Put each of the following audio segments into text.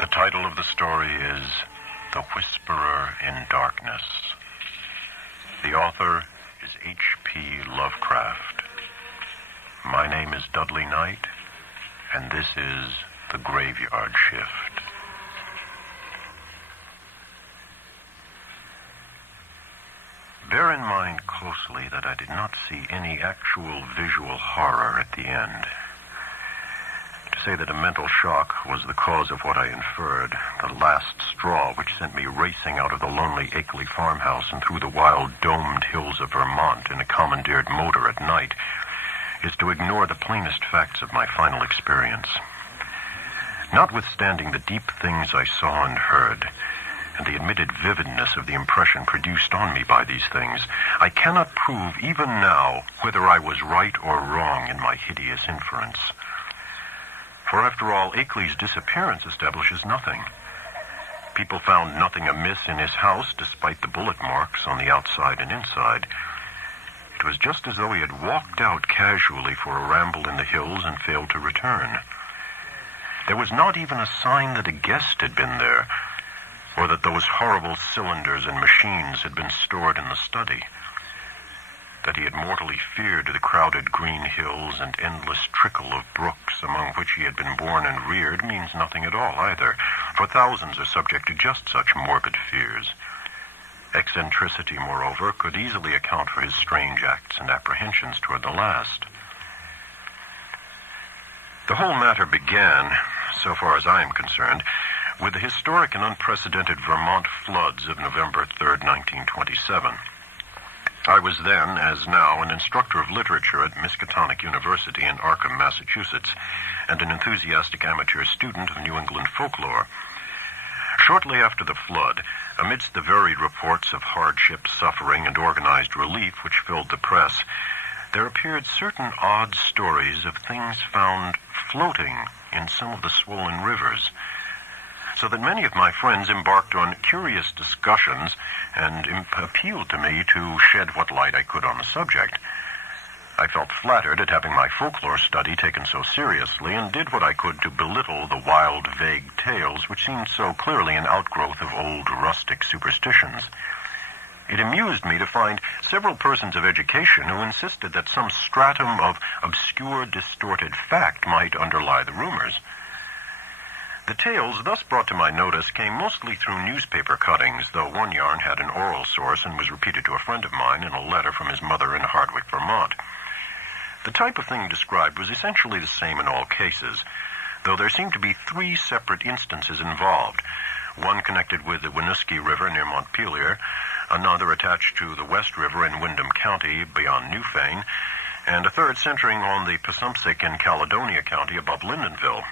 The title of the story is The Whisperer in Darkness. The author is H.P. Lovecraft. My name is Dudley Knight, and this is The Graveyard Shift. Bear in mind closely that I did not see any actual visual horror at the end. To say that a mental shock was the cause of what I inferred, the last straw which sent me racing out of the lonely Akeley farmhouse and through the wild domed hills of Vermont in a commandeered motor at night, is to ignore the plainest facts of my final experience. Notwithstanding the deep things I saw and heard, and the admitted vividness of the impression produced on me by these things, I cannot prove even now whether I was right or wrong in my hideous inference. For after all, Akeley's disappearance establishes nothing. People found nothing amiss in his house, despite the bullet marks on the outside and inside. It was just as though he had walked out casually for a ramble in the hills and failed to return. There was not even a sign that a guest had been there, or that those horrible cylinders and machines had been stored in the study. That he had mortally feared the crowded green hills and endless trickle of brooks among which he had been born and reared means nothing at all either, for thousands are subject to just such morbid fears. Eccentricity, moreover, could easily account for his strange acts and apprehensions toward the last. The whole matter began, so far as I am concerned, with the historic and unprecedented Vermont floods of November 3rd, 1927. I was then, as now, an instructor of literature at Miskatonic University in Arkham, Massachusetts, and an enthusiastic amateur student of New England folklore. Shortly after the flood, amidst the varied reports of hardship, suffering, and organized relief which filled the press, there appeared certain odd stories of things found floating in some of the swollen rivers, so that many of my friends embarked on curious discussions and appealed to me to shed what light I could on the subject. I felt flattered at having my folklore study taken so seriously and did what I could to belittle the wild, vague tales which seemed so clearly an outgrowth of old rustic superstitions. It amused me to find several persons of education who insisted that some stratum of obscure, distorted fact might underlie the rumors. The tales thus brought to my notice came mostly through newspaper cuttings, though one yarn had an oral source and was repeated to a friend of mine in a letter from his mother in Hardwick, Vermont. The type of thing described was essentially the same in all cases, though there seemed to be three separate instances involved, one connected with the Winooski River near Montpelier, another attached to the West River in Windham County beyond Newfane, and a third centering on the Passumpsic in Caledonia County above Lyndonville.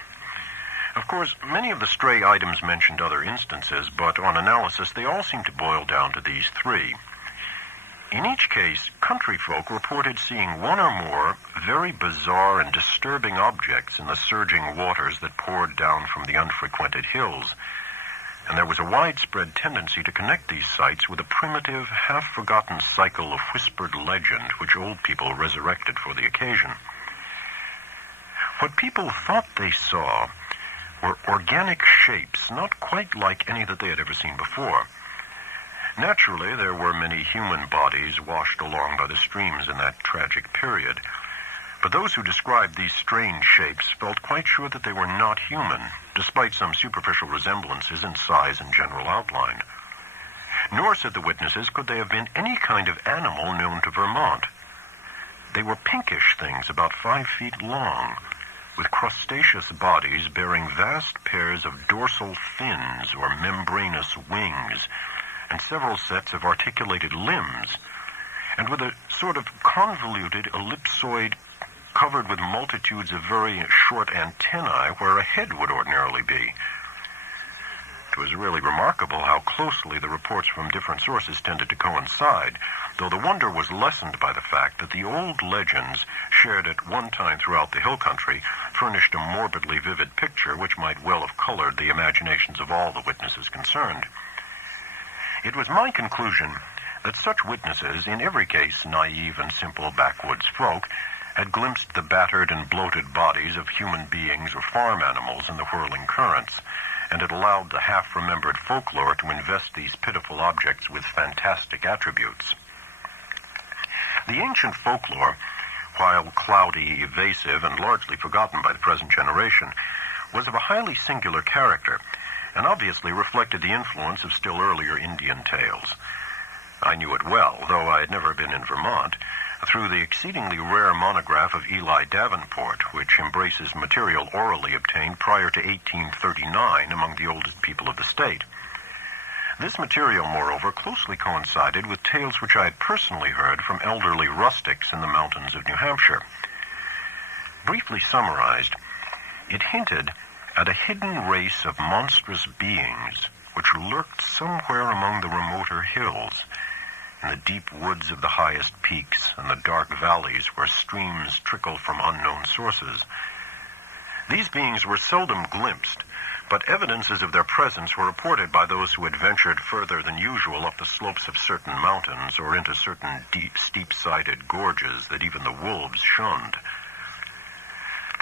Of course, many of the stray items mentioned other instances, but on analysis they all seem to boil down to these three. In each case, country folk reported seeing one or more very bizarre and disturbing objects in the surging waters that poured down from the unfrequented hills, and there was a widespread tendency to connect these sights with a primitive, half-forgotten cycle of whispered legend which old people resurrected for the occasion. What people thought they saw were organic shapes not quite like any that they had ever seen before. Naturally, there were many human bodies washed along by the streams in that tragic period, but those who described these strange shapes felt quite sure that they were not human, despite some superficial resemblances in size and general outline. Nor, said the witnesses, could they have been any kind of animal known to Vermont. They were pinkish things about 5 feet long, with crustaceous bodies bearing vast pairs of dorsal fins or membranous wings, and several sets of articulated limbs, and with a sort of convoluted ellipsoid covered with multitudes of very short antennae where a head would ordinarily be. It was really remarkable how closely the reports from different sources tended to coincide, though the wonder was lessened by the fact that the old legends shared at one time throughout the hill country furnished a morbidly vivid picture which might well have colored the imaginations of all the witnesses concerned. It was my conclusion that such witnesses, in every case naive and simple backwoods folk, had glimpsed the battered and bloated bodies of human beings or farm animals in the whirling currents, and it allowed the half-remembered folklore to invest these pitiful objects with fantastic attributes. The ancient folklore, while cloudy, evasive, and largely forgotten by the present generation, was of a highly singular character, and obviously reflected the influence of still earlier Indian tales. I knew it well, though I had never been in Vermont, through the exceedingly rare monograph of Eli Davenport, which embraces material orally obtained prior to 1839 among the oldest people of the state. This material, moreover, closely coincided with tales which I had personally heard from elderly rustics in the mountains of New Hampshire. Briefly summarized, it hinted at a hidden race of monstrous beings which lurked somewhere among the remoter hills, in the deep woods of the highest peaks and the dark valleys where streams trickle from unknown sources. These beings were seldom glimpsed, but evidences of their presence were reported by those who had ventured further than usual up the slopes of certain mountains or into certain deep, steep-sided gorges that even the wolves shunned.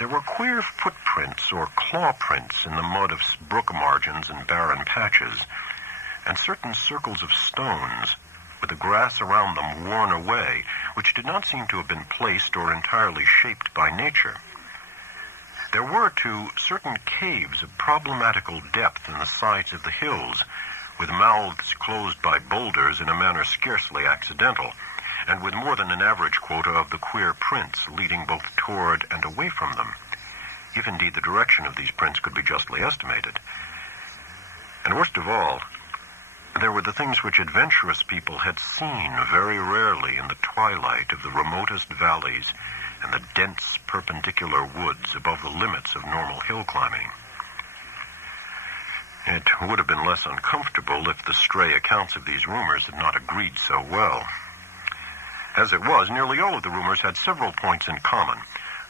There were queer footprints or claw prints in the mud of brook margins and barren patches, and certain circles of stones, with the grass around them worn away, which did not seem to have been placed or entirely shaped by nature. There were, too, certain caves of problematical depth in the sides of the hills, with mouths closed by boulders in a manner scarcely accidental, and with more than an average quota of the queer prints leading both toward and away from them, if indeed the direction of these prints could be justly estimated. And worst of all, there were the things which adventurous people had seen very rarely in the twilight of the remotest valleys and the dense perpendicular woods above the limits of normal hill climbing. It would have been less uncomfortable if the stray accounts of these rumors had not agreed so well. As it was, nearly all of the rumors had several points in common,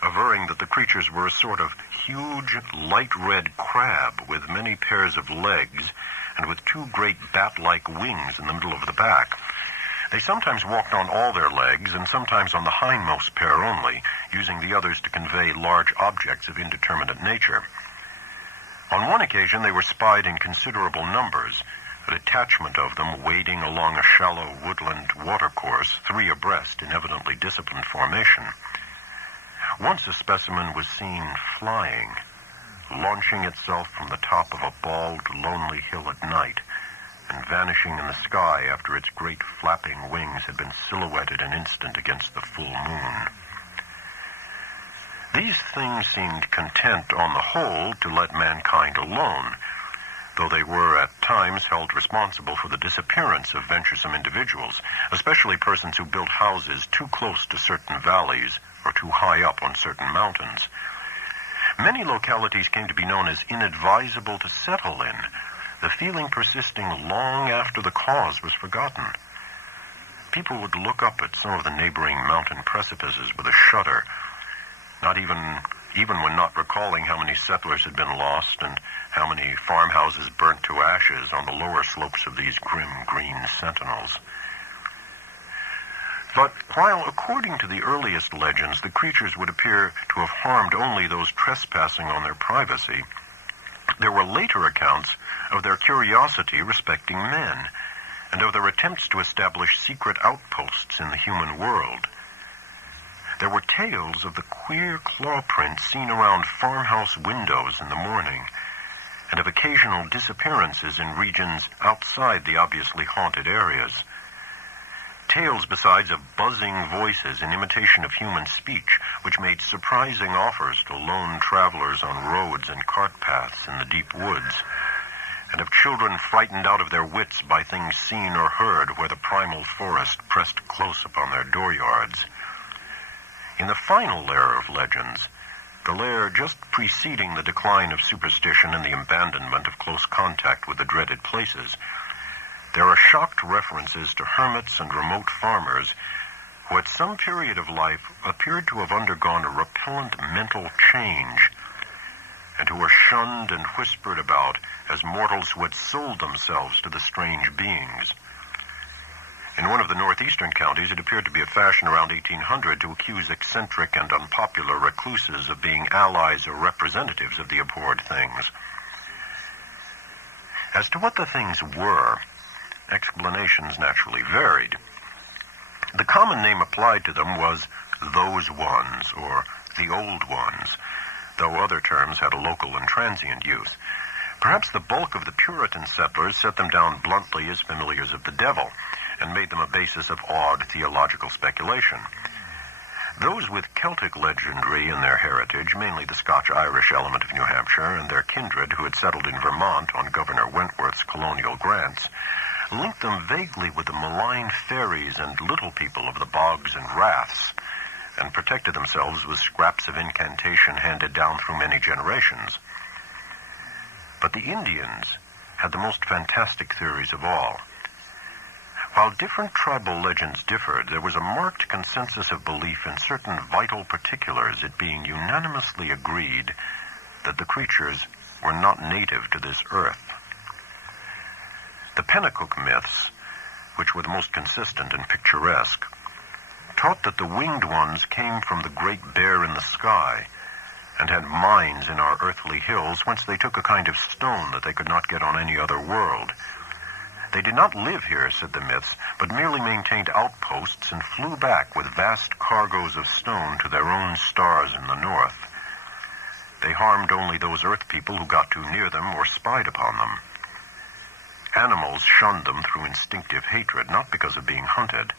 averring that the creatures were a sort of huge, light red crab with many pairs of legs and with two great bat-like wings in the middle of the back. They sometimes walked on all their legs and sometimes on the hindmost pair only, using the others to convey large objects of indeterminate nature. On one occasion they were spied in considerable numbers, a detachment of them wading along a shallow woodland watercourse, 3 abreast in evidently disciplined formation. Once a specimen was seen flying, launching itself from the top of a bald, lonely hill at night, and vanishing in the sky after its great flapping wings had been silhouetted an instant against the full moon. These things seemed content on the whole to let mankind alone, though they were at times held responsible for the disappearance of venturesome individuals, especially persons who built houses too close to certain valleys or too high up on certain mountains. Many localities came to be known as inadvisable to settle in, the feeling persisting long after the cause was forgotten. People would look up at some of the neighboring mountain precipices with a shudder, not even when not recalling how many settlers had been lost and how many farmhouses burnt to ashes on the lower slopes of these grim green sentinels. But while, according to the earliest legends, the creatures would appear to have harmed only those trespassing on their privacy, there were later accounts of their curiosity respecting men, and of their attempts to establish secret outposts in the human world. There were tales of the queer claw prints seen around farmhouse windows in the morning, and of occasional disappearances in regions outside the obviously haunted areas. Tales, besides, of buzzing voices in imitation of human speech, which made surprising offers to lone travelers on roads and cart paths in the deep woods, and of children frightened out of their wits by things seen or heard where the primal forest pressed close upon their dooryards. In the final layer of legends, the layer just preceding the decline of superstition and the abandonment of close contact with the dreaded places, there are shocked references to hermits and remote farmers who at some period of life appeared to have undergone a repellent mental change, and who were shunned and whispered about as mortals who had sold themselves to the strange beings. In one of the northeastern counties, it appeared to be a fashion around 1800 to accuse eccentric and unpopular recluses of being allies or representatives of the abhorred things. As to what the things were, explanations naturally varied. The common name applied to them was those ones, or the old ones, though other terms had a local and transient use. Perhaps the bulk of the Puritan settlers set them down bluntly as familiars of the devil, and made them a basis of odd theological speculation. Those with Celtic legendary in their heritage, mainly the Scotch-Irish element of New Hampshire and their kindred who had settled in Vermont on Governor Wentworth's colonial grants, linked them vaguely with the malign fairies and little people of the bogs and raths, and protected themselves with scraps of incantation handed down through many generations. But the Indians had the most fantastic theories of all. While different tribal legends differed, there was a marked consensus of belief in certain vital particulars, it being unanimously agreed that the creatures were not native to this earth. The Pennacook myths, which were the most consistent and picturesque, taught that the winged ones came from the great bear in the sky and had mines in our earthly hills whence they took a kind of stone that they could not get on any other world. They did not live here, said the myths, but merely maintained outposts and flew back with vast cargoes of stone to their own stars in the north. They harmed only those earth people who got too near them or spied upon them. Animals shunned them through instinctive hatred, not because of being hunted.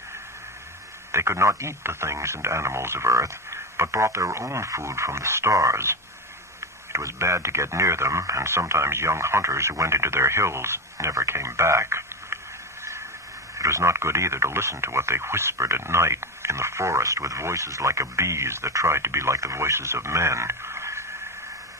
They could not eat the things and animals of earth, but brought their own food from the stars. It was bad to get near them, and sometimes young hunters who went into their hills never came back. It was not good either to listen to what they whispered at night in the forest with voices like a bee's that tried to be like the voices of men.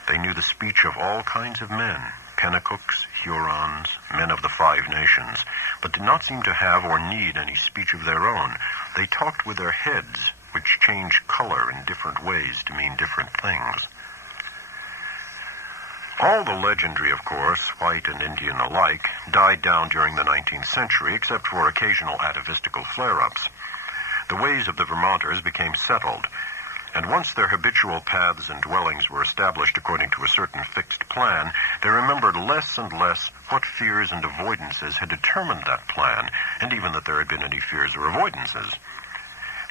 They knew the speech of all kinds of men, Pennacooks, Hurons, men of the Five Nations, but did not seem to have or need any speech of their own. They talked with their heads, which changed color in different ways to mean different things. All the legendary, of course, white and Indian alike, died down during the 19th century, except for occasional atavistical flare-ups. The ways of the Vermonters became settled, and once their habitual paths and dwellings were established according to a certain fixed plan, they remembered less and less what fears and avoidances had determined that plan, and even that there had been any fears or avoidances.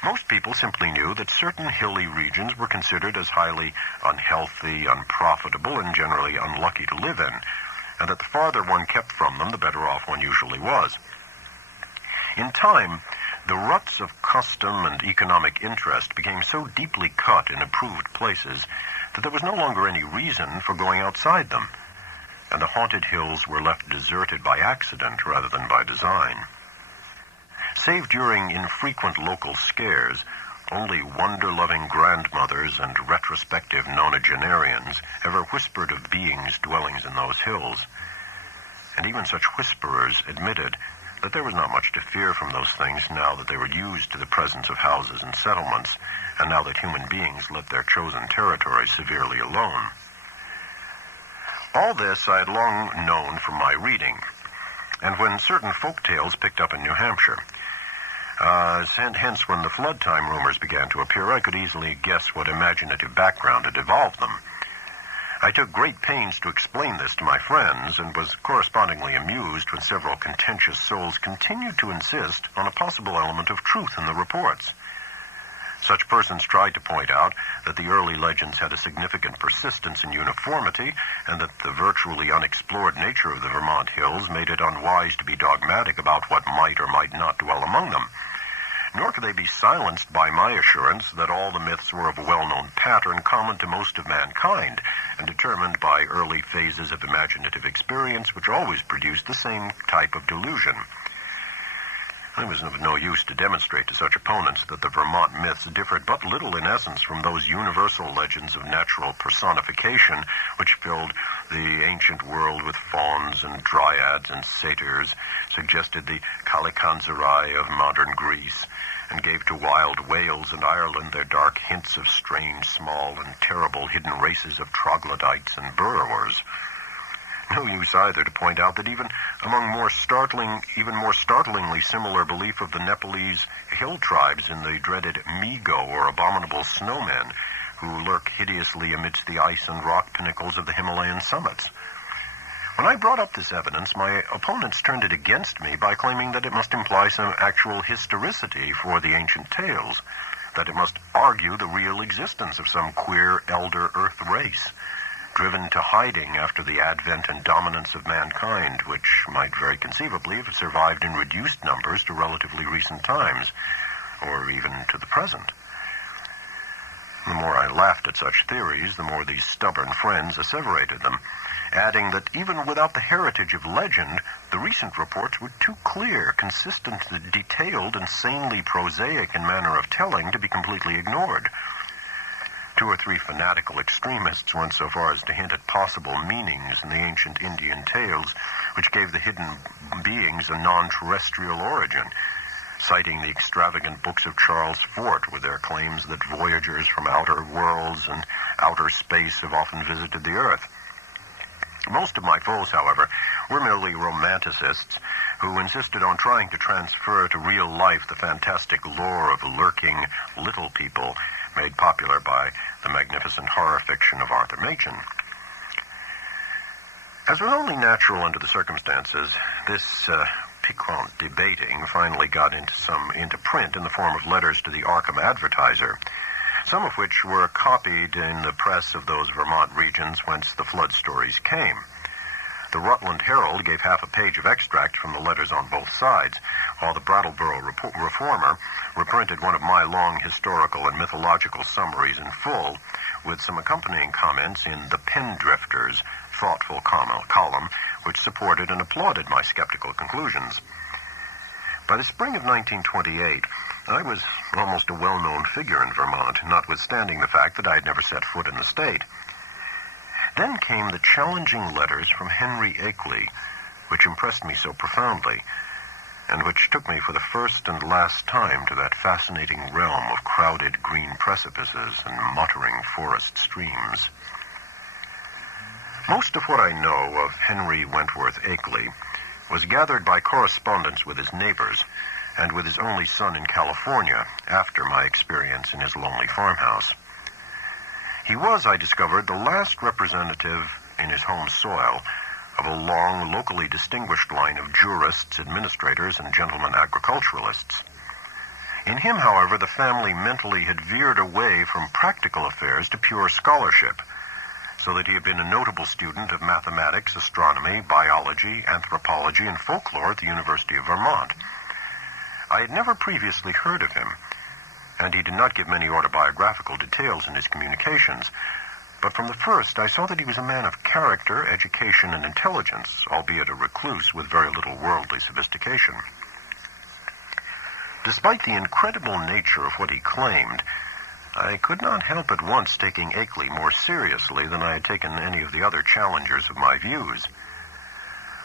Most people simply knew that certain hilly regions were considered as highly unhealthy, unprofitable, and generally unlucky to live in, and that the farther one kept from them, the better off one usually was. In time, the ruts of custom and economic interest became so deeply cut in approved places that there was no longer any reason for going outside them, and the haunted hills were left deserted by accident rather than by design. Save during infrequent local scares, only wonder-loving grandmothers and retrospective nonagenarians ever whispered of beings dwelling in those hills. And even such whisperers admitted that there was not much to fear from those things now that they were used to the presence of houses and settlements, and now that human beings let their chosen territory severely alone. All this I had long known from my reading, and when certain folk tales picked up in New Hampshire, and hence when the flood time rumors began to appear, I could easily guess what imaginative background had evolved them. I took great pains to explain this to my friends, and was correspondingly amused when several contentious souls continued to insist on a possible element of truth in the reports. Such persons tried to point out that the early legends had a significant persistence in uniformity, and that the virtually unexplored nature of the Vermont hills made it unwise to be dogmatic about what might or might not dwell among them. Nor could they be silenced by my assurance that all the myths were of a well-known pattern common to most of mankind, and determined by early phases of imaginative experience which always produced the same type of delusion. It was of no use to demonstrate to such opponents that the Vermont myths differed but little in essence from those universal legends of natural personification which filled the ancient world with fauns and dryads and satyrs, suggested the Kalikanzarai of modern Greece, and gave to wild Wales and Ireland their dark hints of strange, small, and terrible hidden races of troglodytes and burrowers. No use either to point out that even among even more startlingly similar belief of the Nepalese hill tribes in the dreaded Migo, or abominable snowmen, who lurk hideously amidst the ice and rock pinnacles of the Himalayan summits. When I brought up this evidence, my opponents turned it against me by claiming that it must imply some actual historicity for the ancient tales, that it must argue the real existence of some queer elder Earth race, driven to hiding after the advent and dominance of mankind, which might very conceivably have survived in reduced numbers to relatively recent times, or even to the present. The more I laughed at such theories, the more these stubborn friends asseverated them, adding that even without the heritage of legend, the recent reports were too clear, consistent, detailed, and sanely prosaic in manner of telling to be completely ignored. 2 or 3 fanatical extremists went so far as to hint at possible meanings in the ancient Indian tales, which gave the hidden beings a non-terrestrial origin, citing the extravagant books of Charles Fort with their claims that voyagers from outer worlds and outer space have often visited the Earth. Most of my foes, however, were merely romanticists who insisted on trying to transfer to real life the fantastic lore of lurking little people made popular by the magnificent horror fiction of Arthur Machen. As was only natural under the circumstances, this piquant debating finally got into print in the form of letters to the Arkham Advertiser, some of which were copied in the press of those Vermont regions whence the flood stories came. The Rutland Herald gave half a page of extract from the letters on both sides, while the Brattleboro Reformer reprinted one of my long historical and mythological summaries in full, with some accompanying comments in the Pendrifter's thoughtful column, which supported and applauded my skeptical conclusions. By the spring of 1928, I was almost a well-known figure in Vermont, notwithstanding the fact that I had never set foot in the state. Then came the challenging letters from Henry Akeley, which impressed me so profoundly, and which took me for the first and last time to that fascinating realm of crowded green precipices and muttering forest streams. Most of what I know of Henry Wentworth Akeley was gathered by correspondence with his neighbors and with his only son in California after my experience in his lonely farmhouse. He was, I discovered, the last representative in his home soil of a long, locally distinguished line of jurists, administrators, and gentlemen agriculturalists. In him, however, the family mentally had veered away from practical affairs to pure scholarship, so that he had been a notable student of mathematics, astronomy, biology, anthropology, and folklore at the University of Vermont. I had never previously heard of him, and he did not give many autobiographical details in his communications, but from the first I saw that he was a man of character, education, and intelligence, albeit a recluse with very little worldly sophistication. Despite the incredible nature of what he claimed, I could not help at once taking Akeley more seriously than I had taken any of the other challengers of my views.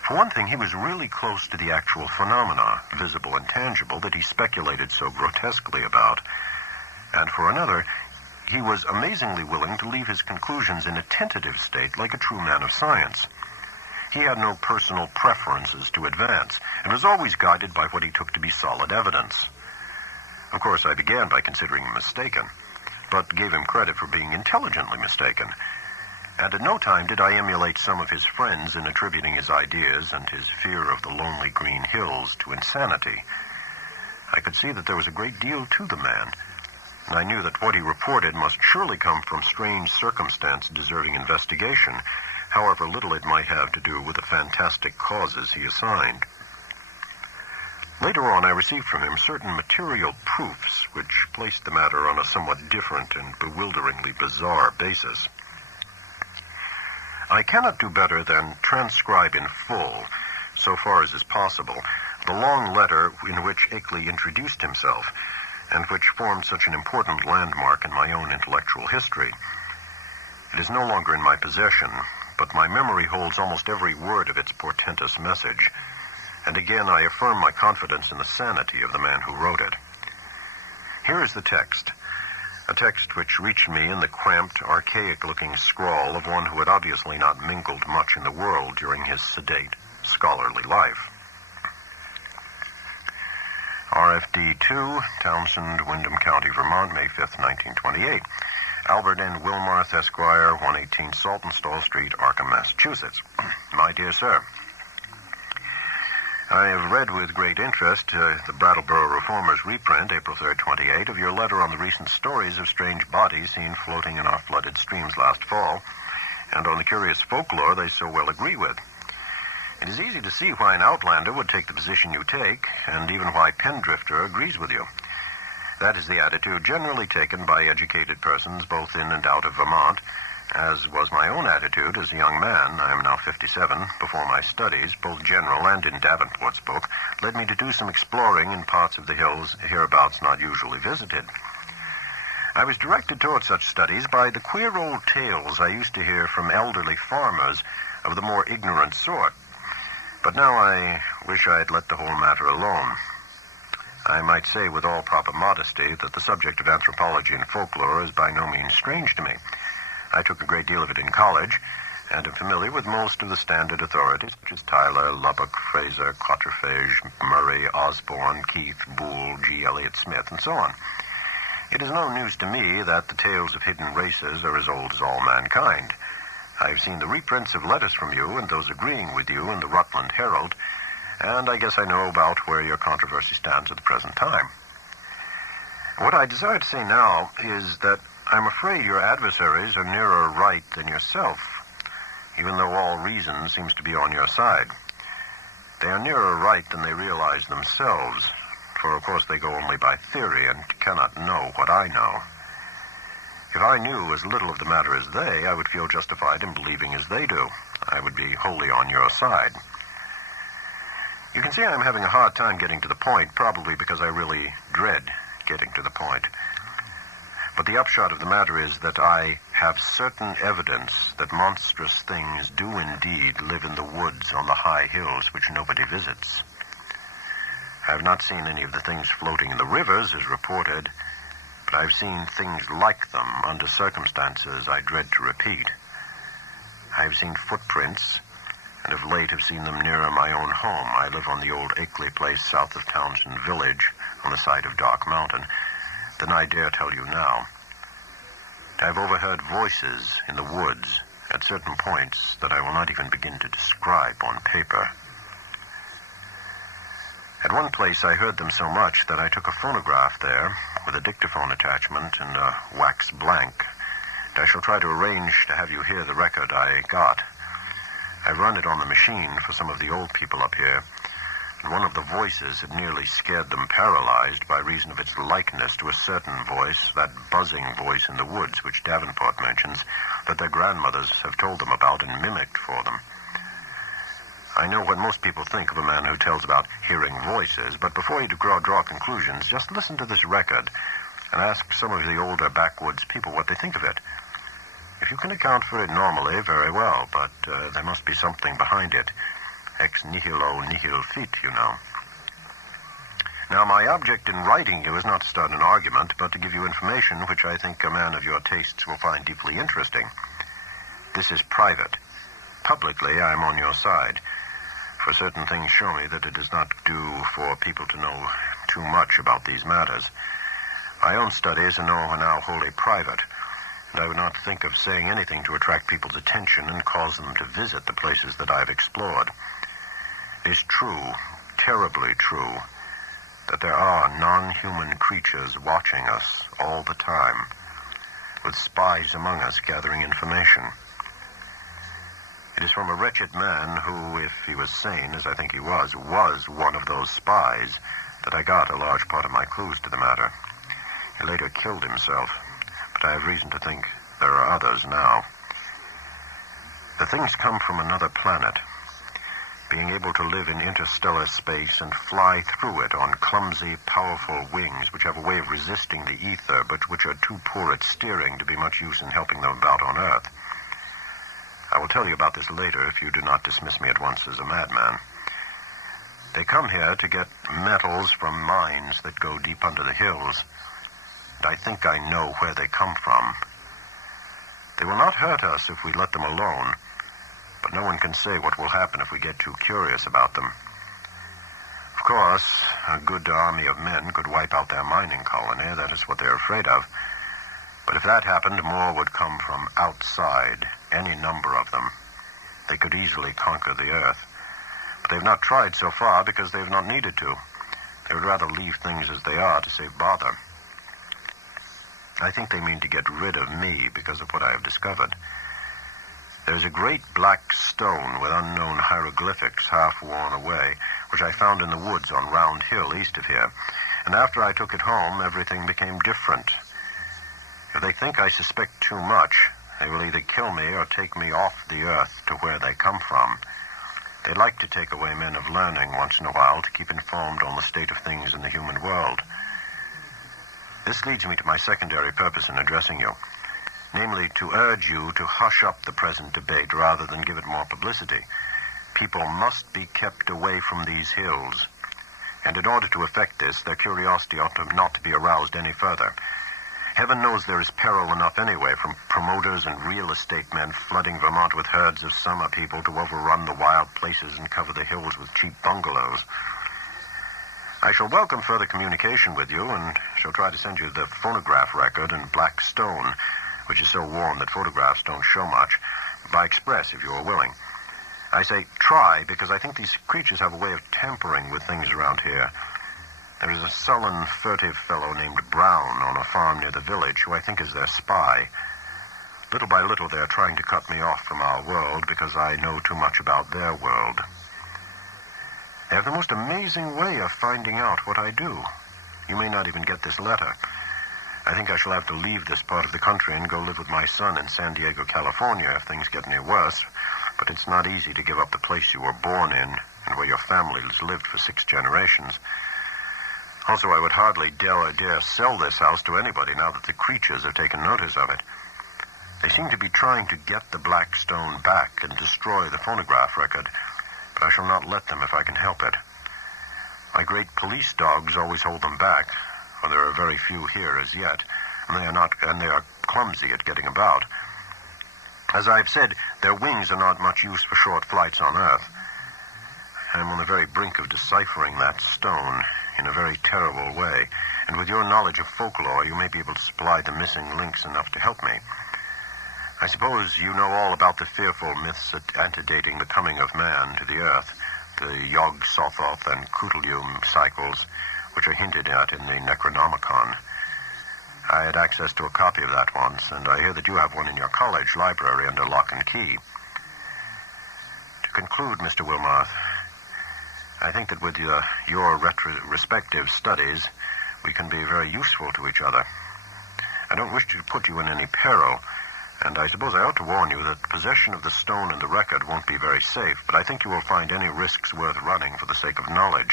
For one thing, he was really close to the actual phenomena, visible and tangible, that he speculated so grotesquely about. And for another, he was amazingly willing to leave his conclusions in a tentative state like a true man of science. He had no personal preferences to advance, and was always guided by what he took to be solid evidence. Of course, I began by considering him mistaken, but gave him credit for being intelligently mistaken. And at no time did I emulate some of his friends in attributing his ideas and his fear of the lonely green hills to insanity. I could see that there was a great deal to the man, and I knew that what he reported must surely come from strange circumstance deserving investigation, however little it might have to do with the fantastic causes he assigned. Later on, I received from him certain material proofs which placed the matter on a somewhat different and bewilderingly bizarre basis. I cannot do better than transcribe in full, so far as is possible, the long letter in which Akeley introduced himself, and which formed such an important landmark in my own intellectual history. It is no longer in my possession, but my memory holds almost every word of its portentous message, and again I affirm my confidence in the sanity of the man who wrote it. Here is the text, a text which reached me in the cramped, archaic-looking scrawl of one who had obviously not mingled much in the world during his sedate, scholarly life. RFD 2, Townsend, Windham County, Vermont, May 5th, 1928. Albert N. Wilmarth, Esquire, 118 Saltonstall Street, Arkham, Massachusetts. My My dear sir, I have read with great interest the Brattleboro Reformer's reprint, April 3rd, 28, of your letter on the recent stories of strange bodies seen floating in our flooded streams last fall, and on the curious folklore they so well agree with. It is easy to see why an outlander would take the position you take, and even why Pendrifter agrees with you. That is the attitude generally taken by educated persons both in and out of Vermont, as was my own attitude as a young man. I am now 57, before my studies, both general and in Davenport's book, led me to do some exploring in parts of the hills hereabouts not usually visited. I was directed toward such studies by the queer old tales I used to hear from elderly farmers of the more ignorant sort. But now I wish I had let the whole matter alone. I might say with all proper modesty that the subject of anthropology and folklore is by no means strange to me. I took a great deal of it in college, and am familiar with most of the standard authorities, such as Tyler, Lubbock, Fraser, Quatrefages, Murray, Osborne, Keith, Boole, G. Eliot Smith, and so on. It is no news to me that the tales of hidden races are as old as all mankind. I have seen the reprints of letters from you and those agreeing with you in the Rutland Herald, and I guess I know about where your controversy stands at the present time. What I desire to say now is that I'm afraid your adversaries are nearer right than yourself, even though all reason seems to be on your side. They are nearer right than they realize themselves, for of course they go only by theory and cannot know what I know. If I knew as little of the matter as they, I would feel justified in believing as they do. I would be wholly on your side. You can see I'm having a hard time getting to the point, probably because I really dread getting to the point. But the upshot of the matter is that I have certain evidence that monstrous things do indeed live in the woods on the high hills which nobody visits. I have not seen any of the things floating in the rivers as reported, but I've seen things like them under circumstances I dread to repeat. I have seen footprints, and of late have seen them nearer my own home. I live on the old Akeley place south of Townsend Village, on the side of Dark Mountain, than I dare tell you now. I've overheard voices in the woods at certain points that I will not even begin to describe on paper. At one place I heard them so much that I took a phonograph there with a dictaphone attachment and a wax blank, and I shall try to arrange to have you hear the record I got. I've run it on the machine for some of the old people up here, and one of the voices had nearly scared them paralyzed by reason of its likeness to a certain voice, that buzzing voice in the woods which Davenport mentions, that their grandmothers have told them about and mimicked for them. I know what most people think of a man who tells about hearing voices, but before you draw conclusions, just listen to this record and ask some of the older backwoods people what they think of it. If you can account for it normally, very well, but there must be something behind it. Ex nihilo nihil fit, you know. Now, my object in writing you is not to start an argument, but to give you information which I think a man of your tastes will find deeply interesting. This is private. Publicly, I am on your side, for certain things show me that it does not do for people to know too much about these matters. My own studies are now wholly private, and I would not think of saying anything to attract people's attention and cause them to visit the places that I have explored. It is true, terribly true, that there are non-human creatures watching us all the time, with spies among us gathering information. It is from a wretched man who, if he was sane, as I think he was one of those spies, that I got a large part of my clues to the matter. He later killed himself, but I have reason to think there are others now. The things come from another planet, being able to live in interstellar space and fly through it on clumsy, powerful wings which have a way of resisting the ether, but which are too poor at steering to be much use in helping them about on Earth. I will tell you about this later if you do not dismiss me at once as a madman. They come here to get metals from mines that go deep under the hills, and I think I know where they come from. They will not hurt us if we let them alone, but no one can say what will happen if we get too curious about them. Of course, a good army of men could wipe out their mining colony. That is what they're afraid of. But if that happened, more would come from outside, any number of them. They could easily conquer the Earth. But they've not tried so far because they've not needed to. They would rather leave things as they are to save bother. I think they mean to get rid of me because of what I have discovered. There's a great black stone with unknown hieroglyphics half worn away, which I found in the woods on Round Hill east of here. And after I took it home, everything became different. If they think I suspect too much, they will either kill me or take me off the Earth to where they come from. They like to take away men of learning once in a while to keep informed on the state of things in the human world. This leads me to my secondary purpose in addressing you, namely to urge you to hush up the present debate rather than give it more publicity. People must be kept away from these hills, and in order to effect this, their curiosity ought not to be aroused any further. Heaven knows there is peril enough anyway from promoters and real estate men flooding Vermont with herds of summer people to overrun the wild places and cover the hills with cheap bungalows. I shall welcome further communication with you and shall try to send you the phonograph record in black stone, which is so warm that photographs don't show much, by express if you are willing. I say try because I think these creatures have a way of tampering with things around here. There is a sullen, furtive fellow named Brown on a farm near the village who I think is their spy. Little by little they are trying to cut me off from our world because I know too much about their world. They have the most amazing way of finding out what I do. You may not even get this letter. I think I shall have to leave this part of the country and go live with my son in San Diego, California if things get any worse. But it's not easy to give up the place you were born in and where your family has lived for 6 generations. Also, I would hardly dare sell this house to anybody now that the creatures have taken notice of it. They seem to be trying to get the black stone back and destroy the phonograph record, but I shall not let them if I can help it. My great police dogs always hold them back, for there are very few here as yet, and they are clumsy at getting about. As I've said, their wings are not much use for short flights on Earth. I'm on the very brink of deciphering that stone in a very terrible way, and with your knowledge of folklore, you may be able to supply the missing links enough to help me. I suppose you know all about the fearful myths antedating the coming of man to the Earth, the Yog-Sothoth and Cthulhu cycles, which are hinted at in the Necronomicon. I had access to a copy of that once, and I hear that you have one in your college library under lock and key. To conclude, Mr. Wilmarth, I think that with your respective studies, we can be very useful to each other. I don't wish to put you in any peril, and I suppose I ought to warn you that possession of the stone and the record won't be very safe, but I think you will find any risks worth running for the sake of knowledge.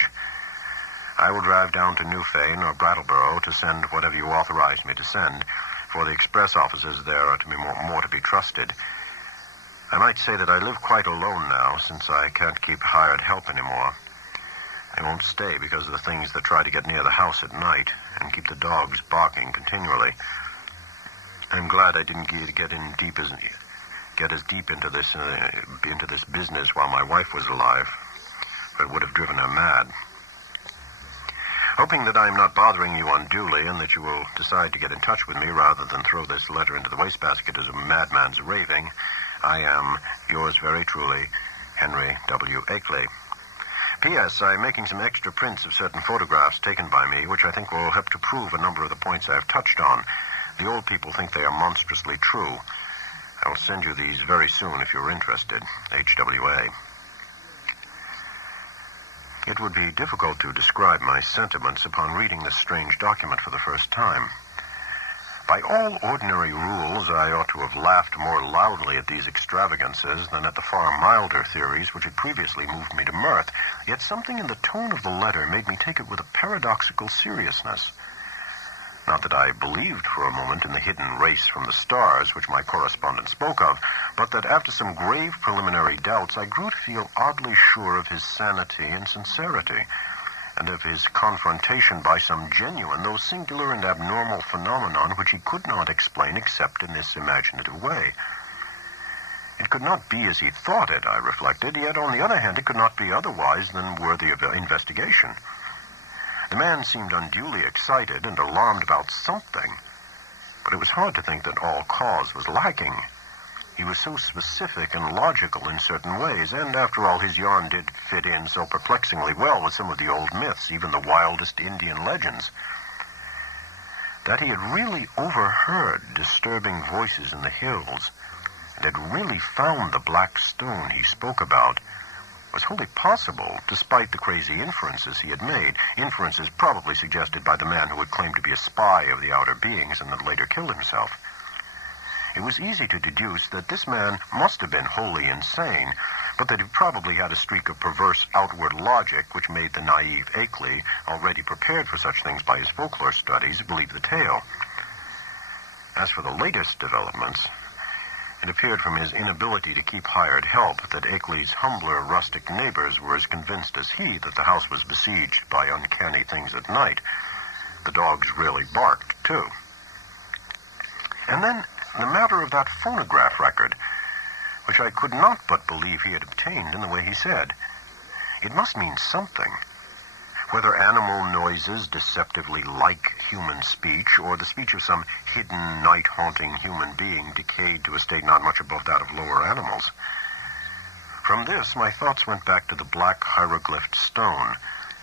I will drive down to Newfane or Brattleboro to send whatever you authorize me to send, for the express offices there are to be more to be trusted. I might say that I live quite alone now, since I can't keep hired help anymore. I won't stay because of the things that try to get near the house at night and keep the dogs barking continually. I'm glad I didn't get as deep into this business while my wife was alive. It would have driven her mad. Hoping that I'm not bothering you unduly and that you will decide to get in touch with me rather than throw this letter into the wastebasket as a madman's raving, I am yours very truly, Henry W. Akeley. P.S. I'm making some extra prints of certain photographs taken by me, which I think will help to prove a number of the points I have touched on. The old people think they are monstrously true. I will send you these very soon if you're interested. H.W.A. It would be difficult to describe my sentiments upon reading this strange document for the first time. By all ordinary rules, I ought to have laughed more loudly at these extravagances than at the far milder theories which had previously moved me to mirth, yet something in the tone of the letter made me take it with a paradoxical seriousness. Not that I believed for a moment in the hidden race from the stars which my correspondent spoke of, but that after some grave preliminary doubts, I grew to feel oddly sure of his sanity and sincerity, and of his confrontation by some genuine, though singular and abnormal phenomenon which he could not explain except in this imaginative way. It could not be as he thought it, I reflected, yet on the other hand it could not be otherwise than worthy of investigation. The man seemed unduly excited and alarmed about something, but it was hard to think that all cause was lacking. He was so specific and logical in certain ways, and after all, his yarn did fit in so perplexingly well with some of the old myths, even the wildest Indian legends, that he had really overheard disturbing voices in the hills, and had really found the black stone he spoke about, was wholly possible, despite the crazy inferences he had made, inferences probably suggested by the man who had claimed to be a spy of the outer beings and had later killed himself. It was easy to deduce that this man must have been wholly insane, but that he probably had a streak of perverse outward logic which made the naive Akeley, already prepared for such things by his folklore studies, believe the tale. As for the latest developments, it appeared from his inability to keep hired help that Akeley's humbler rustic neighbors were as convinced as he that the house was besieged by uncanny things at night. The dogs really barked, too. And then the matter of that phonograph record, which I could not but believe he had obtained in the way he said. It must mean something. Whether animal noises deceptively like human speech, or the speech of some hidden, night-haunting human being decayed to a state not much above that of lower animals. From this, my thoughts went back to the black hieroglyphed stone,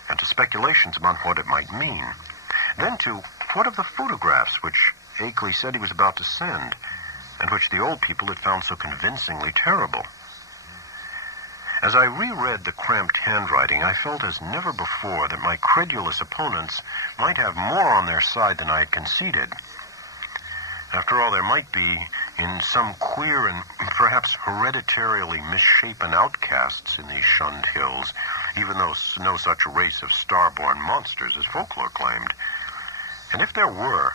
and to speculations about what it might mean. Then to, what of the photographs which Akeley said he was about to send, and which the old people had found so convincingly terrible? As I reread the cramped handwriting, I felt as never before that my credulous opponents might have more on their side than I had conceded. After all, there might be, in some queer and perhaps hereditarily misshapen outcasts in these shunned hills, even though no such race of star-born monsters as folklore claimed. And if there were,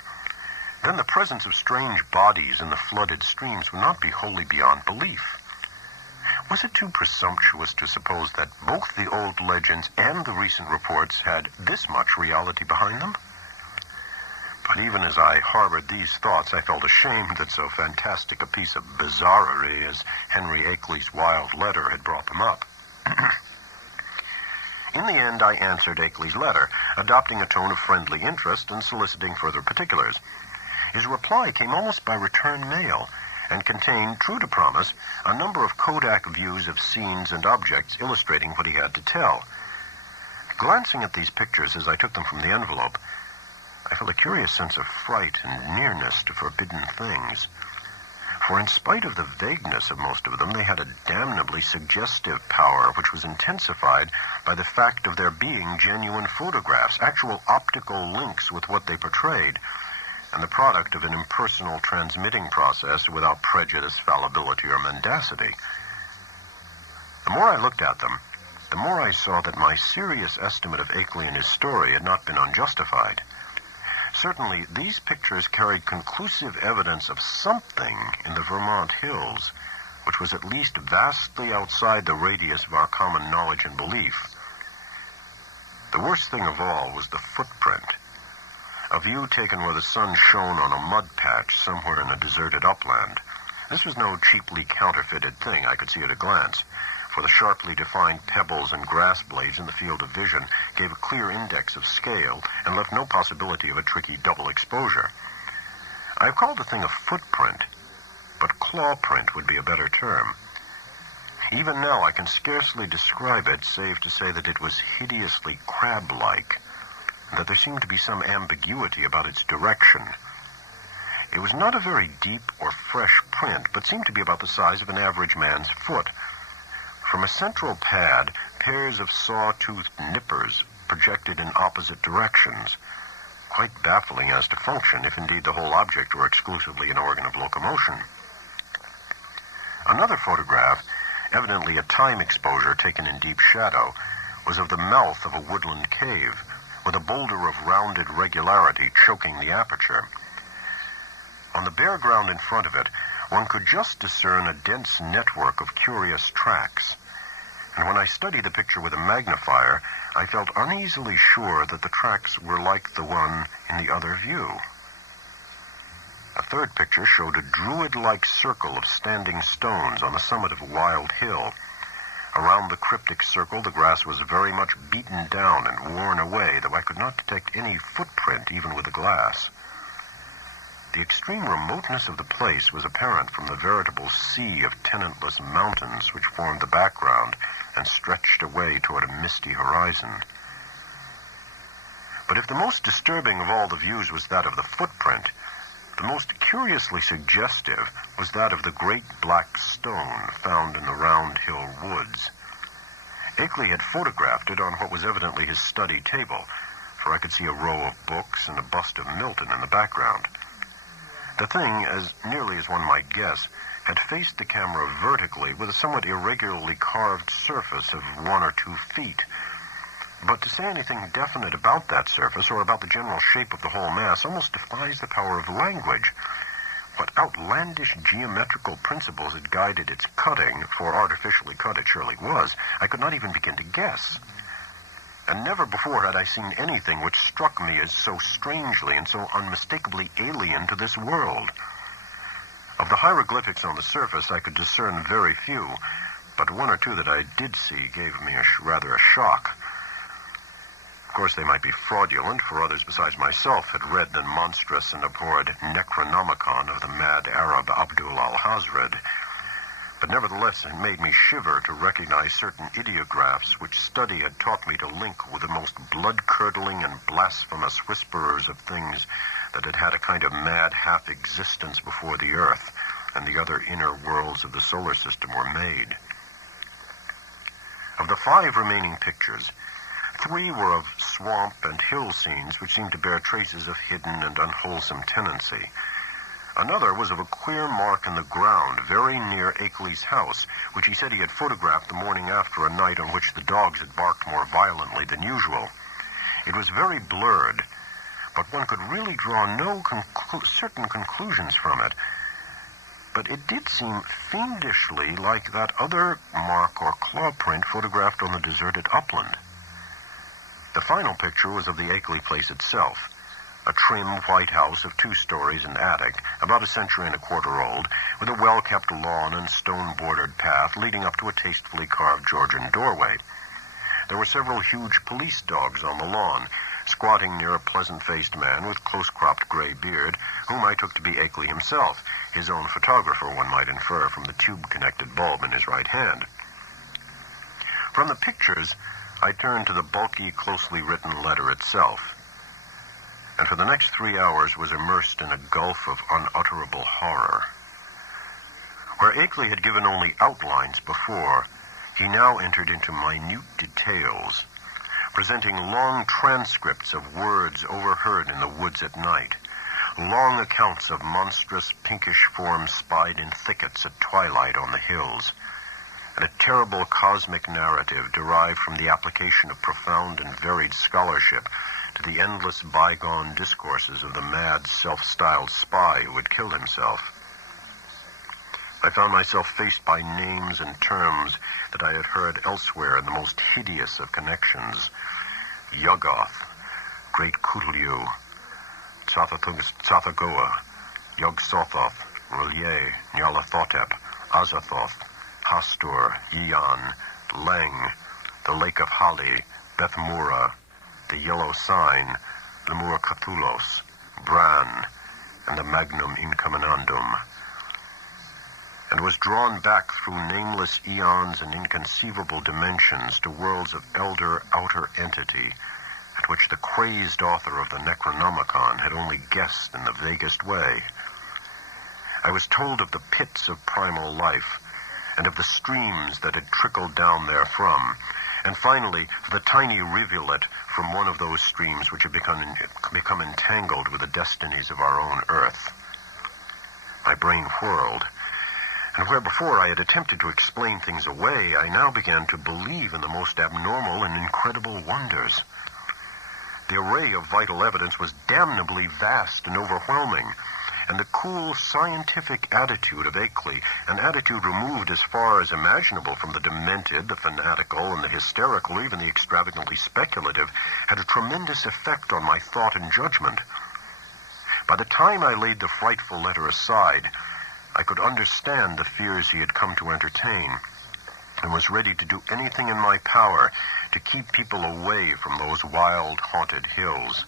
then the presence of strange bodies in the flooded streams would not be wholly beyond belief. Was it too presumptuous to suppose that both the old legends and the recent reports had this much reality behind them? But even as I harbored these thoughts, I felt ashamed that so fantastic a piece of bizarrerie as Henry Akeley's wild letter had brought them up. In the end, I answered Akeley's letter, adopting a tone of friendly interest and soliciting further particulars. His reply came almost by return mail, and contained, true to promise, a number of Kodak views of scenes and objects illustrating what he had to tell. Glancing at these pictures as I took them from the envelope, I felt a curious sense of fright and nearness to forbidden things. For in spite of the vagueness of most of them, they had a damnably suggestive power which was intensified by the fact of their being genuine photographs, actual optical links with what they portrayed, and the product of an impersonal transmitting process without prejudice, fallibility, or mendacity. The more I looked at them, the more I saw that my serious estimate of Akeley and his story had not been unjustified. Certainly, these pictures carried conclusive evidence of something in the Vermont hills, which was at least vastly outside the radius of our common knowledge and belief. The worst thing of all was the footprint. A view taken where the sun shone on a mud patch somewhere in a deserted upland. This was no cheaply counterfeited thing, I could see at a glance, for the sharply defined pebbles and grass blades in the field of vision gave a clear index of scale and left no possibility of a tricky double exposure. I have called the thing a footprint, but claw print would be a better term. Even now I can scarcely describe it, save to say that it was hideously crab-like, that there seemed to be some ambiguity about its direction. It was not a very deep or fresh print, but seemed to be about the size of an average man's foot. From a central pad, pairs of saw-toothed nippers projected in opposite directions, quite baffling as to function, if indeed the whole object were exclusively an organ of locomotion. Another photograph, evidently a time exposure taken in deep shadow, was of the mouth of a woodland cave, with a boulder of rounded regularity choking the aperture. On the bare ground in front of it, one could just discern a dense network of curious tracks, and when I studied the picture with a magnifier, I felt uneasily sure that the tracks were like the one in the other view. A third picture showed a druid-like circle of standing stones on the summit of a wild hill. Around the cryptic circle, the grass was very much beaten down and worn away, though I could not detect any footprint even with a glass. The extreme remoteness of the place was apparent from the veritable sea of tenantless mountains which formed the background and stretched away toward a misty horizon. But if the most disturbing of all the views was that of the footprint, the most curiously suggestive was that of the great black stone found in the Round Hill woods. Akeley had photographed it on what was evidently his study table, for I could see a row of books and a bust of Milton in the background. The thing, as nearly as one might guess, had faced the camera vertically with a somewhat irregularly carved surface of 1 or 2 feet. But to say anything definite about that surface or about the general shape of the whole mass almost defies the power of language. What outlandish geometrical principles had guided its cutting, for artificially cut it surely was, I could not even begin to guess. And never before had I seen anything which struck me as so strangely and so unmistakably alien to this world. Of the hieroglyphics on the surface I could discern very few, but 1 or 2 that I did see gave me rather a shock. Of course, they might be fraudulent, for others besides myself had read the monstrous and abhorred Necronomicon of the mad Arab Abdul al-Hazred. But nevertheless, it made me shiver to recognize certain ideographs which study had taught me to link with the most blood-curdling and blasphemous whisperers of things that had had a kind of mad half-existence before the Earth and the other inner worlds of the solar system were made. Of the 5 remaining pictures, 3 were of swamp and hill scenes which seemed to bear traces of hidden and unwholesome tenancy. Another was of a queer mark in the ground very near Akeley's house, which he said he had photographed the morning after a night on which the dogs had barked more violently than usual. It was very blurred, but one could really draw no certain conclusions from it. But it did seem fiendishly like that other mark or claw print photographed on the deserted upland. The final picture was of the Akeley place itself, a trim white house of 2 stories and attic, about 1.25 centuries old, with a well-kept lawn and stone-bordered path leading up to a tastefully carved Georgian doorway. There were several huge police dogs on the lawn, squatting near a pleasant-faced man with close-cropped gray beard, whom I took to be Akeley himself, his own photographer, one might infer from the tube-connected bulb in his right hand. From the pictures, I turned to the bulky, closely written letter itself, and for the next 3 hours was immersed in a gulf of unutterable horror. Where Akeley had given only outlines before, he now entered into minute details, presenting long transcripts of words overheard in the woods at night, long accounts of monstrous pinkish forms spied in thickets at twilight on the hills, and a terrible cosmic narrative derived from the application of profound and varied scholarship to the endless bygone discourses of the mad, self-styled spy who had killed himself. I found myself faced by names and terms that I had heard elsewhere in the most hideous of connections. Yuggoth, Great Kutulyu, Tsathagoa, Yog-Sothoth, R'lyeh, Nyarlathotep, Azathoth, Hastur, Yian, Leng, the Lake of Hali, Bethmura, the Yellow Sign, Lemur Cathulos, Bran, and the Magnum Incominandum, and was drawn back through nameless eons and inconceivable dimensions to worlds of elder outer entity, at which the crazed author of the Necronomicon had only guessed in the vaguest way. I was told of the pits of primal life, and of the streams that had trickled down therefrom, and finally the tiny rivulet from one of those streams which had become entangled with the destinies of our own earth. My brain whirled, and where before I had attempted to explain things away, I now began to believe in the most abnormal and incredible wonders. The array of vital evidence was damnably vast and overwhelming, and the cool, scientific attitude of Akeley, an attitude removed as far as imaginable from the demented, the fanatical, and the hysterical, even the extravagantly speculative, had a tremendous effect on my thought and judgment. By the time I laid the frightful letter aside, I could understand the fears he had come to entertain, and was ready to do anything in my power to keep people away from those wild, haunted hills.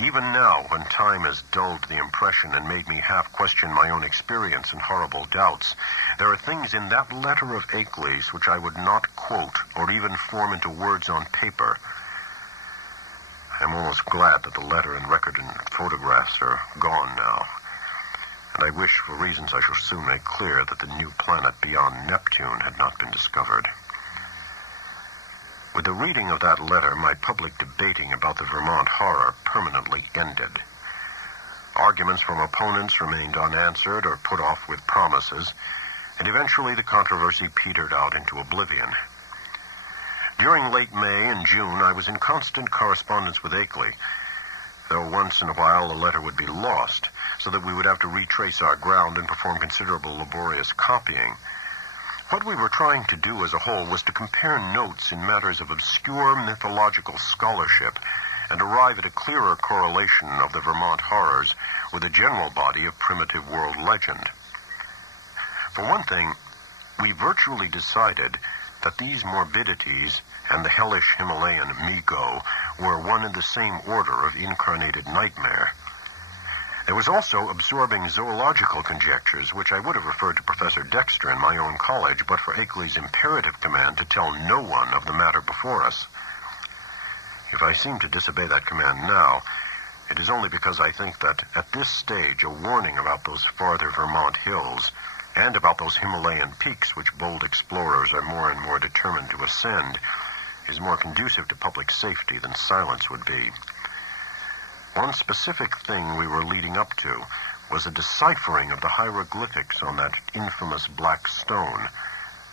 Even now, when time has dulled the impression and made me half question my own experience and horrible doubts, there are things in that letter of Akeley's which I would not quote or even form into words on paper. I'm almost glad that the letter and record and photographs are gone now, and I wish, for reasons I shall soon make clear, that the new planet beyond Neptune had not been discovered. With the reading of that letter, my public debating about the Vermont horror permanently ended. Arguments from opponents remained unanswered or put off with promises, and eventually the controversy petered out into oblivion. During late May and June, I was in constant correspondence with Akeley, though once in a while a letter would be lost, so that we would have to retrace our ground and perform considerable laborious copying. What we were trying to do as a whole was to compare notes in matters of obscure mythological scholarship and arrive at a clearer correlation of the Vermont horrors with a general body of primitive world legend. For one thing, we virtually decided that these morbidities and the hellish Himalayan Migo were one and the same order of incarnated nightmare. There was also absorbing zoological conjectures, which I would have referred to Professor Dexter in my own college, but for Akeley's imperative command to tell no one of the matter before us. If I seem to disobey that command now, it is only because I think that at this stage a warning about those farther Vermont hills and about those Himalayan peaks which bold explorers are more and more determined to ascend is more conducive to public safety than silence would be. One specific thing we were leading up to was a deciphering of the hieroglyphics on that infamous black stone,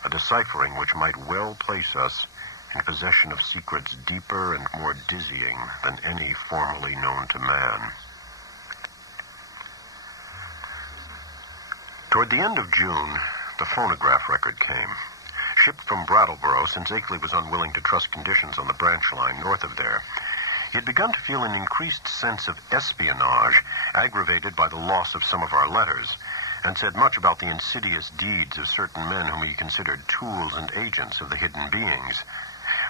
a deciphering which might well place us in possession of secrets deeper and more dizzying than any formerly known to man. Toward the end of June, the phonograph record came. Shipped from Brattleboro, since Akeley was unwilling to trust conditions on the branch line north of there, he had begun to feel an increased sense of espionage, aggravated by the loss of some of our letters, and said much about the insidious deeds of certain men whom he considered tools and agents of the hidden beings.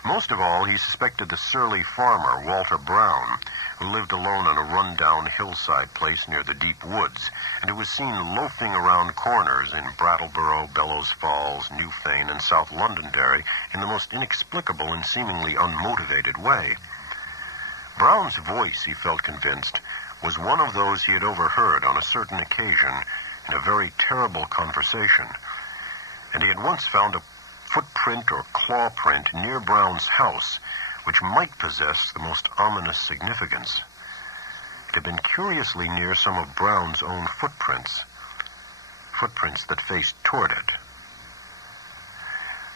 Most of all, he suspected the surly farmer, Walter Brown, who lived alone on a run-down hillside place near the deep woods, and who was seen loafing around corners in Brattleboro, Bellows Falls, Newfane, and South Londonderry in the most inexplicable and seemingly unmotivated way. Brown's voice, he felt convinced, was one of those he had overheard on a certain occasion in a very terrible conversation, and he had once found a footprint or claw print near Brown's house, which might possess the most ominous significance. It had been curiously near some of Brown's own footprints that faced toward it.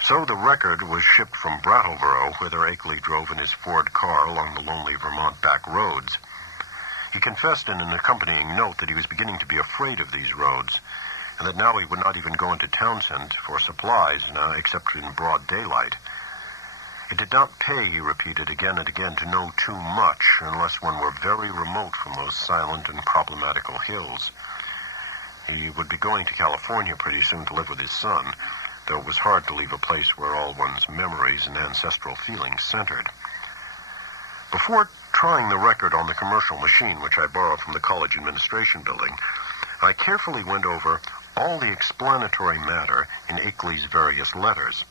So the record was shipped from Brattleboro, whither Akeley drove in his Ford car along the lonely Vermont back roads. He confessed in an accompanying note that he was beginning to be afraid of these roads, and that now he would not even go into Townsend for supplies, except in broad daylight. It did not pay, he repeated again and again, to know too much unless one were very remote from those silent and problematical hills. He would be going to California pretty soon to live with his son, though it was hard to leave a place where all one's memories and ancestral feelings centered. Before trying the record on the commercial machine, which I borrowed from the college administration building, I carefully went over all the explanatory matter in Akeley's various letters.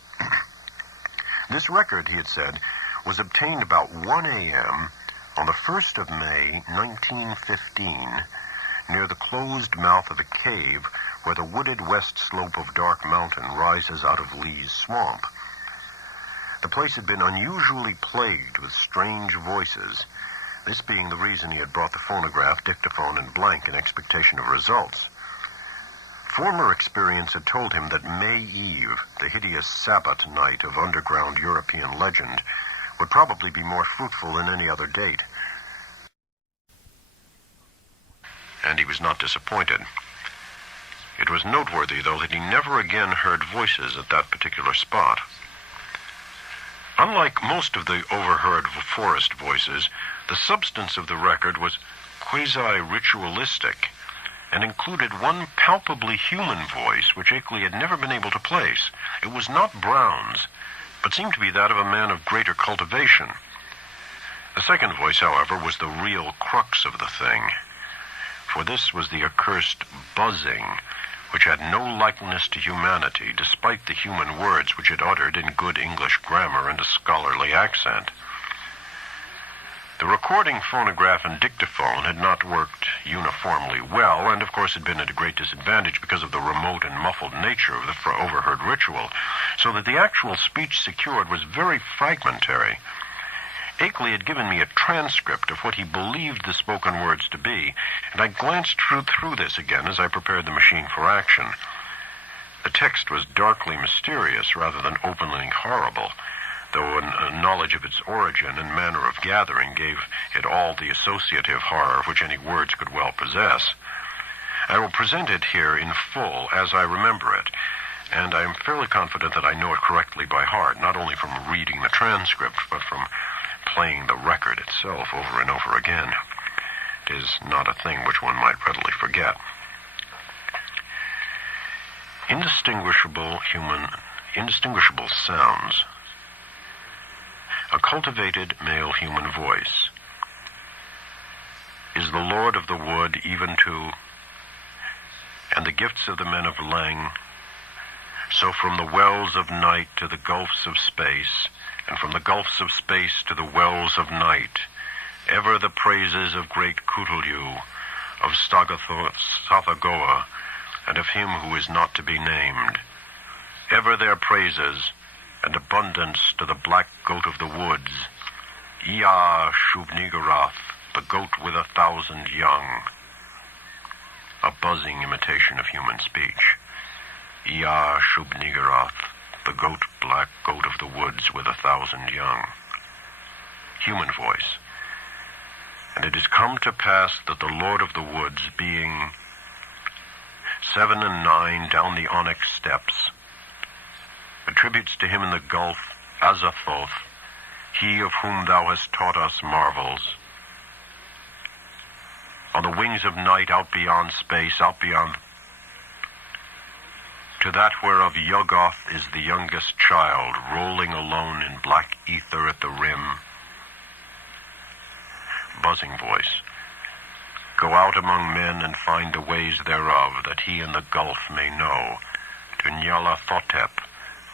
This record, he had said, was obtained about 1 a.m. on the 1st of May, 1915, near the closed mouth of a cave where the wooded west slope of Dark Mountain rises out of Lee's Swamp. The place had been unusually plagued with strange voices, this being the reason he had brought the phonograph, dictaphone, and blank in expectation of results. Former experience had told him that May Eve, the hideous Sabbath night of underground European legend, would probably be more fruitful than any other date. And he was not disappointed. It was noteworthy, though, that he never again heard voices at that particular spot. Unlike most of the overheard forest voices, the substance of the record was quasi-ritualistic and included one palpably human voice which Akeley had never been able to place. It was not Brown's, but seemed to be that of a man of greater cultivation. The second voice, however, was the real crux of the thing, for this was the accursed buzzing, which had no likeness to humanity, despite the human words which it uttered in good English grammar and a scholarly accent. The recording phonograph and dictaphone had not worked uniformly well, and of course had been at a great disadvantage because of the remote and muffled nature of the overheard ritual, so that the actual speech secured was very fragmentary. Akeley had given me a transcript of what he believed the spoken words to be, and I glanced through this again as I prepared the machine for action. The text was darkly mysterious rather than openly horrible, though a knowledge of its origin and manner of gathering gave it all the associative horror which any words could well possess. I will present it here in full as I remember it, and I am fairly confident that I know it correctly by heart, not only from reading the transcript, but from playing the record itself over and over again. It is not a thing which one might readily forget. Indistinguishable sounds. A cultivated male human voice. Is the Lord of the wood even to, and the gifts of the men of Lang, so from the wells of night to the gulfs of space, and from the gulfs of space to the wells of night, ever the praises of great Cthulhu, of Sathagoa, and of him who is not to be named. Ever their praises, and abundance to the black goat of the woods, Ea Shub-Niggurath, the goat with 1,000 young. A buzzing imitation of human speech. Ea Shub-Niggurath, the black goat of the woods with 1,000 young. Human voice. And it has come to pass that the Lord of the woods, being 7 and 9 down the onyx steps, attributes to him in the gulf Azathoth, he of whom thou hast taught us marvels. On the wings of night, out beyond space, out beyond, to that whereof Yuggoth is the youngest child, rolling alone in black ether at the rim. Buzzing voice. Go out among men and find the ways thereof, that he in the gulf may know. To Nyarlathotep,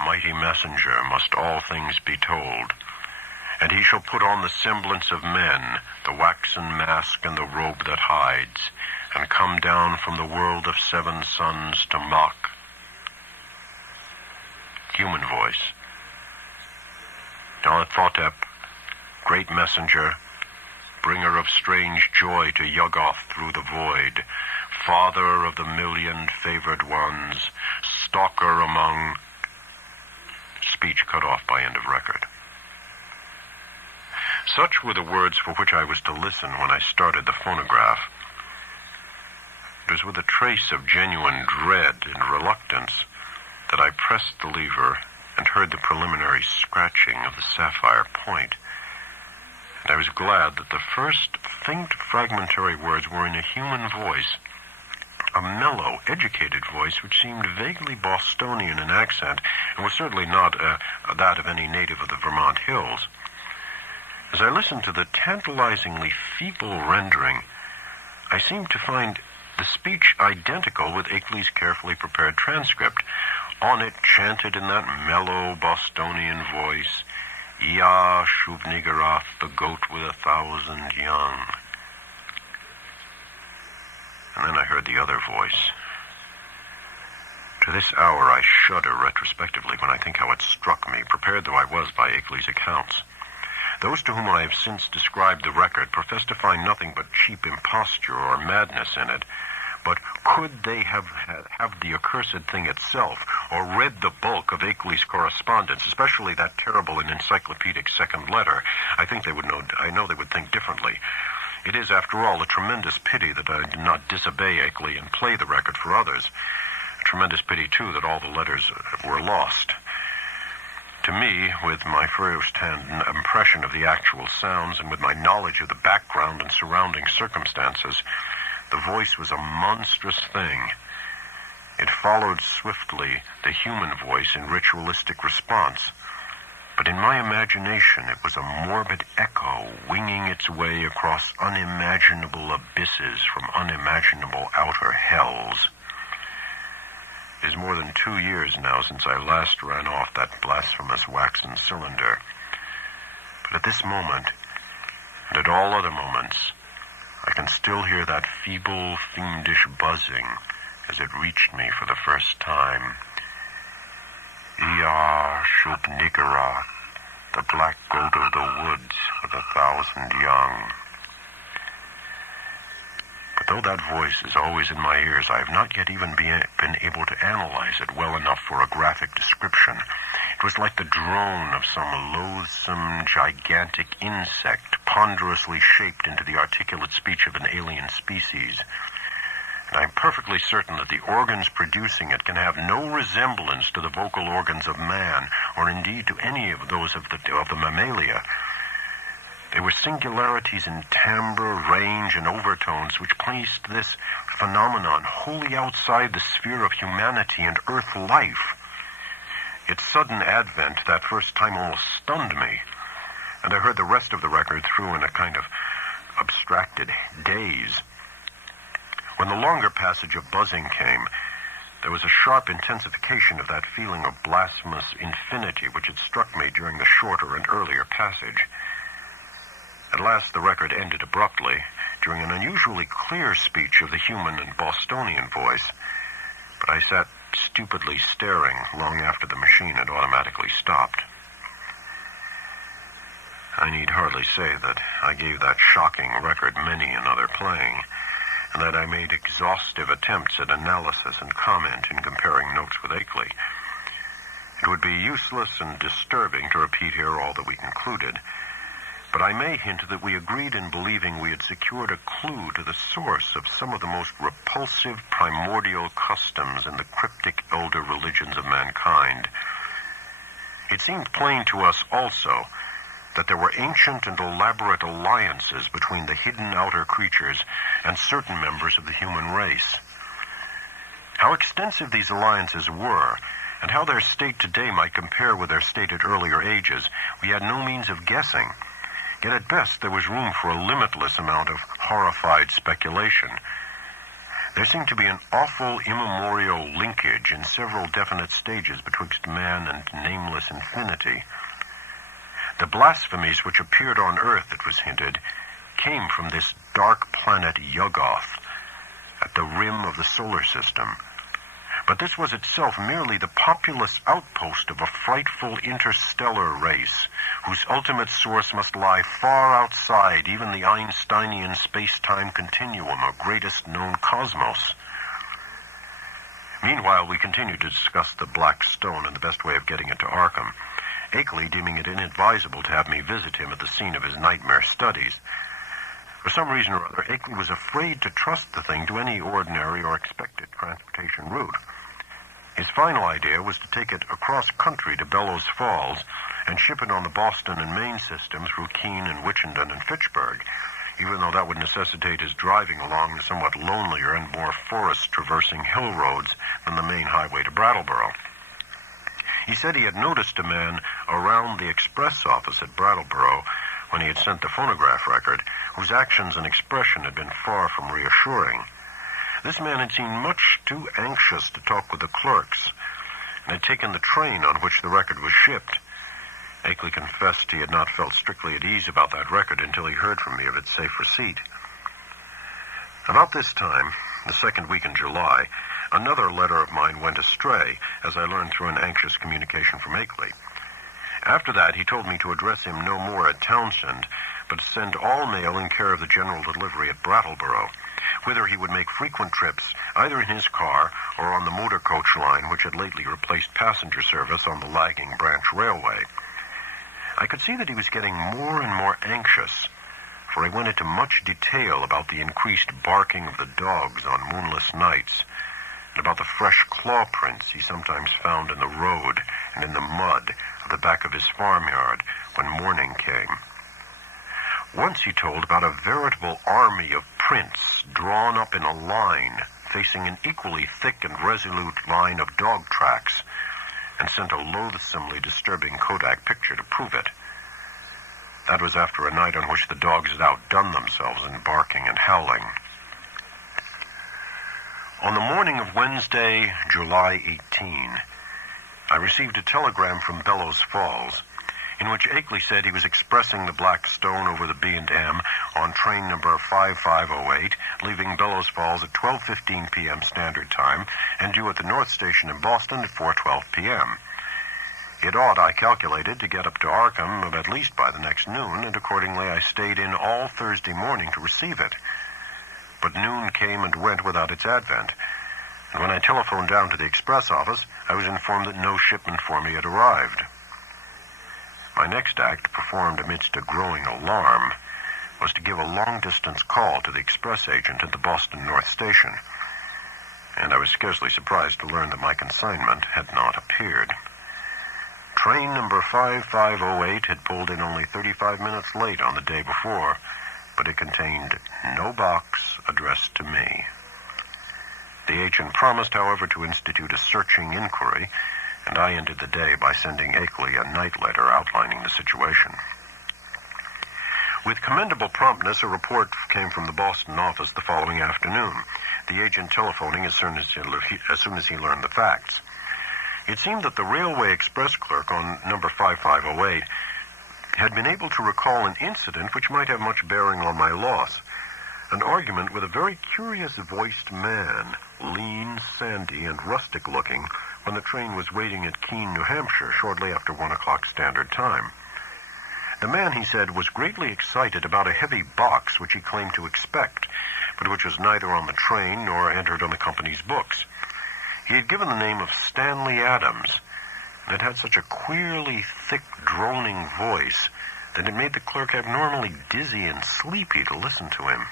mighty messenger, must all things be told. And he shall put on the semblance of men, the waxen mask and the robe that hides, and come down from the world of 7 suns to mock. Human voice. Nyarlathotep, great messenger, bringer of strange joy to Yuggoth through the void, father of the 1,000,000 favored ones, stalker among... Speech cut off by end of record. Such were the words for which I was to listen when I started the phonograph. It was with a trace of genuine dread and reluctance that I pressed the lever and heard the preliminary scratching of the sapphire point. And I was glad that the first faint fragmentary words were in a human voice, a mellow, educated voice which seemed vaguely Bostonian in accent and was certainly not that of any native of the Vermont hills. As I listened to the tantalizingly feeble rendering, I seemed to find the speech identical with Akeley's carefully prepared transcript. On it, chanted in that mellow Bostonian voice, Ea Shub-Niggurath, the goat with 1,000 young. And then I heard the other voice. To this hour I shudder retrospectively when I think how it struck me, prepared though I was by Akeley's accounts. Those to whom I have since described the record profess to find nothing but cheap imposture or madness in it. But could they have the accursed thing itself, or read the bulk of Akeley's correspondence, especially that terrible and encyclopedic second letter, I know they would think differently. It is, after all, a tremendous pity that I did not disobey Akeley and play the record for others. A tremendous pity, too, that all the letters were lost. To me, with my first-hand impression of the actual sounds and with my knowledge of the background and surrounding circumstances, the voice was a monstrous thing. It followed swiftly the human voice in ritualistic response. But in my imagination it was a morbid echo winging its way across unimaginable abysses from unimaginable outer hells. It is more than 2 years now since I last ran off that blasphemous waxen cylinder. But at this moment, and at all other moments, I can still hear that feeble, fiendish buzzing as it reached me for the first time. Ia shub nigera, the black goat of the woods with 1,000 young. But though that voice is always in my ears, I have not yet even been able to analyze it well enough for a graphic description. It was like the drone of some loathsome, gigantic insect, ponderously shaped into the articulate speech of an alien species. And I'm perfectly certain that the organs producing it can have no resemblance to the vocal organs of man, or indeed to any of those of the mammalia. They were singularities in timbre, range, and overtones which placed this phenomenon wholly outside the sphere of humanity and earth life. Its sudden advent that first time almost stunned me, and I heard the rest of the record through in a kind of abstracted daze. When the longer passage of buzzing came, there was a sharp intensification of that feeling of blasphemous infinity which had struck me during the shorter and earlier passage. At last the record ended abruptly, during an unusually clear speech of the human and Bostonian voice, but I sat stupidly staring long after the machine had automatically stopped. I need hardly say that I gave that shocking record many another playing, and that I made exhaustive attempts at analysis and comment in comparing notes with Akeley. It would be useless and disturbing to repeat here all that we concluded, but I may hint that we agreed in believing we had secured a clue to the source of some of the most repulsive primordial customs in the cryptic elder religions of mankind. It seemed plain to us also that there were ancient and elaborate alliances between the hidden outer creatures and certain members of the human race. How extensive these alliances were, and how their state today might compare with their state at earlier ages, we had no means of guessing. Yet at best there was room for a limitless amount of horrified speculation. There seemed to be an awful immemorial linkage in several definite stages betwixt man and nameless infinity. The blasphemies which appeared on Earth, it was hinted, came from this dark planet Yuggoth at the rim of the solar system. But this was itself merely the populous outpost of a frightful interstellar race whose ultimate source must lie far outside even the Einsteinian space-time continuum or greatest known cosmos. Meanwhile, we continued to discuss the Black Stone and the best way of getting it to Arkham, Akeley deeming it inadvisable to have me visit him at the scene of his nightmare studies. For some reason or other, Akeley was afraid to trust the thing to any ordinary or expected transportation route. His final idea was to take it across country to Bellows Falls and ship it on the Boston and Maine system through Keene and Wichita and Fitchburg, even though that would necessitate his driving along the somewhat lonelier and more forest-traversing hill roads than the main highway to Brattleboro. He said he had noticed a man around the express office at Brattleboro when he had sent the phonograph record, whose actions and expression had been far from reassuring. This man had seemed much too anxious to talk with the clerks, and had taken the train on which the record was shipped. Akeley confessed he had not felt strictly at ease about that record until he heard from me of its safe receipt. About this time, the second week in July, another letter of mine went astray, as I learned through an anxious communication from Akeley. After that, he told me to address him no more at Townsend, but to send all mail in care of the general delivery at Brattleboro, whither he would make frequent trips, either in his car or on the motor coach line which had lately replaced passenger service on the lagging branch railway. I could see that he was getting more and more anxious, for he went into much detail about the increased barking of the dogs on moonless nights, and about the fresh claw prints he sometimes found in the road and in the mud at the back of his farmyard when morning came. Once he told about a veritable army of prints drawn up in a line facing an equally thick and resolute line of dog tracks, and sent a loathsomely disturbing Kodak picture to prove it. That was after a night on which the dogs had outdone themselves in barking and howling. On the morning of Wednesday, July 18, I received a telegram from Bellows Falls, in which Akeley said he was expressing the Black Stone over the B&M on train number 5508, leaving Bellows Falls at 12:15 p.m. Standard Time and due at the North Station in Boston at 4:12 p.m. It ought, I calculated, to get up to Arkham at least by the next noon, and accordingly I stayed in all Thursday morning to receive it. But noon came and went without its advent, and when I telephoned down to the express office, I was informed that no shipment for me had arrived. My next act, performed amidst a growing alarm, was to give a long-distance call to the express agent at the Boston North Station, and I was scarcely surprised to learn that my consignment had not appeared. Train number 5508 had pulled in only 35 minutes late on the day before, but it contained no box addressed to me. The agent promised, however, to institute a searching inquiry, and I ended the day by sending Akeley a night letter outlining the situation. With commendable promptness, a report came from the Boston office the following afternoon, the agent telephoning as soon as he learned the facts. It seemed that the Railway Express clerk on number 5508 had been able to recall an incident which might have much bearing on my loss, an argument with a very curious-voiced man, lean, sandy, and rustic-looking, when the train was waiting at Keene, New Hampshire, shortly after 1 o'clock Standard Time. The man, he said, was greatly excited about a heavy box which he claimed to expect, but which was neither on the train nor entered on the company's books. He had given the name of Stanley Adams, and it had such a queerly thick, droning voice that it made the clerk abnormally dizzy and sleepy to listen to him.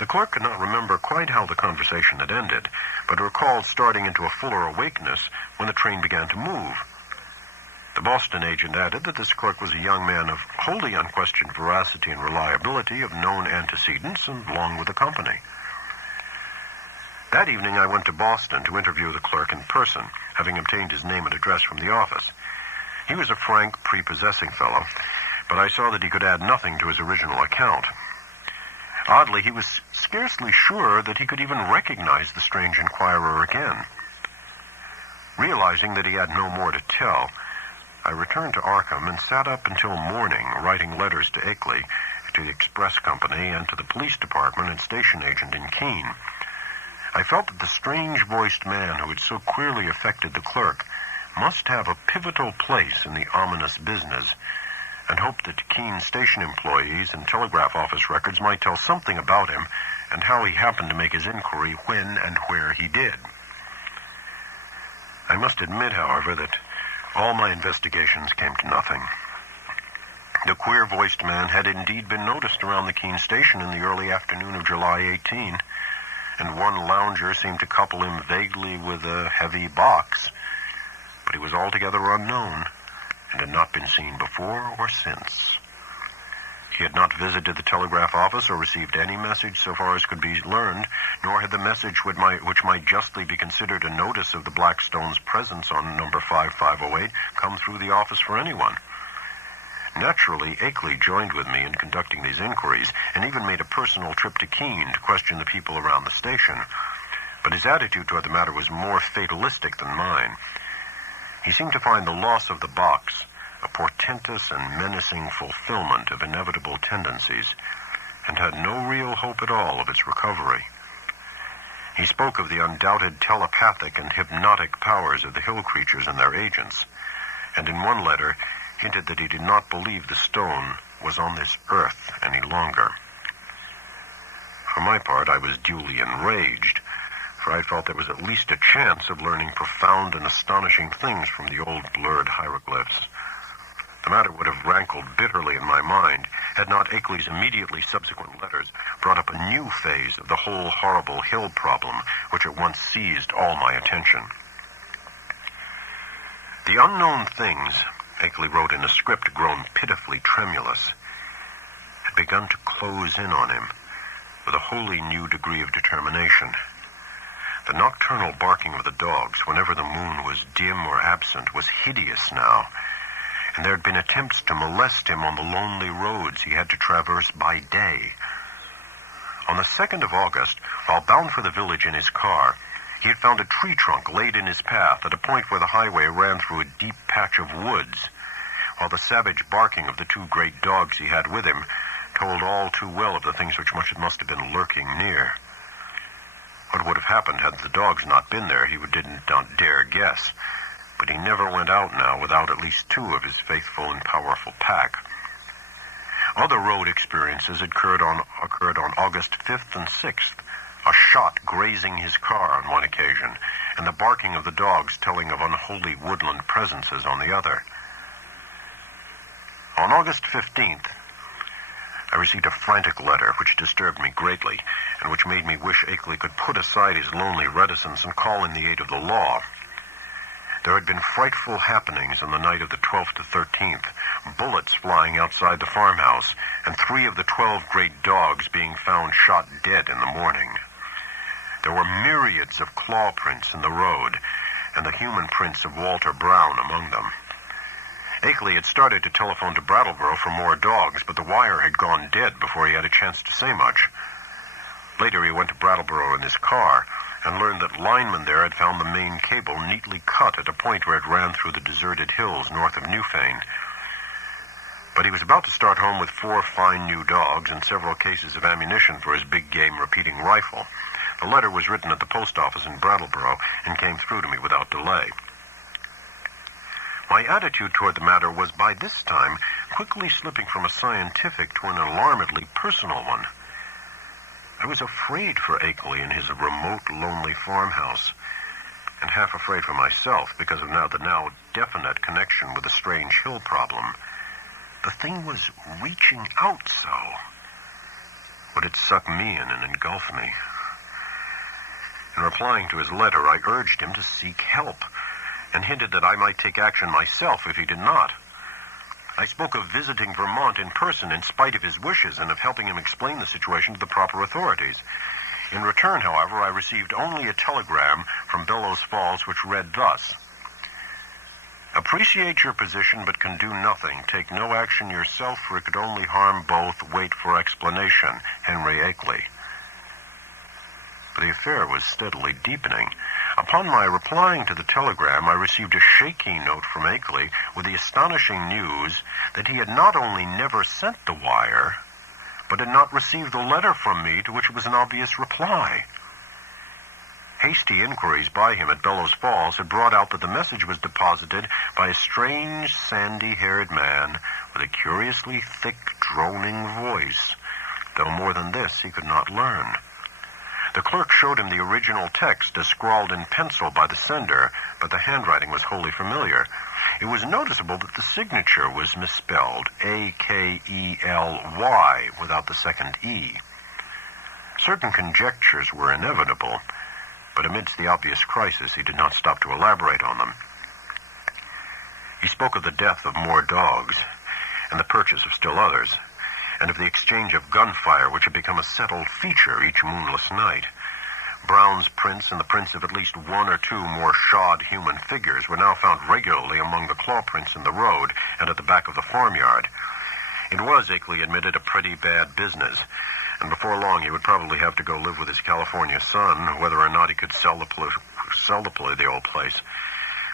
The clerk could not remember quite how the conversation had ended, but recalled starting into a fuller awakeness when the train began to move. The Boston agent added that this clerk was a young man of wholly unquestioned veracity and reliability, of known antecedents, and belonged with the company. That evening I went to Boston to interview the clerk in person, having obtained his name and address from the office. He was a frank, prepossessing fellow, but I saw that he could add nothing to his original account. Oddly, he was scarcely sure that he could even recognize the strange inquirer again. Realizing that he had no more to tell, I returned to Arkham and sat up until morning writing letters to Akeley, to the express company, and to the police department and station agent in Keene. I felt that the strange-voiced man who had so queerly affected the clerk must have a pivotal place in the ominous business, and hoped that Keene station employees and telegraph office records might tell something about him and how he happened to make his inquiry when and where he did. I must admit, however, that all my investigations came to nothing. The queer-voiced man had indeed been noticed around the Keene station in the early afternoon of July 18, and one lounger seemed to couple him vaguely with a heavy box, but he was altogether unknown and had not been seen before or since. He had not visited the telegraph office or received any message so far as could be learned, nor had the message which might justly be considered a notice of the Blackstone's presence on number 5508 come through the office for anyone. Naturally, Akeley joined with me in conducting these inquiries, and even made a personal trip to Keene to question the people around the station. But his attitude toward the matter was more fatalistic than mine. He seemed to find the loss of the box a portentous and menacing fulfillment of inevitable tendencies, and had no real hope at all of its recovery. He spoke of the undoubted telepathic and hypnotic powers of the hill creatures and their agents, and in one letter hinted that he did not believe the stone was on this earth any longer. For my part, I was duly enraged, for I felt there was at least a chance of learning profound and astonishing things from the old blurred hieroglyphs. The matter would have rankled bitterly in my mind had not Akeley's immediately subsequent letters brought up a new phase of the whole horrible hill problem, which at once seized all my attention. The unknown things, Akeley wrote in a script grown pitifully tremulous, had begun to close in on him with a wholly new degree of determination. The nocturnal barking of the dogs, whenever the moon was dim or absent, was hideous now, and there had been attempts to molest him on the lonely roads he had to traverse by day. On the 2nd of August, while bound for the village in his car, he had found a tree trunk laid in his path at a point where the highway ran through a deep patch of woods, while the savage barking of the 2 great dogs he had with him told all too well of the things which must have been lurking near. What would have happened had the dogs not been there, he didn't dare guess, but he never went out now without at least 2 of his faithful and powerful pack. Other road experiences occurred on August 5th and 6th, a shot grazing his car on one occasion, and the barking of the dogs telling of unholy woodland presences on the other. On August 15th, I received a frantic letter which disturbed me greatly, and which made me wish Akeley could put aside his lonely reticence and call in the aid of the law. There had been frightful happenings on the night of the 12th to 13th, bullets flying outside the farmhouse, and 3 of the 12 great dogs being found shot dead in the morning. There were myriads of claw prints in the road, and the human prints of Walter Brown among them. Akeley had started to telephone to Brattleboro for more dogs, but the wire had gone dead before he had a chance to say much. Later he went to Brattleboro in his car, and learned that linemen there had found the main cable neatly cut at a point where it ran through the deserted hills north of Newfane. But he was about to start home with 4 fine new dogs and several cases of ammunition for his big game repeating rifle. The letter was written at the post office in Brattleboro and came through to me without delay. My attitude toward the matter was by this time quickly slipping from a scientific to an alarmedly personal one. I was afraid for Akeley in his remote, lonely farmhouse, and half afraid for myself because of the now definite connection with the strange hill problem. The thing was reaching out so. Would it suck me in and engulf me? In replying to his letter, I urged him to seek help, and hinted that I might take action myself if he did not. I spoke of visiting Vermont in person in spite of his wishes and of helping him explain the situation to the proper authorities. In return, however, I received only a telegram from Bellows Falls which read thus: "Appreciate your position but can do nothing. Take no action yourself, for it could only harm both. Wait for explanation. Henry Akeley." But the affair was steadily deepening. Upon my replying to the telegram, I received a shaky note from Akeley with the astonishing news that he had not only never sent the wire, but had not received the letter from me to which it was an obvious reply. Hasty inquiries by him at Bellows Falls had brought out that the message was deposited by a strange, sandy-haired man with a curiously thick, droning voice, though more than this he could not learn. The clerk showed him the original text as scrawled in pencil by the sender, but the handwriting was wholly familiar. It was noticeable that the signature was misspelled, A-K-E-L-Y, without the second E. Certain conjectures were inevitable, but amidst the obvious crisis he did not stop to elaborate on them. He spoke of the death of more dogs, and the purchase of still others, and of the exchange of gunfire which had become a settled feature each moonless night. Brown's prints and the prints of at least 1 or 2 more shod human figures were now found regularly among the claw prints in the road and at the back of the farmyard. It was, Akeley admitted, a pretty bad business, and before long he would probably have to go live with his California son, whether or not he could sell the old place.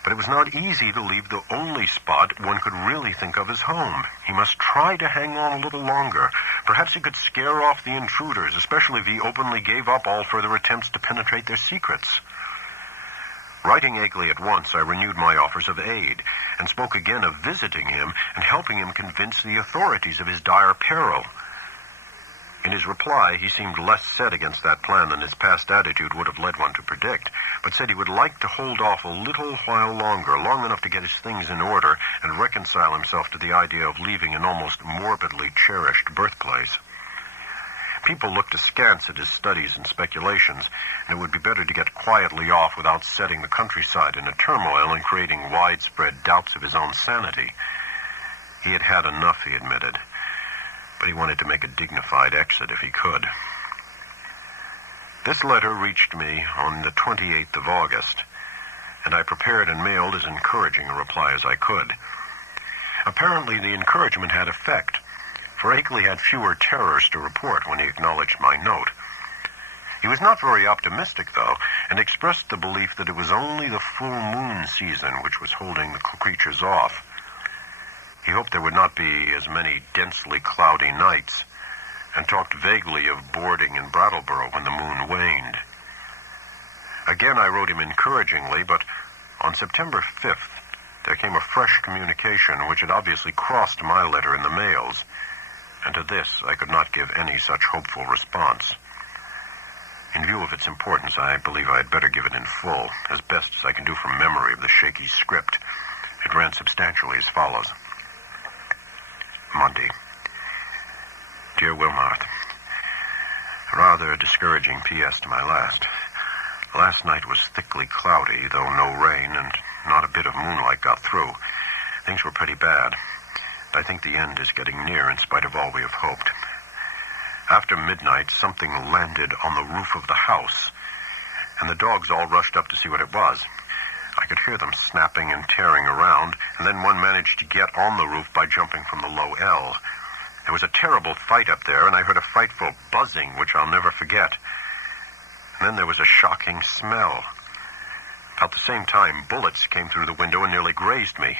But it was not easy to leave the only spot one could really think of as home. He must try to hang on a little longer. Perhaps he could scare off the intruders, especially if he openly gave up all further attempts to penetrate their secrets. Writing Akeley at once, I renewed my offers of aid, and spoke again of visiting him and helping him convince the authorities of his dire peril. In his reply, he seemed less set against that plan than his past attitude would have led one to predict, but said he would like to hold off a little while longer, long enough to get his things in order and reconcile himself to the idea of leaving an almost morbidly cherished birthplace. People looked askance at his studies and speculations, and it would be better to get quietly off without setting the countryside in a turmoil and creating widespread doubts of his own sanity. He had had enough, he admitted, but he wanted to make a dignified exit if he could. This letter reached me on the 28th of August, and I prepared and mailed as encouraging a reply as I could. Apparently, the encouragement had effect, for Akeley had fewer terrors to report when he acknowledged my note. He was not very optimistic, though, and expressed the belief that it was only the full moon season which was holding the creatures off. He hoped there would not be as many densely cloudy nights, and talked vaguely of boarding in Brattleboro when the moon waned. Again, I wrote him encouragingly, but on September 5th, there came a fresh communication which had obviously crossed my letter in the mails, and to this I could not give any such hopeful response. In view of its importance, I believe I had better give it in full, as best as I can do from memory of the shaky script. It ran substantially as follows. Monday. Dear Wilmarth, rather a discouraging P.S. to my last. Last night was thickly cloudy, though no rain, and not a bit of moonlight got through. Things were pretty bad. I think the end is getting near in spite of all we have hoped. After midnight, something landed on the roof of the house, and the dogs all rushed up to see what it was. I could hear them snapping and tearing around, and then one managed to get on the roof by jumping from the low L. There was a terrible fight up there, and I heard a frightful buzzing, which I'll never forget. And then there was a shocking smell. About the same time, bullets came through the window and nearly grazed me.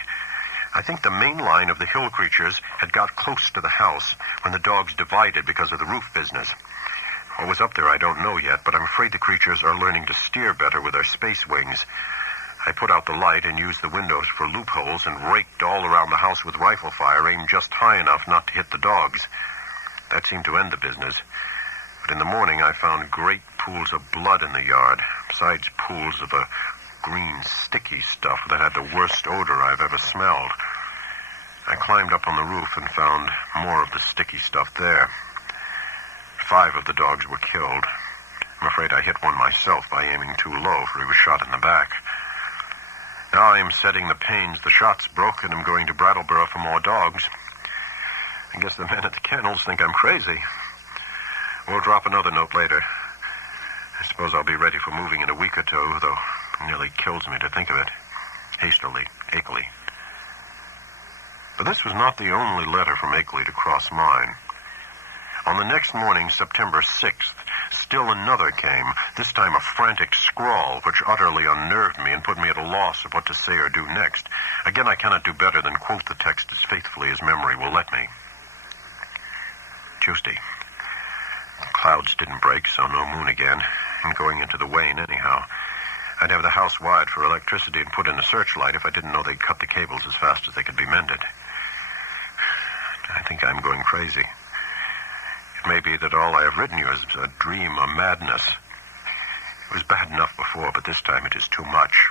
I think the main line of the hill creatures had got close to the house when the dogs divided because of the roof business. What was up there I don't know yet, but I'm afraid the creatures are learning to steer better with their space wings. I put out the light and used the windows for loopholes and raked all around the house with rifle fire, aimed just high enough not to hit the dogs. That seemed to end the business. But in the morning I found great pools of blood in the yard, besides pools of a green, sticky stuff that had the worst odor I've ever smelled. I climbed up on the roof and found more of the sticky stuff there. 5 of the dogs were killed. I'm afraid I hit one myself by aiming too low, for he was shot in the back. Now I am setting the pains. The shot's broken. I'm going to Brattleboro for more dogs. I guess the men at the kennels think I'm crazy. We'll drop another note later. I suppose I'll be ready for moving in a week or two, though it nearly kills me to think of it. Hastily, Akeley. But this was not the only letter from Akeley to cross mine. On the next morning, September 6th, still another came, this time a frantic scrawl, which utterly unnerved me and put me at a loss of what to say or do next. Again, I cannot do better than quote the text as faithfully as memory will let me. Tuesday. The clouds didn't break, so no moon again, and going into the wane anyhow. I'd have the house wired for electricity and put in a searchlight if I didn't know they'd cut the cables as fast as they could be mended. I think I'm going crazy. It may be that all I have written you is a dream or madness. It was bad enough before, but this time it is too much.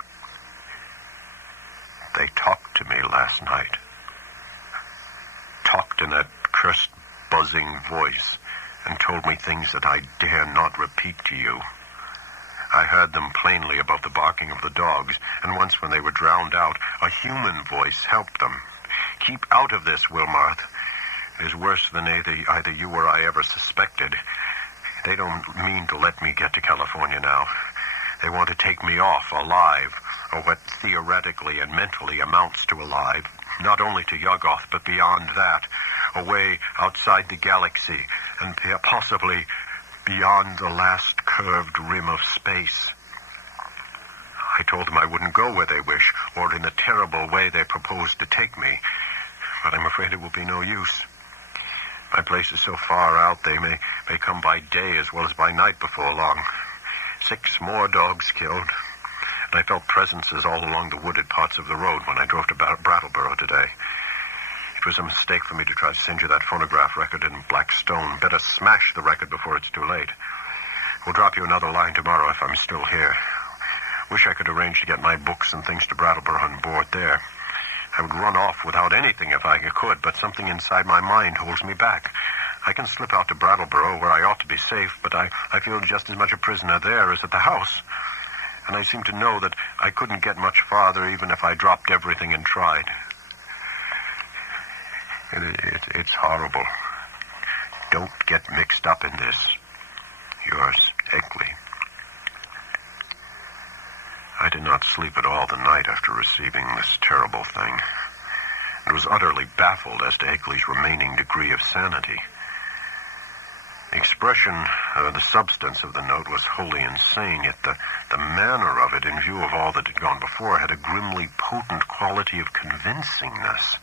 They talked to me last night. Talked in that cursed buzzing voice and told me things that I dare not repeat to you. I heard them plainly above the barking of the dogs, and once when they were drowned out, a human voice helped them. Keep out of this, Wilmarth. It is worse than either you or I ever suspected. They don't mean to let me get to California now. They want to take me off alive, or what theoretically and mentally amounts to alive, not only to Yuggoth, but beyond that, away outside the galaxy, and possibly beyond the last curved rim of space. I told them I wouldn't go where they wish, or in the terrible way they proposed to take me, but I'm afraid it will be no use. My place is so far out they may come by day as well as by night before long. 6 more dogs killed, and I felt presences all along the wooded parts of the road when I drove to Brattleboro today. It was a mistake for me to try to send you that phonograph record in black stone. Better smash the record before it's too late. We'll drop you another line tomorrow if I'm still here. Wish I could arrange to get my books and things to Brattleboro on board there. I would run off without anything if I could, but something inside my mind holds me back. I can slip out to Brattleboro where I ought to be safe, but I feel just as much a prisoner there as at the house. And I seem to know that I couldn't get much farther even if I dropped everything and tried. It's horrible. Don't get mixed up in this. Yours, Akeley. I did not sleep at all the night after receiving this terrible thing, and was utterly baffled as to Akeley's remaining degree of sanity. The expression, the substance of the note was wholly insane, yet the manner of it, in view of all that had gone before, had a grimly potent quality of convincingness.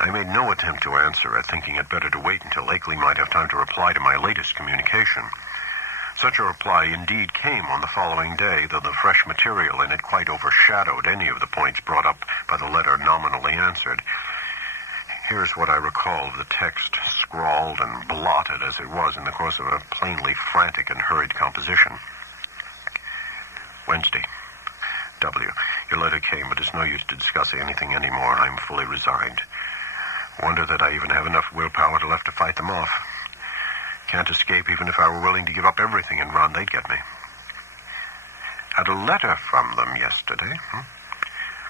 I made no attempt to answer it, thinking it better to wait until Akeley might have time to reply to my latest communication. Such a reply indeed came on the following day, though the fresh material in it quite overshadowed any of the points brought up by the letter nominally answered. Here's what I recall of the text, scrawled and blotted as it was in the course of a plainly frantic and hurried composition. Wednesday. W. Your letter came, but it's no use to discuss anything anymore. I'm fully resigned. Wonder that I even have enough willpower left to fight them off. Can't escape even if I were willing to give up everything and run. They'd get me. Had a letter from them yesterday.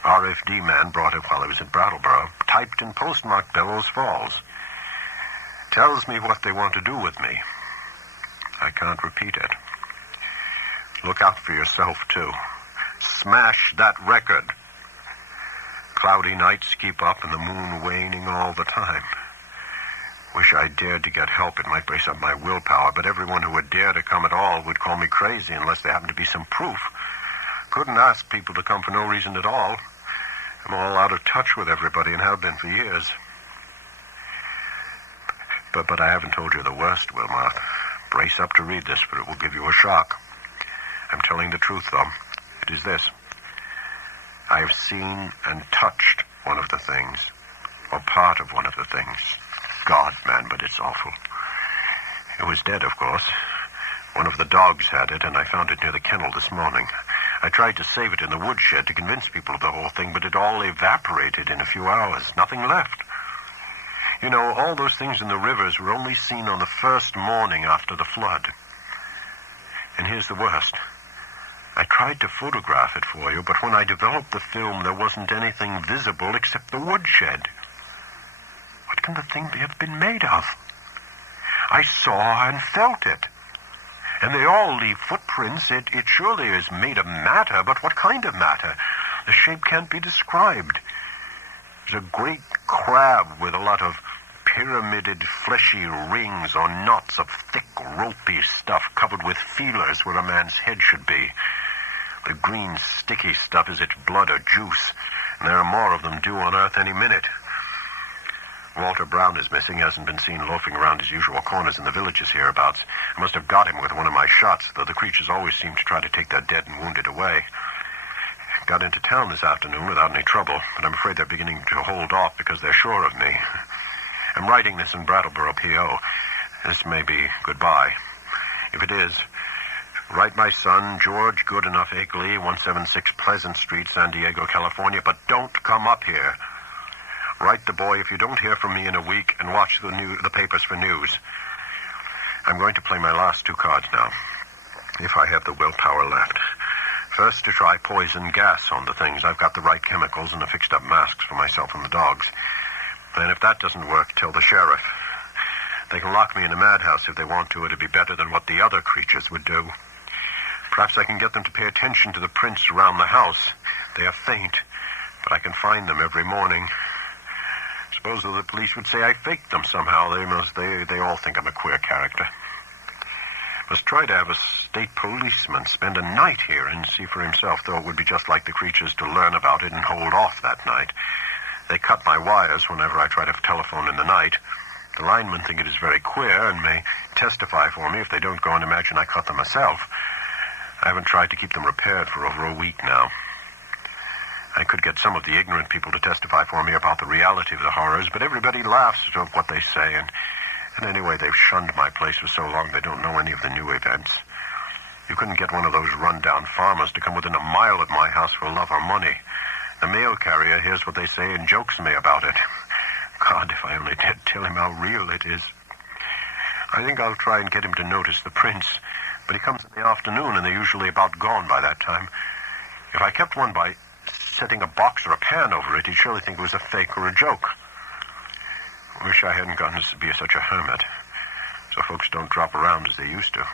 RFD man brought it while I was at Brattleboro, typed and postmarked Bellows Falls. Tells me what they want to do with me. I can't repeat it. Look out for yourself, too. Smash that record. Cloudy nights keep up and the moon waning all the time. Wish I dared to get help. It might brace up my willpower, but everyone who would dare to come at all would call me crazy unless there happened to be some proof. Couldn't ask people to come for no reason at all. I'm all out of touch with everybody and have been for years. But I haven't told you the worst, Wilmarth. Brace up to read this, but it will give you a shock. I'm telling the truth, though. It is this. I have seen and touched one of the things, or part of one of the things. God, man, but it's awful. It was dead, of course. One of the dogs had it, and I found it near the kennel this morning. I tried to save it in the woodshed to convince people of the whole thing, but it all evaporated in a few hours. Nothing left. You know, all those things in the rivers were only seen on the first morning after the flood. And here's the worst. I tried to photograph it for you, but when I developed the film, there wasn't anything visible except the woodshed. What can the thing have been made of? I saw and felt it. And they all leave footprints. It surely is made of matter, but what kind of matter? The shape can't be described. There's a great crab with a lot of pyramided, fleshy rings or knots of thick, ropey stuff covered with feelers where a man's head should be. The green, sticky stuff is its blood or juice, and there are more of them due on Earth any minute. Walter Brown is missing. He hasn't been seen loafing around his usual corners in the villages hereabouts. I must have got him with one of my shots, though the creatures always seem to try to take their dead and wounded away. Got into town this afternoon without any trouble, but I'm afraid they're beginning to hold off because they're sure of me. I'm writing this in Brattleboro, P.O. This may be goodbye. If it is, write my son, George Goodenough Akeley, 176 Pleasant Street, San Diego, California, but don't come up here. Write the boy if you don't hear from me in a week, and watch the papers for news. I'm going to play my last two cards now, if I have the willpower left. First, to try poison gas on the things. I've got the right chemicals and the fixed-up masks for myself and the dogs. Then if that doesn't work, tell the sheriff. They can lock me in a madhouse if they want to. It'd be better than what the other creatures would do. Perhaps I can get them to pay attention to the prints around the house. They are faint, but I can find them every morning. Suppose the police would say I faked them somehow. They all think I'm a queer character. Must try to have a state policeman spend a night here and see for himself, though it would be just like the creatures to learn about it and hold off that night. They cut my wires whenever I try to telephone in the night. The linemen think it is very queer and may testify for me if they don't go and imagine I cut them myself. I haven't tried to keep them repaired for over a week now. I could get some of the ignorant people to testify for me about the reality of the horrors, but everybody laughs at what they say, and anyway, they've shunned my place for so long they don't know any of the new events. You couldn't get one of those run-down farmers to come within a mile of my house for love or money. The mail carrier hears what they say and jokes me about it. God, if I only did tell him how real it is. I think I'll try and get him to notice the prints, but he comes in the afternoon and they're usually about gone by that time. If I kept one by setting a box or a pan over it, he'd surely think it was a fake or a joke. Wish I hadn't gotten to be such a hermit, so folks don't drop around as they used to.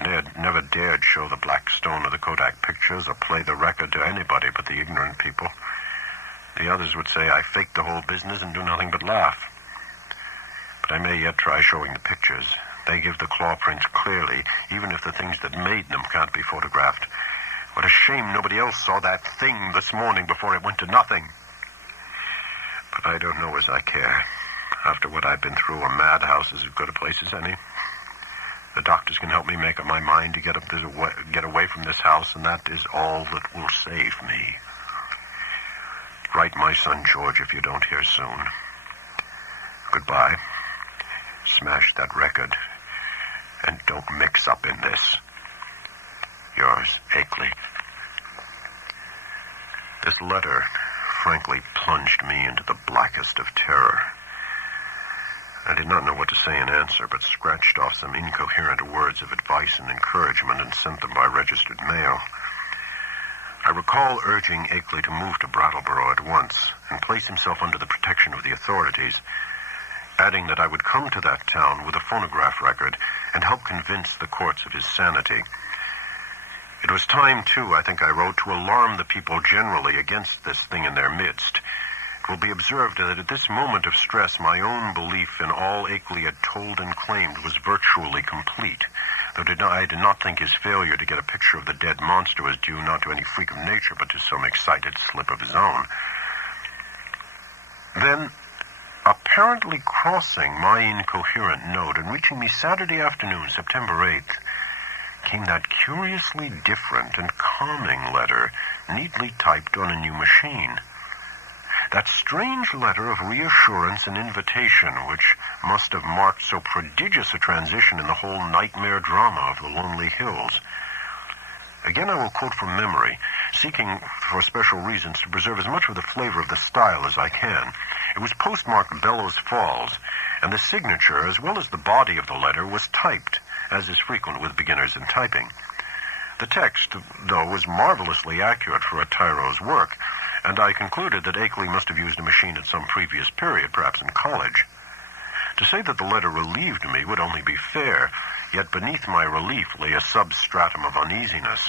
and they had never dared show the black stone or the Kodak pictures or play the record to anybody but the ignorant people. The others would say I faked the whole business and do nothing but laugh. But I may yet try showing the pictures. They give the claw prints clearly, even if the things that made them can't be photographed. What a shame nobody else saw that thing this morning before it went to nothing. But I don't know as I care. After what I've been through, a madhouse is as good a place as any. The doctors can help me make up my mind to get away from this house, and that is all that will save me. Write my son George if you don't hear soon. Goodbye. Smash that record, and don't mix up in this. Yours, Akeley. This letter, frankly, plunged me into the blackest of terror. I did not know what to say in answer, but scratched off some incoherent words of advice and encouragement and sent them by registered mail. I recall urging Akeley to move to Brattleboro at once and place himself under the protection of the authorities, adding that I would come to that town with a phonograph record and help convince the courts of his sanity. It was time, too, I think I wrote, to alarm the people generally against this thing in their midst. It will be observed that at this moment of stress, my own belief in all Akeley had told and claimed was virtually complete, though I did not think his failure to get a picture of the dead monster was due not to any freak of nature, but to some excited slip of his own. Then, apparently crossing my incoherent note and reaching me Saturday afternoon, September 8th, came that curiously different and calming letter, neatly typed on a new machine. That strange letter of reassurance and invitation which must have marked so prodigious a transition in the whole nightmare drama of the Lonely Hills. Again, I will quote from memory, seeking for special reasons to preserve as much of the flavor of the style as I can. It was postmarked Bellows Falls, and the signature, as well as the body of the letter, was typed, as is frequent with beginners in typing. The text, though, was marvelously accurate for a tyro's work, and I concluded that Akeley must have used a machine at some previous period, perhaps in college. To say that the letter relieved me would only be fair, yet beneath my relief lay a substratum of uneasiness.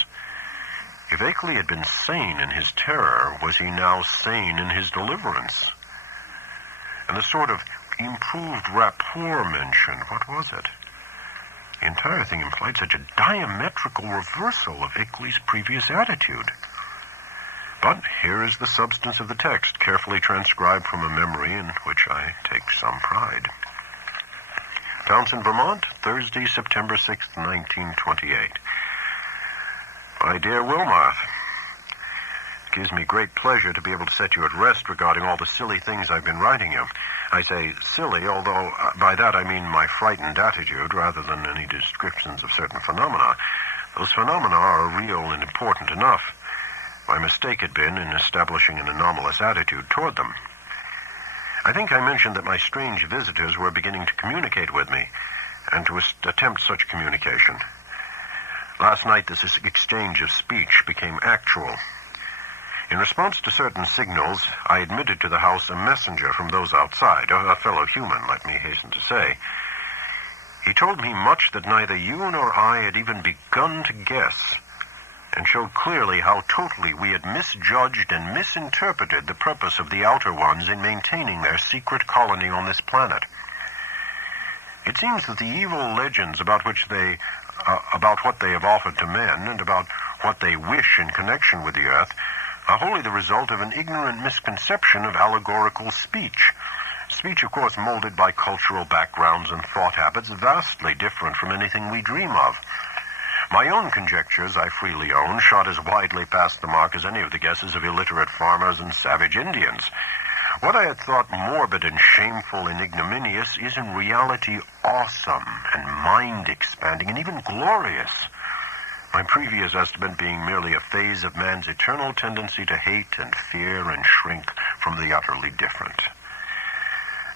If Akeley had been sane in his terror, was he now sane in his deliverance? And the sort of improved rapport mentioned, what was it? The entire thing implied such a diametrical reversal of Akeley's previous attitude. But here is the substance of the text, carefully transcribed from a memory in which I take some pride. Townsend, Vermont, Thursday, September 6th, 1928. My dear Wilmarth, it gives me great pleasure to be able to set you at rest regarding all the silly things I've been writing you. I say silly, although by that I mean my frightened attitude rather than any descriptions of certain phenomena. Those phenomena are real and important enough. My mistake had been in establishing an anomalous attitude toward them. I think I mentioned that my strange visitors were beginning to communicate with me, and to attempt such communication. Last night, this exchange of speech became actual. In response to certain signals, I admitted to the house a messenger from those outside, a fellow human, let me hasten to say. He told me much that neither you nor I had even begun to guess, and showed clearly how totally we had misjudged and misinterpreted the purpose of the Outer Ones in maintaining their secret colony on this planet. It seems that the evil legends about what they have offered to men and about what they wish in connection with the Earth are wholly the result of an ignorant misconception of allegorical speech. Speech, of course, molded by cultural backgrounds and thought habits vastly different from anything we dream of. My own conjectures, I freely own, shot as widely past the mark as any of the guesses of illiterate farmers and savage Indians. What I had thought morbid and shameful and ignominious is in reality awesome and mind-expanding and even glorious. My previous estimate being merely a phase of man's eternal tendency to hate and fear and shrink from the utterly different.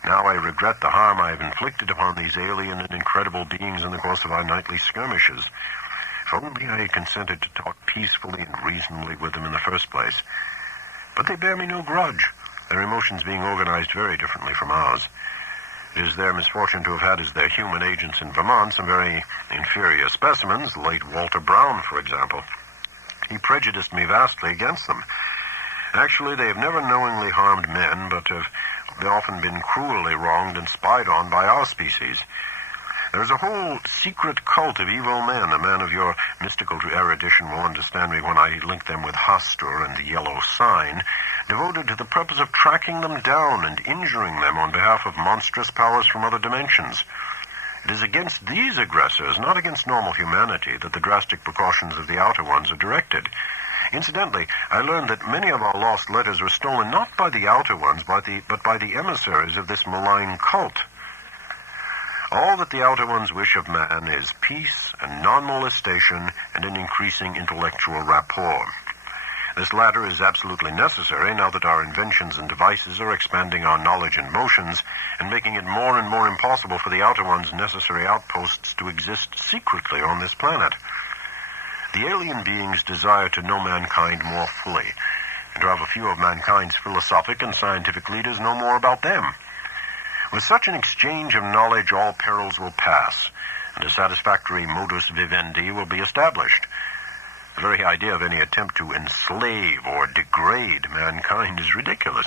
Now I regret the harm I have inflicted upon these alien and incredible beings in the course of our nightly skirmishes. If only I had consented to talk peacefully and reasonably with them in the first place. But they bear me no grudge, their emotions being organized very differently from ours. It is their misfortune to have had as their human agents in Vermont some very inferior specimens, late Walter Brown, for example. He prejudiced me vastly against them. Actually, they have never knowingly harmed men, but have often been cruelly wronged and spied on by our species. There is a whole secret cult of evil men. A man of your mystical erudition will understand me when I link them with Hastur and the Yellow Sign, devoted to the purpose of tracking them down and injuring them on behalf of monstrous powers from other dimensions. It is against these aggressors, not against normal humanity, that the drastic precautions of the Outer Ones are directed. Incidentally, I learned that many of our lost letters were stolen not by the Outer Ones, but by the emissaries of this malign cult. All that the Outer Ones wish of man is peace and non-molestation and an increasing intellectual rapport. This latter is absolutely necessary now that our inventions and devices are expanding our knowledge and motions and making it more and more impossible for the Outer Ones' necessary outposts to exist secretly on this planet. The alien beings desire to know mankind more fully, and to have a few of mankind's philosophic and scientific leaders know more about them. With such an exchange of knowledge, all perils will pass, and a satisfactory modus vivendi will be established. The very idea of any attempt to enslave or degrade mankind is ridiculous.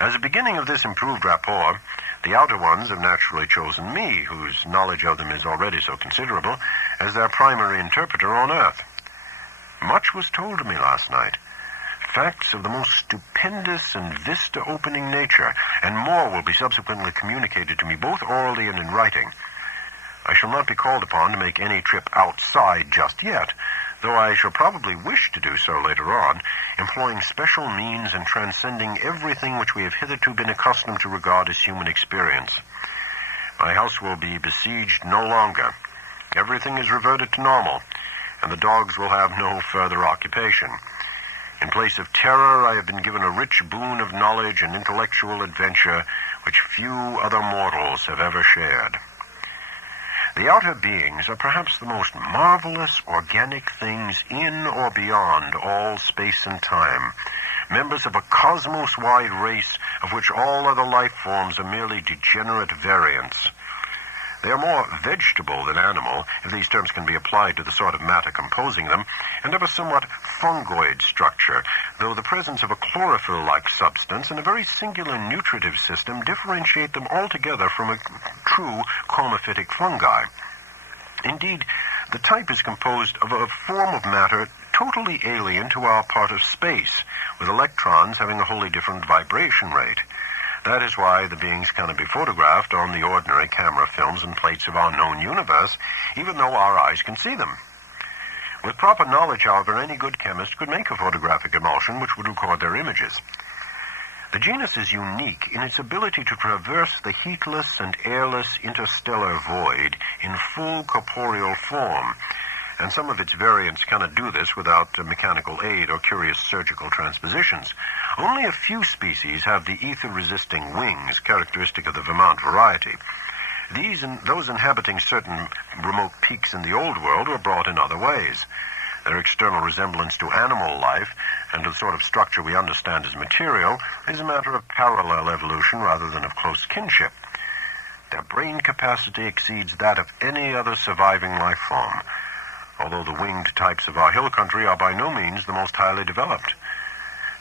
As a beginning of this improved rapport, the Outer Ones have naturally chosen me, whose knowledge of them is already so considerable, as their primary interpreter on Earth. Much was told to me last night. Facts of the most stupendous and vista-opening nature, and more will be subsequently communicated to me both orally and in writing. I shall not be called upon to make any trip outside just yet, though I shall probably wish to do so later on, employing special means and transcending everything which we have hitherto been accustomed to regard as human experience. My house will be besieged no longer. Everything is reverted to normal, and the dogs will have no further occupation. In place of terror, I have been given a rich boon of knowledge and intellectual adventure which few other mortals have ever shared. The outer beings are perhaps the most marvelous organic things in or beyond all space and time, members of a cosmos-wide race of which all other life forms are merely degenerate variants. They are more vegetable than animal, if these terms can be applied to the sort of matter composing them, and of a somewhat fungoid structure, though the presence of a chlorophyll-like substance and a very singular nutritive system differentiate them altogether from a true comophytic fungi. Indeed, the type is composed of a form of matter totally alien to our part of space, with electrons having a wholly different vibration rate. That is why the beings cannot be photographed on the ordinary camera films and plates of our known universe, even though our eyes can see them. With proper knowledge, however, any good chemist could make a photographic emulsion which would record their images. The genus is unique in its ability to traverse the heatless and airless interstellar void in full corporeal form, and some of its variants cannot do this without mechanical aid or curious surgical transpositions. Only a few species have the ether-resisting wings characteristic of the Vermont variety. These and those inhabiting certain remote peaks in the Old World were brought in other ways. Their external resemblance to animal life and to the sort of structure we understand as material is a matter of parallel evolution rather than of close kinship. Their brain capacity exceeds that of any other surviving life form, although the winged types of our hill country are by no means the most highly developed.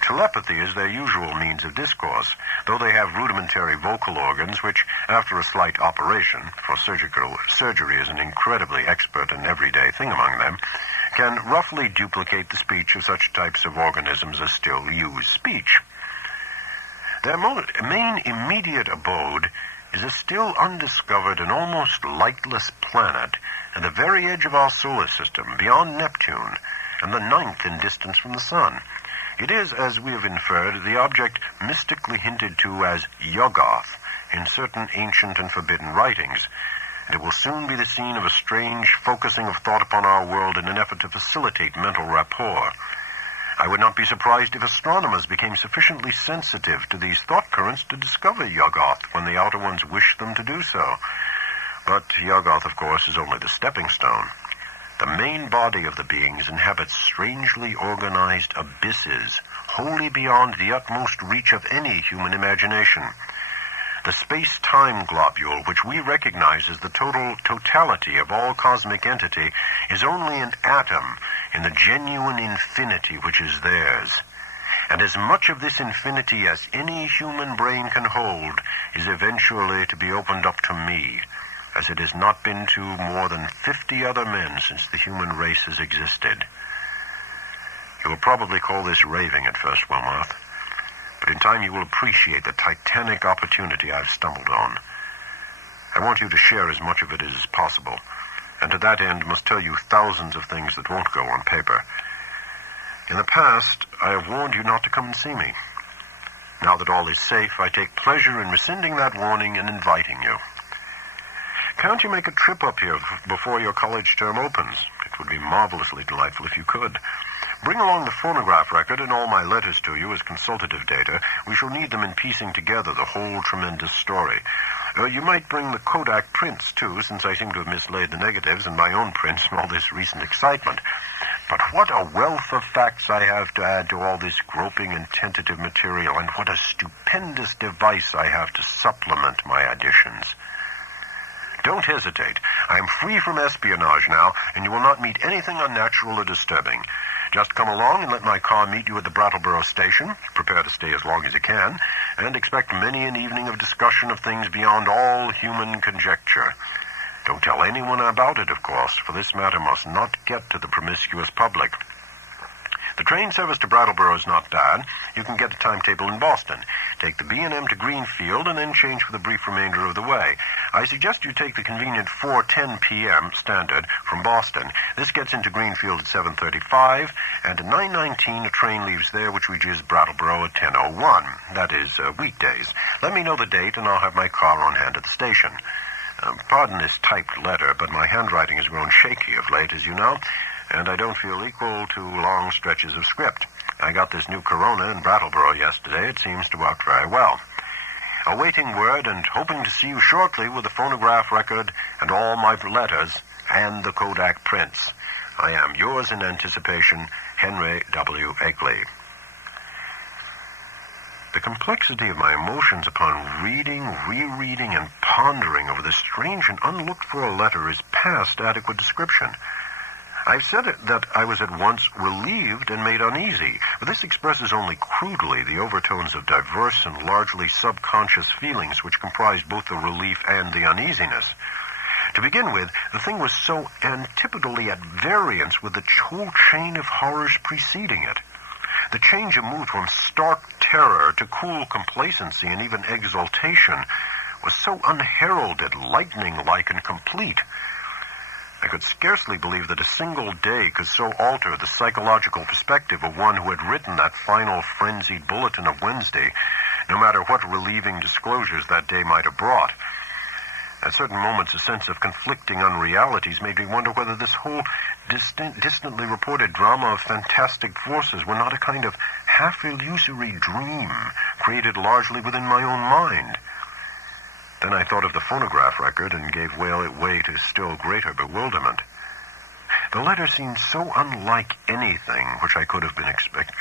Telepathy is their usual means of discourse, though they have rudimentary vocal organs which, after a slight operation, for surgery is an incredibly expert and everyday thing among them, can roughly duplicate the speech of such types of organisms as still use speech. Their main immediate abode is a still undiscovered and almost lightless planet at the very edge of our solar system, beyond Neptune, and the 9th in distance from the Sun. It is, as we have inferred, the object mystically hinted to as Yuggoth in certain ancient and forbidden writings. It will soon be the scene of a strange focusing of thought upon our world in an effort to facilitate mental rapport. I would not be surprised if astronomers became sufficiently sensitive to these thought currents to discover Yuggoth when the Outer Ones wish them to do so. But Yuggoth, of course, is only the stepping stone. The main body of the beings inhabits strangely organized abysses, wholly beyond the utmost reach of any human imagination. The space-time globule, which we recognize as the totality of all cosmic entity, is only an atom in the genuine infinity which is theirs. And as much of this infinity as any human brain can hold is eventually to be opened up to me, as it has not been to more than 50 other men since the human race has existed. You will probably call this raving at first, Wilmoth, but in time you will appreciate the titanic opportunity I've stumbled on. I want you to share as much of it as possible, and to that end must tell you thousands of things that won't go on paper. In the past, I have warned you not to come and see me. Now that all is safe, I take pleasure in rescinding that warning and inviting you. Can't you make a trip up here before your college term opens? It would be marvelously delightful if you could. Bring along the phonograph record and all my letters to you as consultative data. We shall need them in piecing together the whole tremendous story. You might bring the Kodak prints, too, since I seem to have mislaid the negatives and my own prints from all this recent excitement. But what a wealth of facts I have to add to all this groping and tentative material, and what a stupendous device I have to supplement my additions. Don't hesitate. I am free from espionage now, and you will not meet anything unnatural or disturbing. Just come along and let my car meet you at the Brattleboro station. Prepare to stay as long as you can, and expect many an evening of discussion of things beyond all human conjecture. Don't tell anyone about it, of course, for this matter must not get to the promiscuous public. The train service to Brattleboro is not bad. You can get a timetable in Boston. Take the B&M to Greenfield and then change for the brief remainder of the way. I suggest you take the convenient 4:10 p.m. standard from Boston. This gets into Greenfield at 7:35, and at 9:19 a train leaves there which reaches Brattleboro at 10:01. That is, weekdays. Let me know the date and I'll have my car on hand at the station. Pardon this typed letter, but my handwriting has grown shaky of late, as you know, and I don't feel equal to long stretches of script. I got this new Corona in Brattleboro yesterday. It seems to work very well. Awaiting word and hoping to see you shortly with the phonograph record and all my letters and the Kodak prints. I am yours in anticipation, Henry W. Akeley. The complexity of my emotions upon reading, rereading, and pondering over this strange and unlooked-for letter is past adequate description. I've said that I was at once relieved and made uneasy, but this expresses only crudely the overtones of diverse and largely subconscious feelings which comprised both the relief and the uneasiness. To begin with, the thing was so antipodally at variance with the whole chain of horrors preceding it. The change of mood from stark terror to cool complacency and even exultation was so unheralded, lightning-like, and complete. I could scarcely believe that a single day could so alter the psychological perspective of one who had written that final frenzied bulletin of Wednesday, no matter what relieving disclosures that day might have brought. At certain moments, a sense of conflicting unrealities made me wonder whether this whole distantly reported drama of fantastic forces were not a kind of half-illusory dream created largely within my own mind. Then I thought of the phonograph record and gave way to still greater bewilderment. The letter seemed so unlike anything which I could have been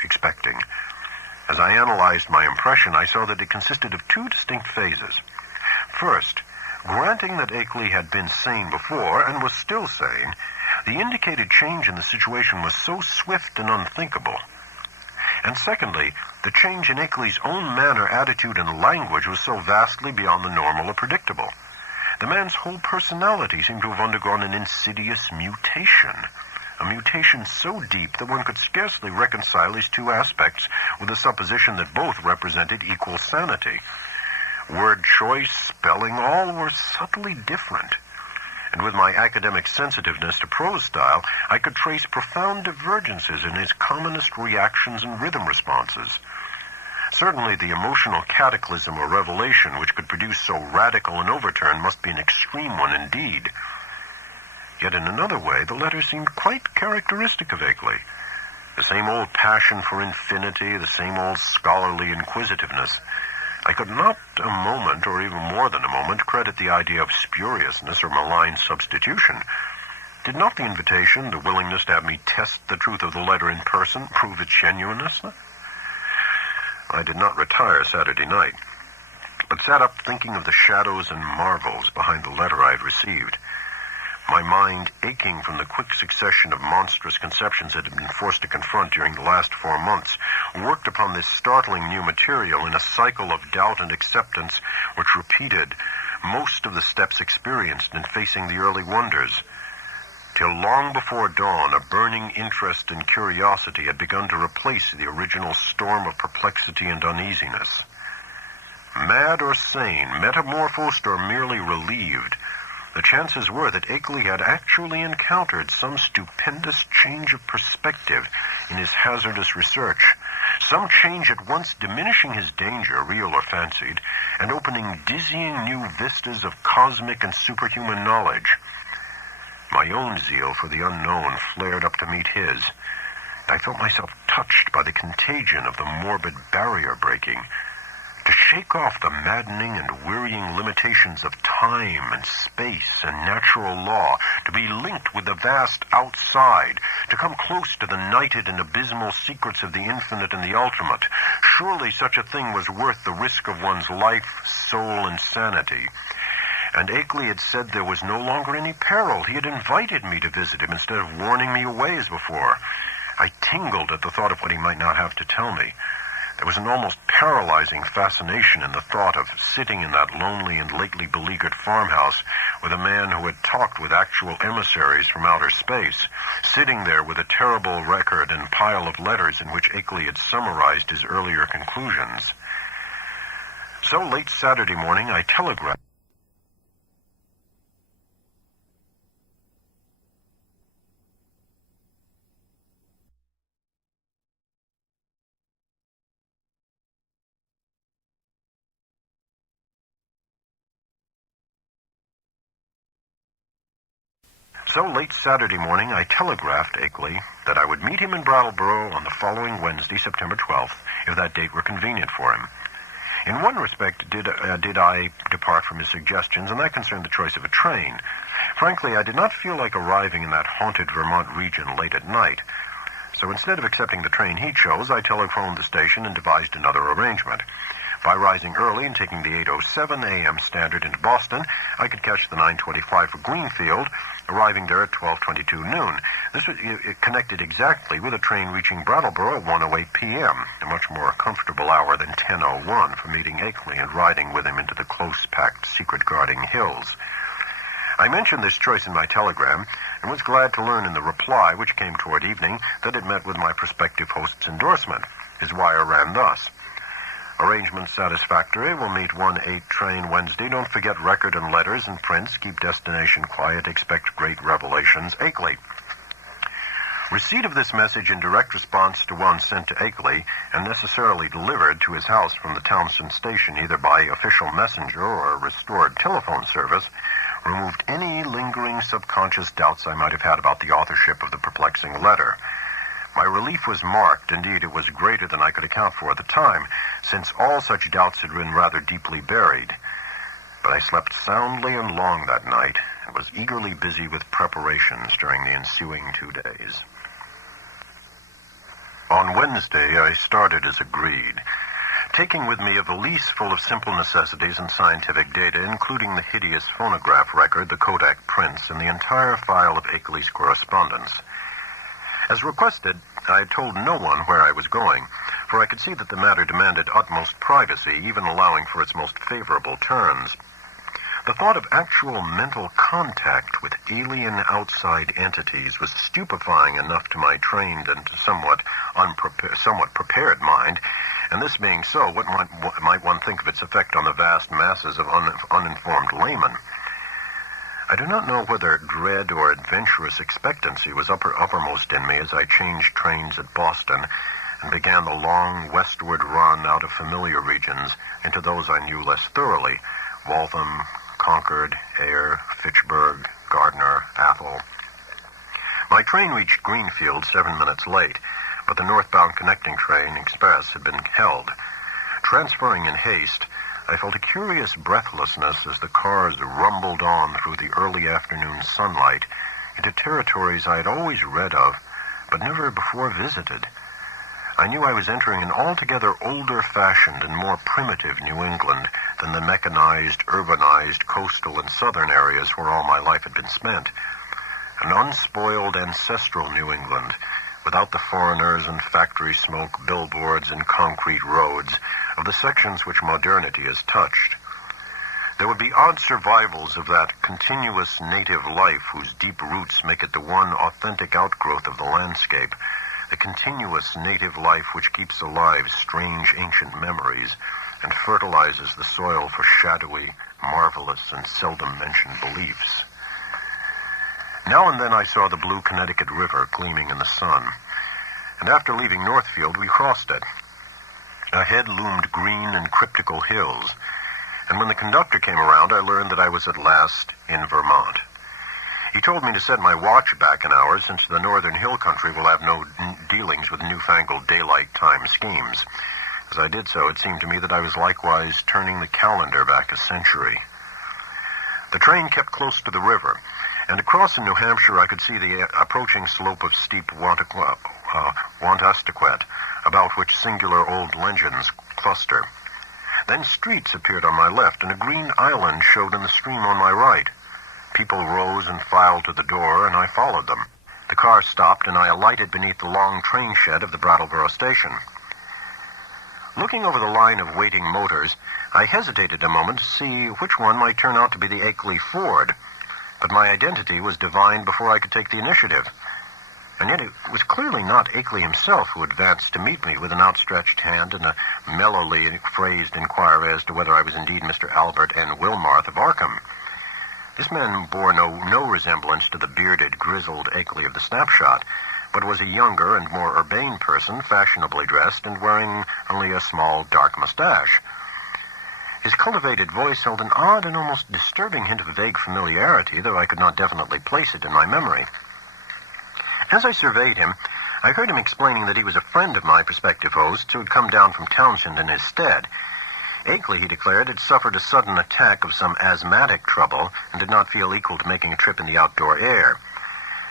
expecting. As I analyzed my impression, I saw that it consisted of two distinct phases. First, granting that Akeley had been sane before and was still sane, the indicated change in the situation was so swift and unthinkable. And secondly, the change in Akeley's own manner, attitude, and language was so vastly beyond the normal or predictable. The man's whole personality seemed to have undergone an insidious mutation, a mutation so deep that one could scarcely reconcile these two aspects with the supposition that both represented equal sanity. Word choice, spelling, all were subtly different. And with my academic sensitiveness to prose style, I could trace profound divergences in his commonest reactions and rhythm responses. Certainly the emotional cataclysm or revelation which could produce so radical an overturn must be an extreme one indeed. Yet in another way, the letter seemed quite characteristic of Akeley. The same old passion for infinity, the same old scholarly inquisitiveness. I could not a moment, or even more than a moment, credit the idea of spuriousness or malign substitution. Did not the invitation, the willingness to have me test the truth of the letter in person, prove its genuineness? I did not retire Saturday night. but sat up thinking of the shadows and marvels behind the letter I had received. My mind, aching from the quick succession of monstrous conceptions it had been forced to confront during the last 4 months, worked upon this startling new material in a cycle of doubt and acceptance which repeated most of the steps experienced in facing the early wonders. Till long before dawn, a burning interest and curiosity had begun to replace the original storm of perplexity and uneasiness. Mad or sane, metamorphosed or merely relieved, the chances were that Akeley had actually encountered some stupendous change of perspective in his hazardous research, some change at once diminishing his danger, real or fancied, and opening dizzying new vistas of cosmic and superhuman knowledge. My own zeal for the unknown flared up to meet his. I felt myself touched by the contagion of the morbid barrier breaking. To shake off the maddening and wearying limitations of time and space and natural law, to be linked with the vast outside, to come close to the nighted and abysmal secrets of the infinite and the ultimate, surely such a thing was worth the risk of one's life, soul, and sanity. And Akeley had said there was no longer any peril. He had invited me to visit him instead of warning me away as before. I tingled at the thought of what he might not have to tell me. There was an almost paralyzing fascination in the thought of sitting in that lonely and lately beleaguered farmhouse with a man who had talked with actual emissaries from outer space, sitting there with a terrible record and pile of letters in which Akeley had summarized his earlier conclusions. So late Saturday morning, I telegraphed. Akeley that I would meet him in Brattleboro on the following Wednesday, September 12th, if that date were convenient for him. In one respect did I depart from his suggestions, and that concerned the choice of a train. Frankly, I did not feel like arriving in that haunted Vermont region late at night. So instead of accepting the train he chose, I telephoned the station and devised another arrangement. By rising early and taking the 8:07 a.m. Standard into Boston, I could catch the 9:25 for Greenfield, arriving there at 12:22 noon. This was connected exactly with a train reaching Brattleboro at 1:08 p.m., a much more comfortable hour than 10:01 for meeting Akeley and riding with him into the close-packed, secret-guarding hills. I mentioned this choice in my telegram, and was glad to learn in the reply, which came toward evening, that it met with my prospective host's endorsement. His wire ran thus: "Arrangements satisfactory. We'll meet 1:08 train Wednesday. Don't forget record and letters and prints. Keep destination quiet. Expect great revelations. Akeley." Receipt of this message in direct response to one sent to Akeley and necessarily delivered to his house from the Townsend station either by official messenger or restored telephone service removed any lingering subconscious doubts I might have had about the authorship of the perplexing letter. My relief was marked. Indeed, it was greater than I could account for at the time, since all such doubts had been rather deeply buried. But I slept soundly and long that night, and was eagerly busy with preparations during the ensuing 2 days. On Wednesday, I started as agreed, taking with me a valise full of simple necessities and scientific data, including the hideous phonograph record, the Kodak prints, and the entire file of Akeley's correspondence. As requested, I had told no one where I was going, for I could see that the matter demanded utmost privacy, even allowing for its most favorable terms. The thought of actual mental contact with alien outside entities was stupefying enough to my trained and somewhat prepared mind, and this being so, what might one think of its effect on the vast masses of uninformed laymen? I do not know whether dread or adventurous expectancy was uppermost in me as I changed trains at Boston and began the long westward run out of familiar regions into those I knew less thoroughly: Waltham, Concord, Ayr, Fitchburg, Gardner, Athol. My train reached Greenfield 7 minutes late, but the northbound connecting train express had been held. Transferring in haste, I felt a curious breathlessness as the cars rumbled on through the early afternoon sunlight into territories I had always read of, but never before visited. I knew I was entering an altogether older-fashioned and more primitive New England than the mechanized, urbanized, coastal, and southern areas where all my life had been spent. An unspoiled, ancestral New England, without the foreigners and factory smoke, billboards, and concrete roads of the sections which modernity has touched. There would be odd survivals of that continuous native life whose deep roots make it the one authentic outgrowth of the landscape, the continuous native life which keeps alive strange ancient memories and fertilizes the soil for shadowy, marvelous, and seldom-mentioned beliefs. Now and then I saw the blue Connecticut River gleaming in the sun, and after leaving Northfield we crossed it. Ahead loomed green and cryptical hills, and when the conductor came around I learned that I was at last in Vermont. He told me to set my watch back an hour, since the northern hill country will have no dealings with newfangled daylight time schemes. As I did so, it seemed to me that I was likewise turning the calendar back a century. The train kept close to the river, and across in New Hampshire I could see the approaching slope of steep Wantastequet, about which singular old legends cluster. Then streets appeared on my left, and a green island showed in the stream on my right. People rose and filed to the door, and I followed them. The car stopped, and I alighted beneath the long train shed of the Brattleboro station. Looking over the line of waiting motors, I hesitated a moment to see which one might turn out to be the Akeley Ford, but my identity was divined before I could take the initiative. And yet it was clearly not Akeley himself who advanced to meet me with an outstretched hand and a mellowly phrased inquiry as to whether I was indeed Mr. Albert N. Wilmarth of Arkham. This man bore no resemblance to the bearded, grizzled Akeley of the snapshot, but was a younger and more urbane person, fashionably dressed and wearing only a small, dark mustache. His cultivated voice held an odd and almost disturbing hint of vague familiarity, though I could not definitely place it in my memory. As I surveyed him, I heard him explaining that he was a friend of my prospective host who had come down from Townsend in his stead. Akeley, he declared, had suffered a sudden attack of some asthmatic trouble and did not feel equal to making a trip in the outdoor air.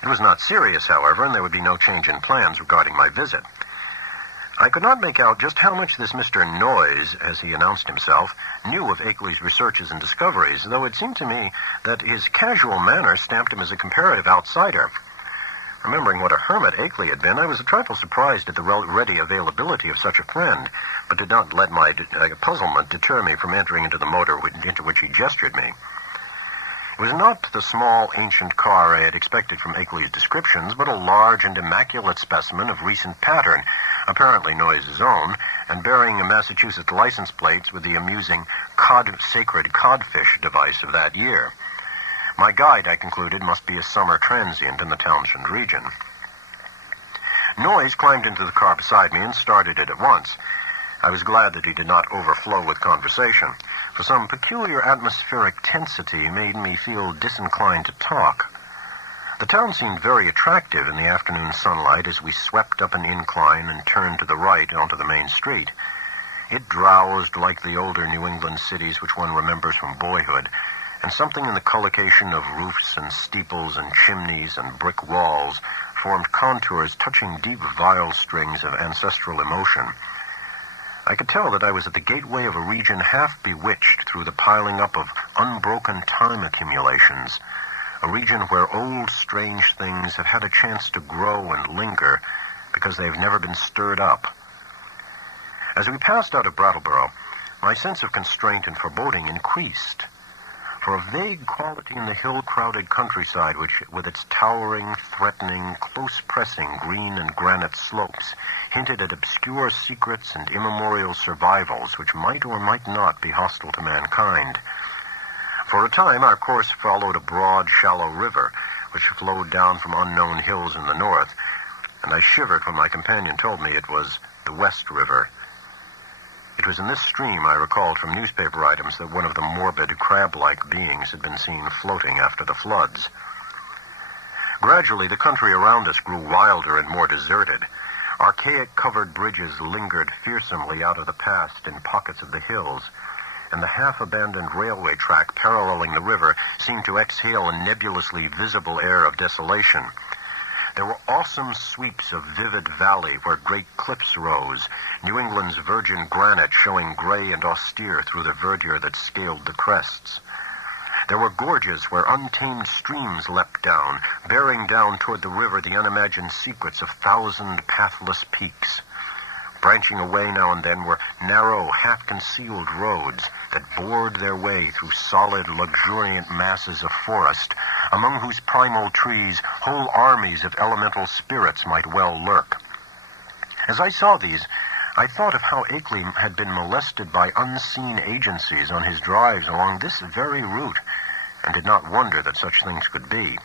It was not serious, however, and there would be no change in plans regarding my visit. I could not make out just how much this Mr. Noyes, as he announced himself, knew of Akeley's researches and discoveries, though it seemed to me that his casual manner stamped him as a comparative outsider. Remembering what a hermit Akeley had been, I was a trifle surprised at the ready availability of such a friend, but did not let my puzzlement deter me from entering into the motor into which he gestured me. It was not the small, ancient car I had expected from Akeley's descriptions, but a large and immaculate specimen of recent pattern, apparently Noyes' own, and bearing a Massachusetts license plates with the amusing sacred codfish device of that year. My guide, I concluded, must be a summer transient in the Townsend region. Noyes climbed into the car beside me and started it at once. I was glad that he did not overflow with conversation, for some peculiar atmospheric tensity made me feel disinclined to talk. The town seemed very attractive in the afternoon sunlight as we swept up an incline and turned to the right onto the main street. It drowsed like the older New England cities which one remembers from boyhood, and something in the collocation of roofs and steeples and chimneys and brick walls formed contours touching deep viol strings of ancestral emotion. I could tell that I was at the gateway of a region half bewitched through the piling up of unbroken time accumulations, a region where old, strange things have had a chance to grow and linger because they've never been stirred up. As we passed out of Brattleboro, my sense of constraint and foreboding increased. For a vague quality in the hill-crowded countryside, which, with its towering, threatening, close-pressing green and granite slopes, hinted at obscure secrets and immemorial survivals which might or might not be hostile to mankind. For a time, our course followed a broad, shallow river, which flowed down from unknown hills in the north, and I shivered when my companion told me it was the West River. It was in this stream, I recalled from newspaper items, that one of the morbid, crab-like beings had been seen floating after the floods. Gradually, the country around us grew wilder and more deserted. Archaic covered bridges lingered fearsomely out of the past in pockets of the hills, and the half-abandoned railway track paralleling the river seemed to exhale a nebulously visible air of desolation. There were awesome sweeps of vivid valley where great cliffs rose, New England's virgin granite showing gray and austere through the verdure that scaled the crests. There were gorges where untamed streams leapt down, bearing down toward the river the unimagined secrets of thousand pathless peaks. Branching away now and then were narrow, half-concealed roads that bored their way through solid, luxuriant masses of forest, among whose primal trees whole armies of elemental spirits might well lurk. As I saw these, I thought of how Akeley had been molested by unseen agencies on his drives along this very route, and did not wonder that such things could be.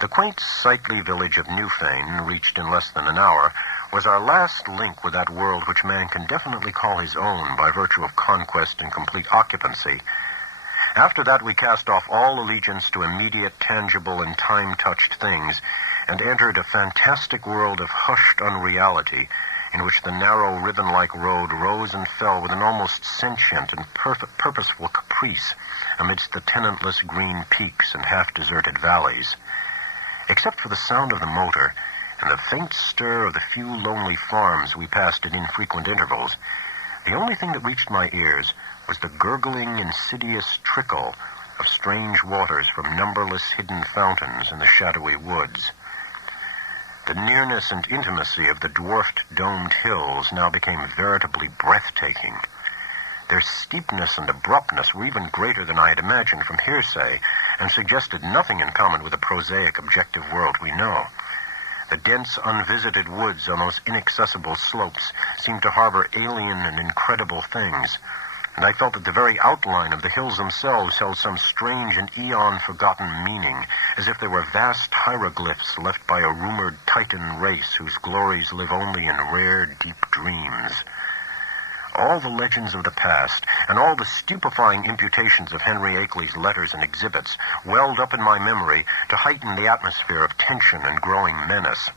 The quaint, sightly village of Newfane, reached in less than an hour, was our last link with that world which man can definitely call his own by virtue of conquest and complete occupancy. After that we cast off all allegiance to immediate, tangible, and time-touched things, and entered a fantastic world of hushed unreality, in which the narrow, ribbon-like road rose and fell with an almost sentient and purposeful caprice amidst the tenantless green peaks and half-deserted valleys. Except for the sound of the motor and the faint stir of the few lonely farms we passed at infrequent intervals, the only thing that reached my ears was the gurgling, insidious trickle of strange waters from numberless hidden fountains in the shadowy woods. The nearness and intimacy of the dwarfed, domed hills now became veritably breathtaking. Their steepness and abruptness were even greater than I had imagined from hearsay, and suggested nothing in common with the prosaic, objective world we know. The dense, unvisited woods on those inaccessible slopes seemed to harbor alien and incredible things, and I felt that the very outline of the hills themselves held some strange and eon-forgotten meaning, as if they were vast hieroglyphs left by a rumored Titan race whose glories live only in rare, deep dreams. All the legends of the past, and all the stupefying imputations of Henry Akeley's letters and exhibits, welled up in my memory to heighten the atmosphere of tension and growing menace.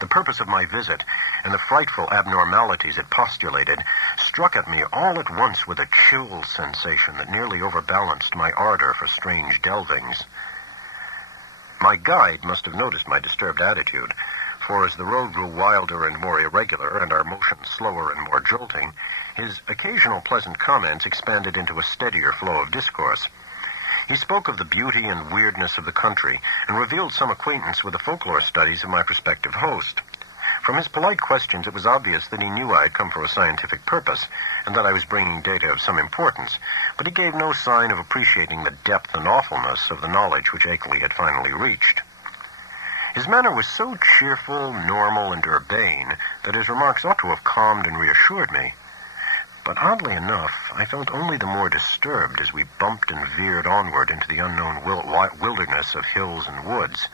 The purpose of my visit, and the frightful abnormalities it postulated, struck at me all at once with a chill sensation that nearly overbalanced my ardor for strange delvings. My guide must have noticed my disturbed attitude, for as the road grew wilder and more irregular, and our motion slower and more jolting, his occasional pleasant comments expanded into a steadier flow of discourse. He spoke of the beauty and weirdness of the country, and revealed some acquaintance with the folklore studies of my prospective host. From his polite questions, it was obvious that he knew I had come for a scientific purpose, and that I was bringing data of some importance, but he gave no sign of appreciating the depth and awfulness of the knowledge which Akeley had finally reached. His manner was so cheerful, normal, and urbane that his remarks ought to have calmed and reassured me. But oddly enough, I felt only the more disturbed as we bumped and veered onward into the unknown wilderness of hills and woods.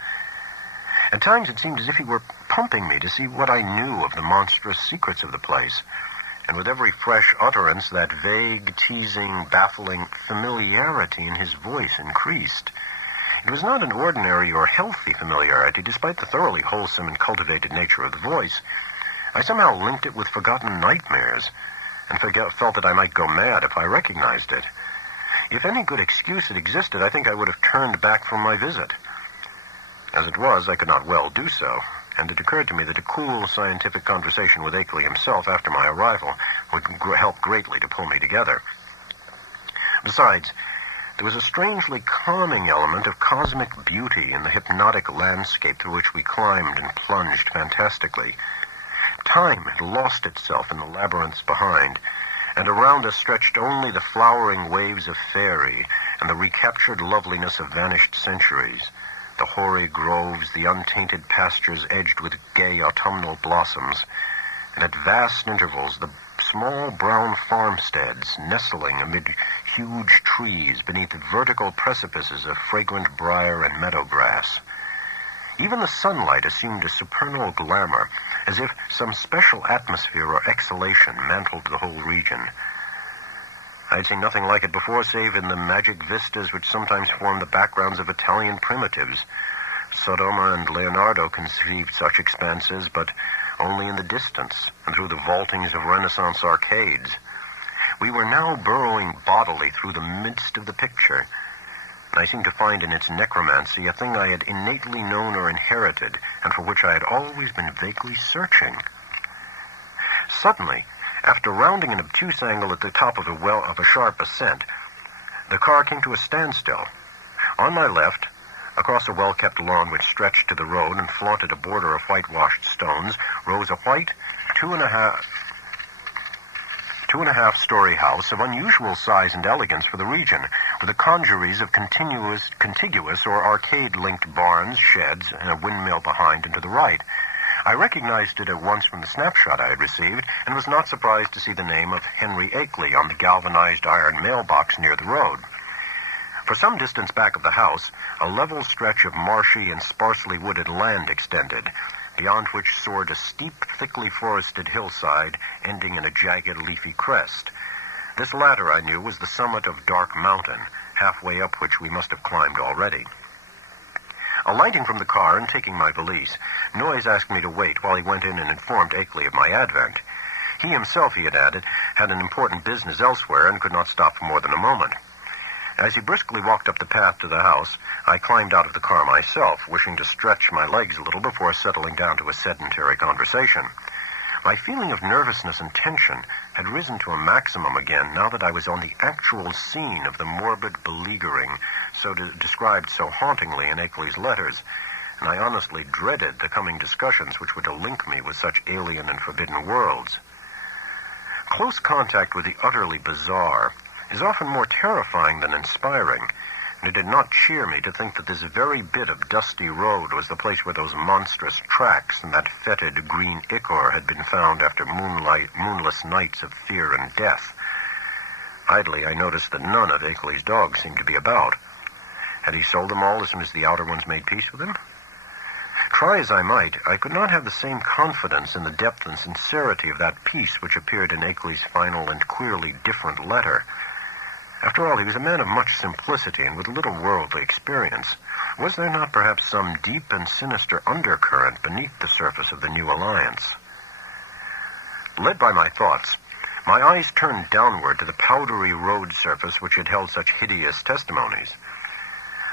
At times it seemed as if he were pumping me to see what I knew of the monstrous secrets of the place, and with every fresh utterance that vague, teasing, baffling familiarity in his voice increased. It was not an ordinary or healthy familiarity, despite the thoroughly wholesome and cultivated nature of the voice. I somehow linked it with forgotten nightmares, and felt that I might go mad if I recognized it. If any good excuse had existed, I think I would have turned back from my visit. As it was, I could not well do so, and it occurred to me that a cool scientific conversation with Akeley himself after my arrival would help greatly to pull me together. Besides, there was a strangely calming element of cosmic beauty in the hypnotic landscape through which we climbed and plunged fantastically. Time had lost itself in the labyrinths behind, and around us stretched only the flowering waves of faerie and the recaptured loveliness of vanished centuries, the hoary groves, the untainted pastures edged with gay autumnal blossoms, and at vast intervals the small brown farmsteads nestling amid huge trees beneath vertical precipices of fragrant briar and meadow grass. Even the sunlight assumed a supernal glamour, as if some special atmosphere or exhalation mantled the whole region. I had seen nothing like it before, save in the magic vistas which sometimes formed the backgrounds of Italian primitives. Sodoma and Leonardo conceived such expanses, but only in the distance, and through the vaultings of Renaissance arcades. We were now burrowing bodily through the midst of the picture, and I seemed to find in its necromancy a thing I had innately known or inherited, and for which I had always been vaguely searching. Suddenly, after rounding an obtuse angle at the top of a sharp ascent, the car came to a standstill. On my left, across a well-kept lawn which stretched to the road and flaunted a border of whitewashed stones, rose a white, two and a half-story house of unusual size and elegance for the region, with the congeries of contiguous or arcade-linked barns, sheds, and a windmill behind and to the right. I recognized it at once from the snapshot I had received, and was not surprised to see the name of Henry Akeley on the galvanized iron mailbox near the road. For some distance back of the house, a level stretch of marshy and sparsely wooded land extended, beyond which soared a steep, thickly forested hillside ending in a jagged, leafy crest. This latter, I knew, was the summit of Dark Mountain, halfway up which we must have climbed already. Alighting from the car and taking my valise, Noyes asked me to wait while he went in and informed Akeley of my advent. He himself, he had added, had an important business elsewhere and could not stop for more than a moment. As he briskly walked up the path to the house, I climbed out of the car myself, wishing to stretch my legs a little before settling down to a sedentary conversation. My feeling of nervousness and tension had risen to a maximum again now that I was on the actual scene of the morbid beleaguering described so hauntingly in Akeley's letters, and I honestly dreaded the coming discussions which were to link me with such alien and forbidden worlds. Close contact with the utterly bizarre is often more terrifying than inspiring, and it did not cheer me to think that this very bit of dusty road was the place where those monstrous tracks and that fetid green ichor had been found after moonless nights of fear and death. Idly, I noticed that none of Akeley's dogs seemed to be about. Had he sold them all as soon as the outer ones made peace with him? Try as I might, I could not have the same confidence in the depth and sincerity of that peace which appeared in Akeley's final and queerly different letter. After all, he was a man of much simplicity and with little worldly experience. Was there not perhaps some deep and sinister undercurrent beneath the surface of the new alliance? Led by my thoughts, my eyes turned downward to the powdery road surface which had held such hideous testimonies.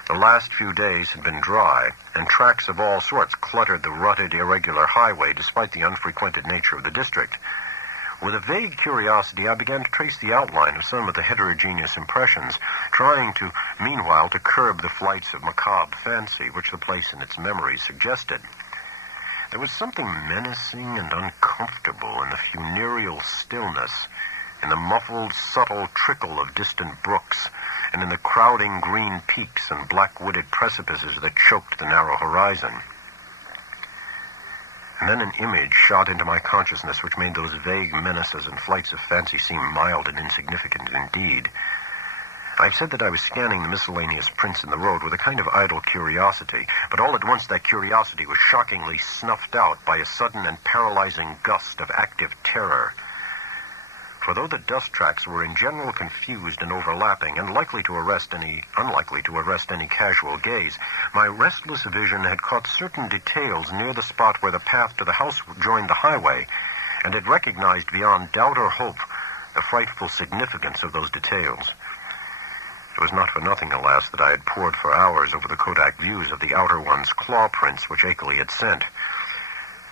The last few days had been dry, and tracks of all sorts cluttered the rutted, irregular highway despite the unfrequented nature of the district. With a vague curiosity, I began to trace the outline of some of the heterogeneous impressions, trying meanwhile to curb the flights of macabre fancy which the place and its memories suggested. There was something menacing and uncomfortable in the funereal stillness, in the muffled, subtle trickle of distant brooks, and in the crowding green peaks and black-wooded precipices that choked the narrow horizon. And then an image shot into my consciousness which made those vague menaces and flights of fancy seem mild and insignificant indeed. I said that I was scanning the miscellaneous prints in the road with a kind of idle curiosity, but all at once that curiosity was shockingly snuffed out by a sudden and paralyzing gust of active terror. For though the dust tracks were in general confused and overlapping and unlikely to arrest any casual gaze, my restless vision had caught certain details near the spot where the path to the house joined the highway, and had recognized beyond doubt or hope the frightful significance of those details. It was not for nothing, alas, that I had pored for hours over the Kodak views of the outer one's claw prints which Akeley had sent.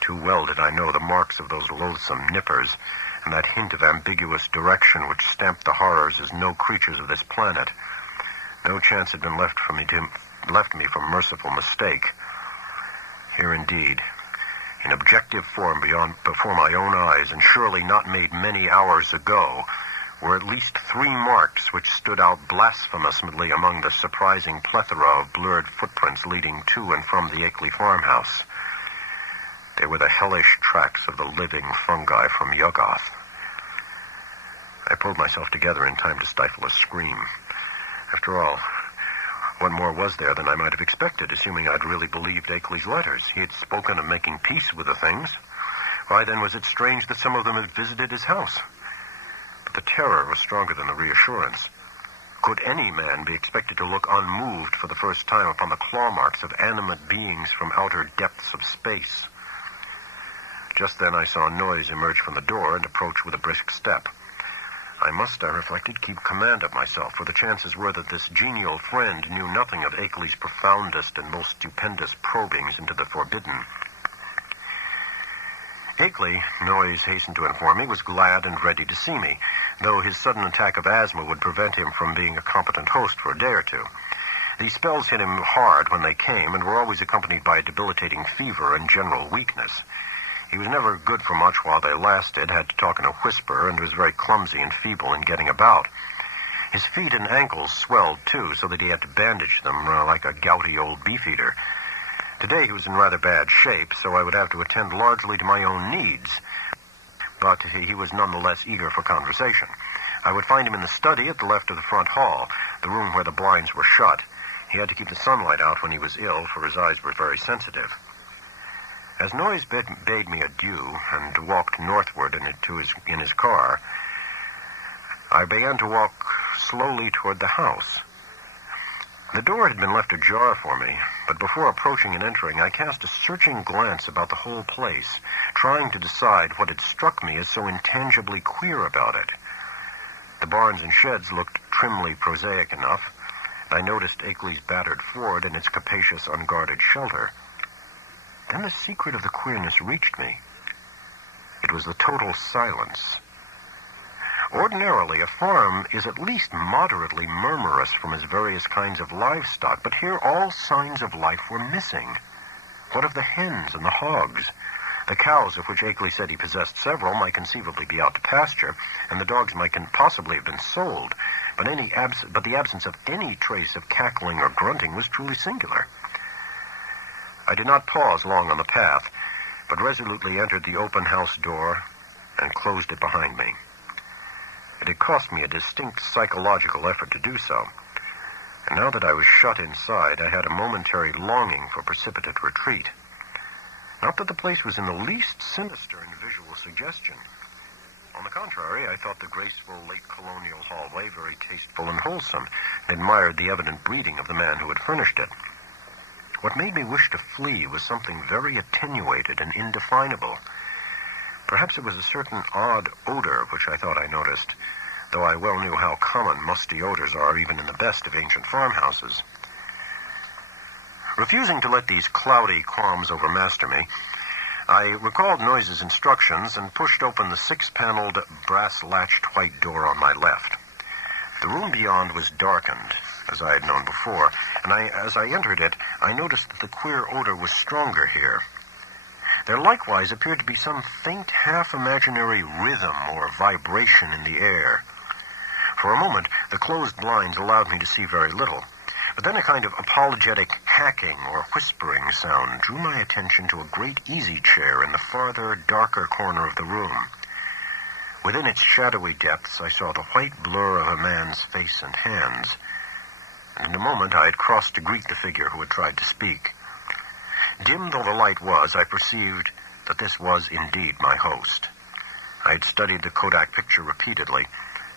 Too well did I know the marks of those loathsome nippers, and that hint of ambiguous direction which stamped the horrors as no creatures of this planet. No chance had been left me from merciful mistake. Here indeed, in objective form before my own eyes, and surely not made many hours ago, were at least 3 marks which stood out blasphemously among the surprising plethora of blurred footprints leading to and from the Akeley farmhouse. They were the hellish tracks of the living fungi from Yuggoth. I pulled myself together in time to stifle a scream. After all, what more was there than I might have expected, assuming I'd really believed Akeley's letters? He had spoken of making peace with the things. Why, then, was it strange that some of them had visited his house? But the terror was stronger than the reassurance. Could any man be expected to look unmoved for the first time upon the claw marks of animate beings from outer depths of space? Just then I saw Noyes emerge from the door and approach with a brisk step. I must, I reflected, keep command of myself, for the chances were that this genial friend knew nothing of Akeley's profoundest and most stupendous probings into the forbidden. Akeley, Noyes hastened to inform me, was glad and ready to see me, though his sudden attack of asthma would prevent him from being a competent host for a day or two. These spells hit him hard when they came and were always accompanied by a debilitating fever and general weakness. He was never good for much while they lasted, had to talk in a whisper, and was very clumsy and feeble in getting about. His feet and ankles swelled, too, so that he had to bandage them like a gouty old beefeater. Today he was in rather bad shape, so I would have to attend largely to my own needs. But he was nonetheless eager for conversation. I would find him in the study at the left of the front hall, the room where the blinds were shut. He had to keep the sunlight out when he was ill, for his eyes were very sensitive. As Noyes bade me adieu and walked northward in his car, I began to walk slowly toward the house. The door had been left ajar for me, but before approaching and entering, I cast a searching glance about the whole place, trying to decide what had struck me as so intangibly queer about it. The barns and sheds looked trimly prosaic enough. I noticed Akeley's battered Ford and its capacious, unguarded shelter. Then the secret of the queerness reached me. It was the total silence. Ordinarily, a farm is at least moderately murmurous from its various kinds of livestock, but here all signs of life were missing. What of the hens and the hogs? The cows, of which Akeley said he possessed several, might conceivably be out to pasture, and the dogs might possibly have been sold, but the absence of any trace of cackling or grunting was truly singular. I did not pause long on the path, but resolutely entered the open house door and closed it behind me. It had cost me a distinct psychological effort to do so, and now that I was shut inside, I had a momentary longing for precipitate retreat. Not that the place was in the least sinister in visual suggestion. On the contrary, I thought the graceful late colonial hallway very tasteful and wholesome, and admired the evident breeding of the man who had furnished it. What made me wish to flee was something very attenuated and indefinable. Perhaps it was a certain odd odor which I thought I noticed, though I well knew how common musty odors are even in the best of ancient farmhouses. Refusing to let these cloudy qualms overmaster me, I recalled Noyes' instructions and pushed open the 6-paneled, brass-latched white door on my left. The room beyond was darkened, as I had known before, and as I entered it, I noticed that the queer odor was stronger here. There likewise appeared to be some faint, half-imaginary rhythm or vibration in the air. For a moment, the closed blinds allowed me to see very little, but then a kind of apologetic hacking or whispering sound drew my attention to a great easy chair in the farther, darker corner of the room. Within its shadowy depths, I saw the white blur of a man's face and hands, and in a moment I had crossed to greet the figure who had tried to speak. Dim though the light was, I perceived that this was indeed my host. I had studied the Kodak picture repeatedly,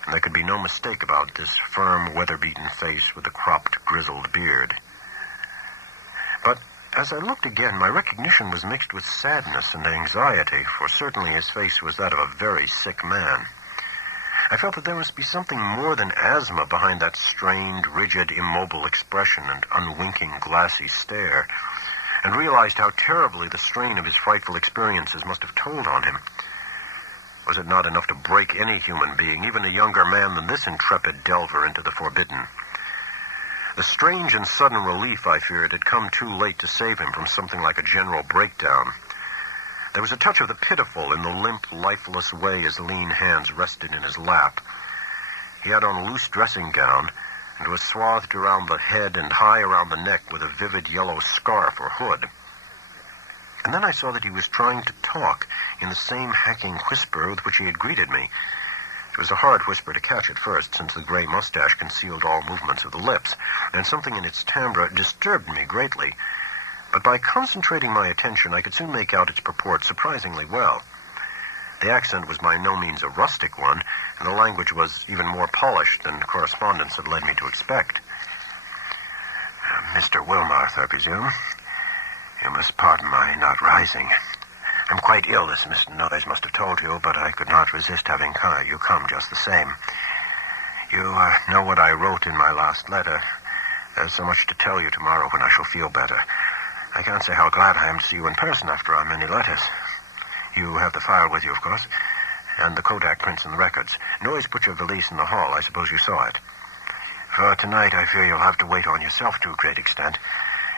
and there could be no mistake about this firm, weather-beaten face with the cropped, grizzled beard. But as I looked again, my recognition was mixed with sadness and anxiety, for certainly his face was that of a very sick man. I felt that there must be something more than asthma behind that strained, rigid, immobile expression and unwinking, glassy stare, and realized how terribly the strain of his frightful experiences must have told on him. Was it not enough to break any human being, even a younger man than this intrepid delver, into the forbidden? The strange and sudden relief, I feared, had come too late to save him from something like a general breakdown. There was a touch of the pitiful in the limp, lifeless way his lean hands rested in his lap. He had on a loose dressing gown, and was swathed around the head and high around the neck with a vivid yellow scarf or hood. And then I saw that he was trying to talk in the same hacking whisper with which he had greeted me. It was a hard whisper to catch at first, since the gray mustache concealed all movements of the lips, and something in its timbre disturbed me greatly. But by concentrating my attention, I could soon make out its purport surprisingly well. The accent was by no means a rustic one, and the language was even more polished than correspondence had led me to expect. Mr. Wilmarth, I presume. You must pardon my not rising. I'm quite ill, as Mr. Noyes must have told you, but I could not resist having you come just the same. You know what I wrote in my last letter. There's so much to tell you tomorrow when I shall feel better. I can't say how glad I am to see you in person after our many letters. You have the file with you, of course, and the Kodak prints and the records. Noyes put your valise in the hall. I suppose you saw it. For tonight, I fear you'll have to wait on yourself to a great extent.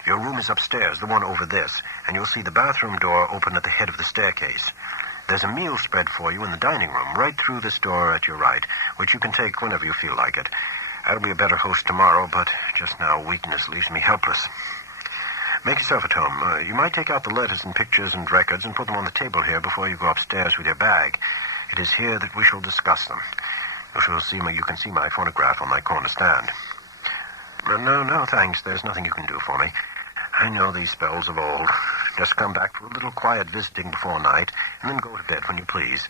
Your room is upstairs, the one over this, and you'll see the bathroom door open at the head of the staircase. There's a meal spread for you in the dining room, right through this door at your right, which you can take whenever you feel like it. I'll be a better host tomorrow, but just now weakness leaves me helpless. Make yourself at home. You might take out the letters and pictures and records and put them on the table here before you go upstairs with your bag. It is here that we shall discuss them. You can see my phonograph on my corner stand. No, thanks. There's nothing you can do for me. I know these spells of old. Just come back for a little quiet visiting before night, and then go to bed when you please.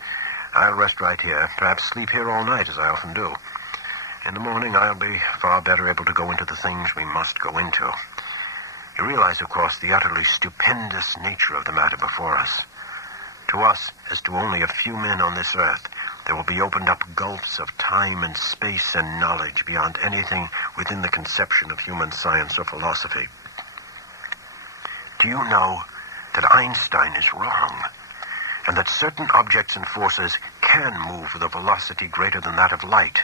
I'll rest right here, perhaps sleep here all night, as I often do. In the morning, I'll be far better able to go into the things we must go into. You realize, of course, the utterly stupendous nature of the matter before us. To us, as to only a few men on this earth, there will be opened up gulfs of time and space and knowledge beyond anything within the conception of human science or philosophy. Do you know that Einstein is wrong, and that certain objects and forces can move with a velocity greater than that of light?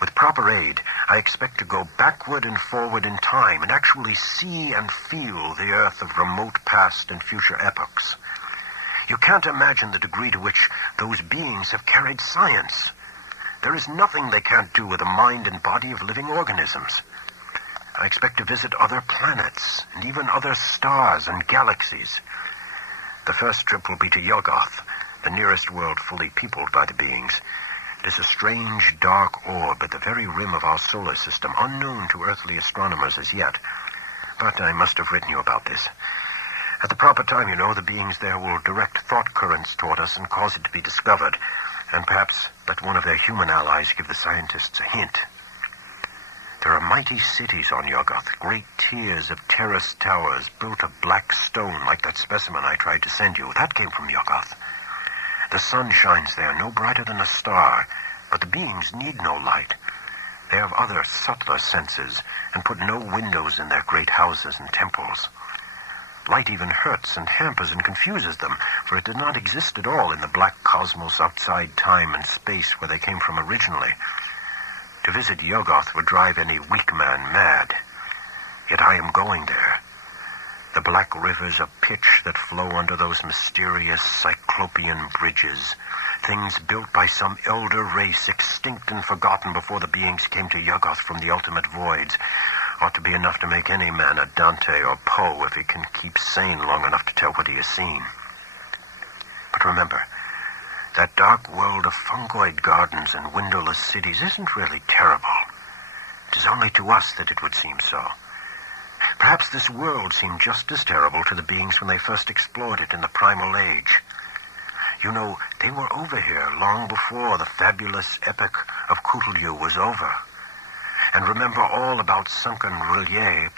With proper aid, I expect to go backward and forward in time and actually see and feel the Earth of remote past and future epochs. You can't imagine the degree to which those beings have carried science. There is nothing they can't do with the mind and body of living organisms. I expect to visit other planets and even other stars and galaxies. The first trip will be to Yuggoth, the nearest world fully peopled by the beings. It is a strange, dark orb at the very rim of our solar system, unknown to earthly astronomers as yet. But I must have written you about this. At the proper time, you know, the beings there will direct thought currents toward us and cause it to be discovered, and perhaps let one of their human allies give the scientists a hint. There are mighty cities on Yuggoth, great tiers of terraced towers built of black stone like that specimen I tried to send you. That came from Yuggoth. The sun shines there, no brighter than a star, but the beings need no light. They have other, subtler senses, and put no windows in their great houses and temples. Light even hurts and hampers and confuses them, for it did not exist at all in the black cosmos outside time and space where they came from originally. To visit Yuggoth would drive any weak man mad. Yet I am going there. The black rivers of pitch that flow under those mysterious cyclopean bridges, things built by some elder race extinct and forgotten before the beings came to Yuggoth from the ultimate voids, ought to be enough to make any man a Dante or Poe if he can keep sane long enough to tell what he has seen. But remember, that dark world of fungoid gardens and windowless cities isn't really terrible. It is only to us that it would seem so. Perhaps this world seemed just as terrible to the beings when they first explored it in the primal age. You know, they were over here long before the fabulous epoch of Cthulhu was over. And remember all about sunken relief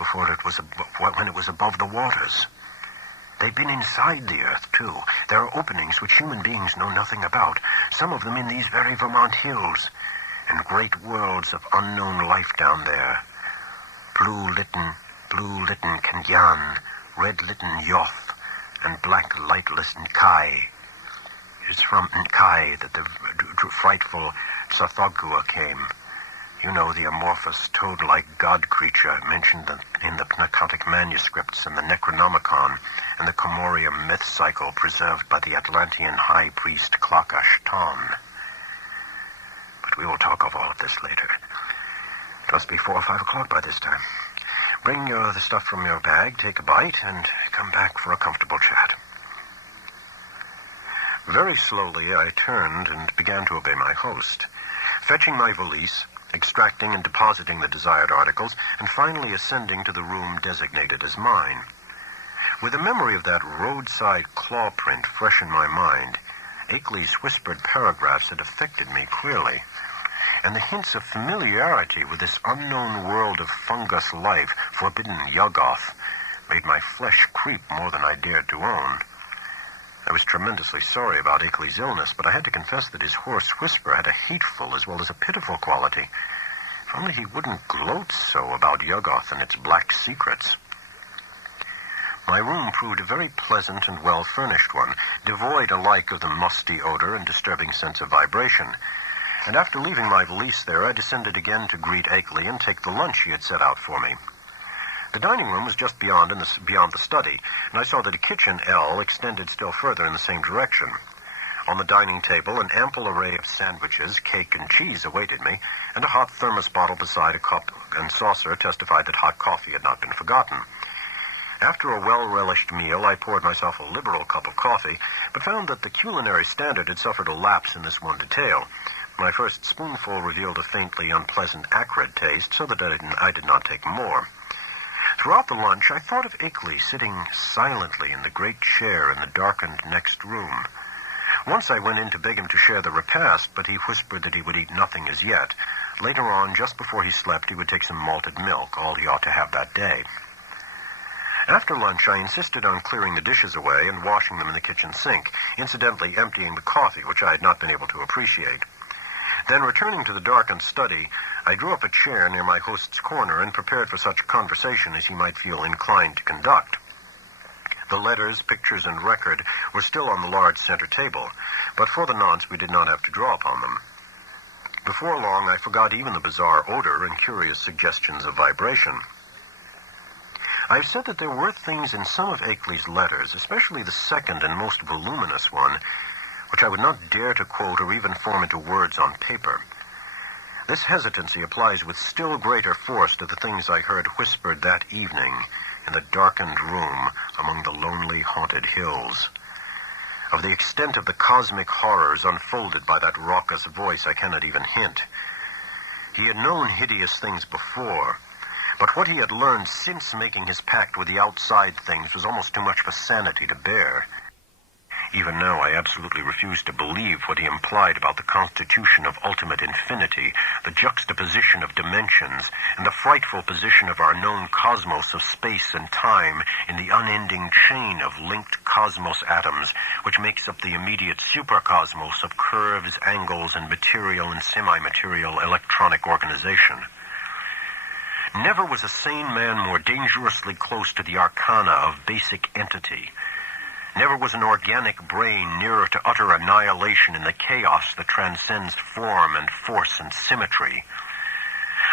when it was above the waters. They've been inside the earth, too. There are openings which human beings know nothing about, some of them in these very Vermont hills, and great worlds of unknown life down there. Blue-litten Kenyan, red-litten Yoth, and black lightless Nkai. It's from Nkai that the frightful Sarthogua came. You know, the amorphous, toad-like god creature mentioned in the Pnakotic manuscripts and the Necronomicon and the Comorium myth cycle preserved by the Atlantean high priest Klakash Ton. But we will talk of all of this later. It must be 4 or 5 o'clock by this time. Bring the stuff from your bag, take a bite, and come back for a comfortable chat. Very slowly I turned and began to obey my host, fetching my valise, extracting and depositing the desired articles, and finally ascending to the room designated as mine. With the memory of that roadside claw print fresh in my mind, Akeley's whispered paragraphs had affected me clearly, and the hints of familiarity with this unknown world of fungus life, forbidden Yuggoth, made my flesh creep more than I dared to own. I was tremendously sorry about Akeley's illness, but I had to confess that his hoarse whisper had a hateful as well as a pitiful quality. If only he wouldn't gloat so about Yuggoth and its black secrets. My room proved a very pleasant and well-furnished one, devoid alike of the musty odor and disturbing sense of vibration. And after leaving my valise there, I descended again to greet Akeley and take the lunch he had set out for me. The dining room was just beyond the study, and I saw that a kitchen L extended still further in the same direction. On the dining table, an ample array of sandwiches, cake, and cheese awaited me, and a hot thermos bottle beside a cup and saucer testified that hot coffee had not been forgotten. After a well-relished meal, I poured myself a liberal cup of coffee, but found that the culinary standard had suffered a lapse in this one detail. My first spoonful revealed a faintly unpleasant acrid taste, so that I did not take more. Throughout the lunch, I thought of Akeley sitting silently in the great chair in the darkened next room. Once I went in to beg him to share the repast, but he whispered that he would eat nothing as yet. Later on, just before he slept, he would take some malted milk, all he ought to have that day. After lunch, I insisted on clearing the dishes away and washing them in the kitchen sink, incidentally emptying the coffee, which I had not been able to appreciate. Then, returning to the darkened study, I drew up a chair near my host's corner and prepared for such conversation as he might feel inclined to conduct. The letters, pictures, and record were still on the large center table, but for the nonce we did not have to draw upon them. Before long, I forgot even the bizarre odor and curious suggestions of vibration. I've said that there were things in some of Akeley's letters, especially the second and most voluminous one, which I would not dare to quote or even form into words on paper. This hesitancy applies with still greater force to the things I heard whispered that evening in the darkened room among the lonely, haunted hills. Of the extent of the cosmic horrors unfolded by that raucous voice I cannot even hint. He had known hideous things before, but what he had learned since making his pact with the outside things was almost too much for sanity to bear. Even now, I absolutely refuse to believe what he implied about the constitution of ultimate infinity, the juxtaposition of dimensions, and the frightful position of our known cosmos of space and time in the unending chain of linked cosmos atoms, which makes up the immediate supercosmos of curves, angles, and material and semi-material electronic organization. Never was a sane man more dangerously close to the arcana of basic entity. Never was an organic brain nearer to utter annihilation in the chaos that transcends form and force and symmetry.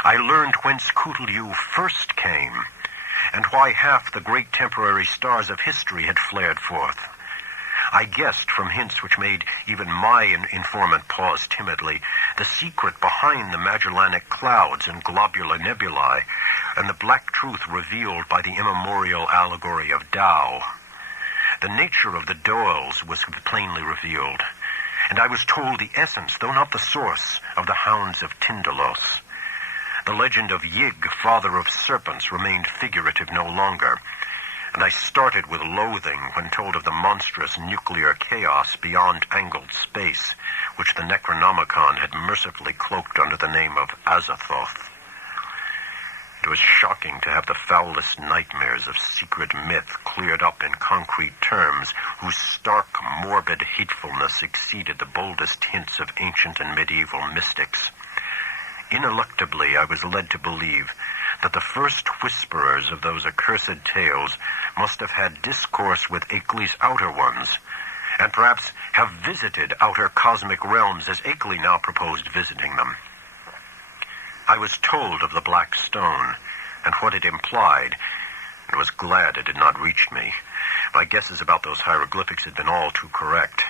I learned whence Cthulhu first came, and why half the great temporary stars of history had flared forth. I guessed from hints which made even my informant pause timidly the secret behind the Magellanic clouds and globular nebulae, and the black truth revealed by the immemorial allegory of Tao. The nature of the Doels was plainly revealed, and I was told the essence, though not the source, of the hounds of Tyndalos. The legend of Yig, father of serpents, remained figurative no longer, and I started with loathing when told of the monstrous nuclear chaos beyond angled space, which the Necronomicon had mercifully cloaked under the name of Azathoth. It was shocking to have the foulest nightmares of secret myth cleared up in concrete terms whose stark, morbid hatefulness exceeded the boldest hints of ancient and medieval mystics. Ineluctably, I was led to believe that the first whisperers of those accursed tales must have had discourse with Akeley's outer ones, and perhaps have visited outer cosmic realms as Akeley now proposed visiting them. I was told of the Black Stone and what it implied, and was glad it had not reached me. My guesses about those hieroglyphics had been all too correct.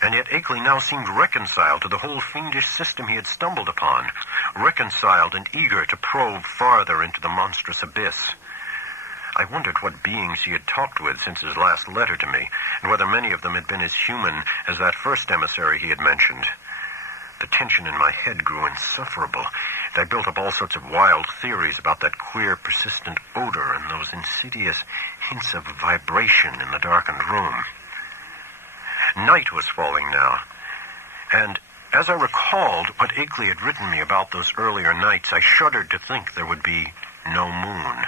And yet Akeley now seemed reconciled to the whole fiendish system he had stumbled upon, reconciled and eager to probe farther into the monstrous abyss. I wondered what beings he had talked with since his last letter to me, and whether many of them had been as human as that first emissary he had mentioned. The tension in my head grew insufferable, and I built up all sorts of wild theories about that queer, persistent odor and those insidious hints of vibration in the darkened room. Night was falling now, and as I recalled what Akeley had written me about those earlier nights, I shuddered to think there would be no moon.